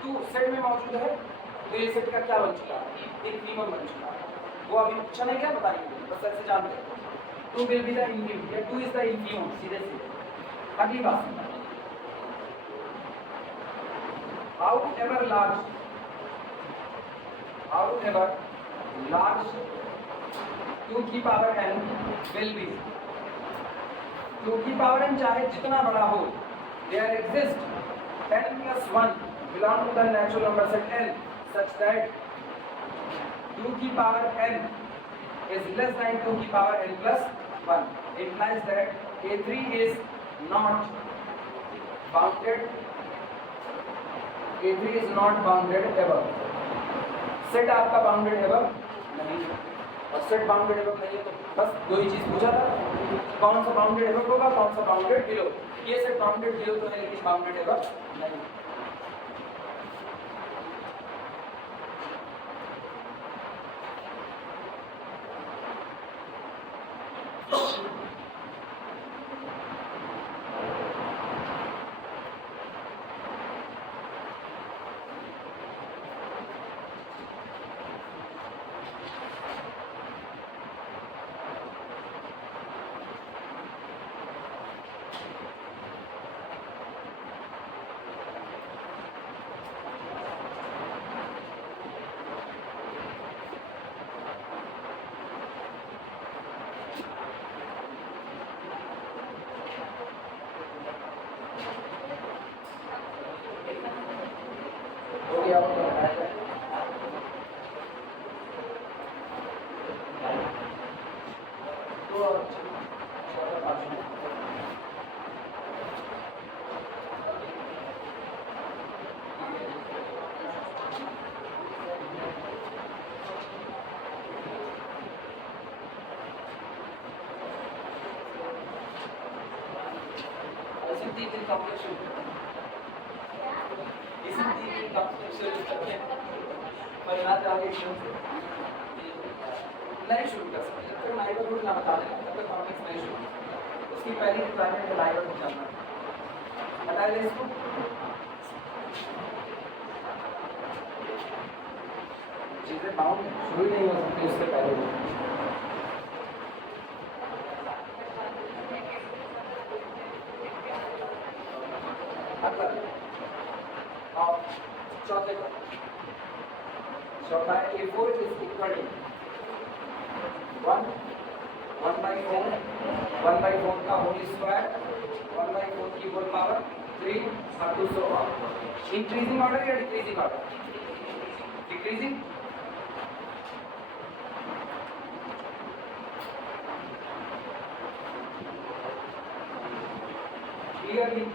2 सेट में मौजूद है, तो ये सेट का क्या बन चुका है, इंफीमम बन चुका है, वो अभी पूछा नहीं क्या बताइए, बस ऐसे जानते हैं। 2 विल बी द इंफीमम या 2 इज द इंफीमम, सीधे सीधे। अगली बात, however large 2 की पावर n will be, 2 की पावर n चाहे जितना बड़ा हो, there exist n plus 1 belong to the natural number set n such that 2 की power n is less than 2 की power n plus 1, implies that A3 is not bounded, A3 is not bounded above। Set आपका बाउंडेड above नहीं है, और सेट बाउंडेड above नहीं है तो बस 2 ही चीज पूछा था, कौन सा बाउंडेड above होगा, कौन सा बाउंडेड बिलो। ये सेट बाउंडेड बिलो तो है लेकिन बाउंडेड above नहीं। नहीं शुरू कर सकते जब तक नाइबर रूट ना बता देना तब तक कॉम्प्लेक्स नहीं शुरू। उसकी पहली रिक्वायरमेंट है नाइबर रूट जानना, बता दें इसको। चीजें बाउंड शुरू नहीं हो सकती उससे पहले। चौथा है A4 is equal to 1/4 का होल स्क्वायर 1/4 की whole power 3 up to so on। Increasing order या decreasing order? Decreasing. Clearly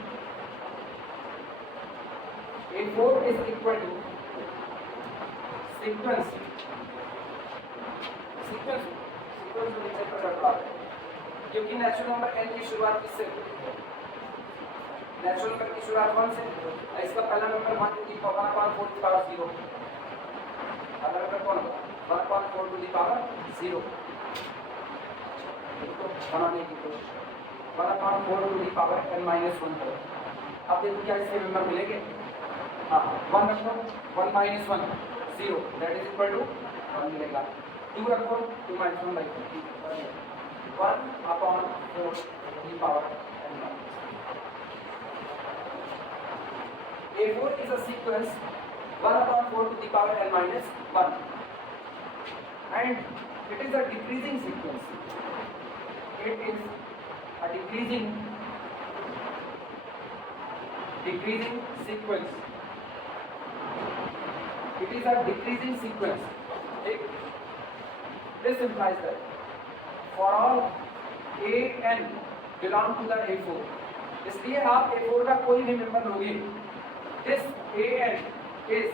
A4 is equal to sequence क्योंकि नेचुरल नंबर n की शुरुआत किससे? नेचुरल नंबर की शुरुआत 1 से, इसका पहला नंबर 1 टू द पावर 1/4 की पावर 0, पहला नंबर कौन होगा? 1/4 टू द पावर 0। इसको बनाने की कोशिश 1/4 टू द पावर n-1 करो। अब देखो क्या इसके नंबर मिलेंगे। हाँ 1 रखो 1 - 1 0 that is equal to 1 मिलेगा। 2 रखो 2 - 1/4 1/4 की power n। A4 is a sequence 1/4 to the power n minus 1, and it is a decreasing sequence. It is a decreasing sequence. It is a decreasing sequence. This implies that for all a n belong to the A4, इसलिए आप A4 का कोई भी मेंबर लोगे, this a n is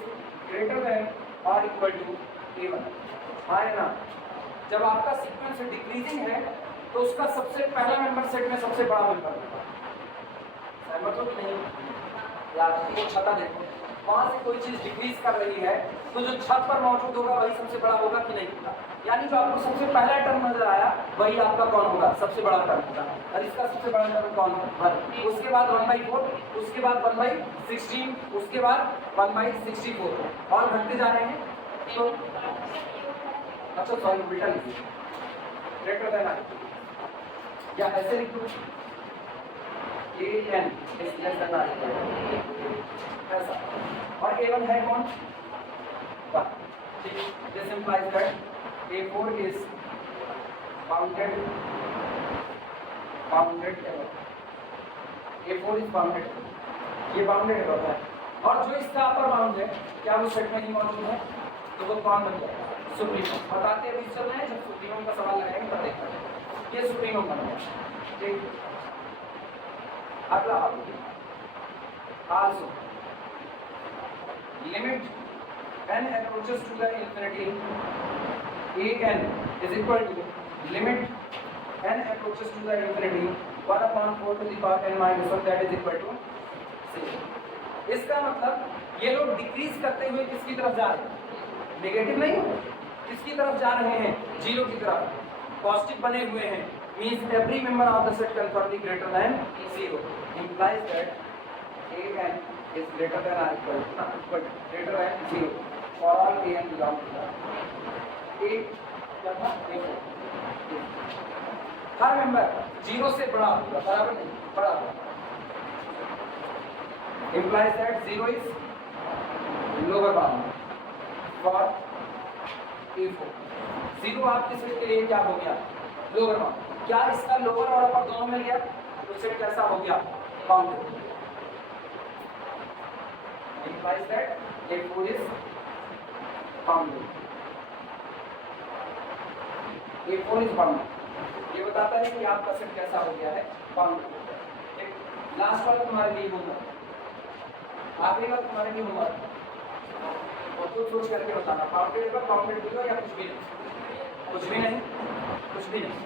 greater than or equal to A1. हाँ है ना? जब आपका सीक्वेंस डिक्रीजिंग है तो उसका सबसे पहला मेंबर सेट में सबसे बड़ा मेंबर होगा। सहमत हो कि नहीं? यार ये छता देखो, वहां से कोई चीज डिक्रीज कर रही है तो जो छत पर मौजूद होगा वही सबसे बड़ा होगा कि नहीं होगा? यानी जो आपको सबसे पहला टर्म नजर आया वही आपका कौन होगा? सबसे बड़ा टर्म होगा। और इसका सबसे बड़ा टर्म कौन है? 1। उसके बाद 1/4, उसके बाद 1/16, उसके बाद 1/64 और घटते जा रहे हैं। तो अच्छा सॉरी उल्टा लिखिए, ग्रेटर देन आई या ऐसे लिख दो an is less than or equal ऐसा, और A1 है कौन? 1। This implies that A4 is bounded error. A4 is bounded, ये बाउंडेड एरर है। और जो इसका अपर बाउंड है क्या वो सेट में नहीं मौजूद है? तो वो कौन बन जाएगा? सुप्रीमम। बताते अभी चल रहे हैं, जब सुप्रीमम का सवाल लगाएंगे तब देखते हैं। ये सुप्रीमम बन गया, ठीक। अगला also limit n approaches to the infinity, an is equal to limit n approaches to the infinity 1/4 to the power n minus 1, that is equal to 0। इसका मतलब ये लोग डिक्रीज करते हुए किसकी तरफ जा रहे हैं? नेगेटिव नहीं, किसकी तरफ जा रहे हैं? 0 की तरफ। पॉजिटिव बने हुए हैं, means every member of the set conformably greater than 0, implies that an is greater than or equal to greater than 0 for all an belong to the A4। Her member 0 से बड़ा होगा, बराबर नहीं, बड़ा होगा। implies that 0 is lower bound for A4। 0 आपके सेट के लिए क्या हो गया? Lower bound. क्या इसका लोअर और अपर दोनों मिल गया तो सेट कैसा हो गया? Bounded. implies that A4 is bounded। A4 is bounded, ये बताता है कि आपका सेट कैसा हो गया है? बाउंडेड। एक लास्ट वाला तुम्हारे लिए होमवर्क, आखिरी वाला तुम्हारे लिए होमवर्क, और कुछ सोच करके बताना बाउंडेड है, बाउंडेड होगा या कुछ भी नहीं, कुछ भी नहीं, कुछ भी नहीं।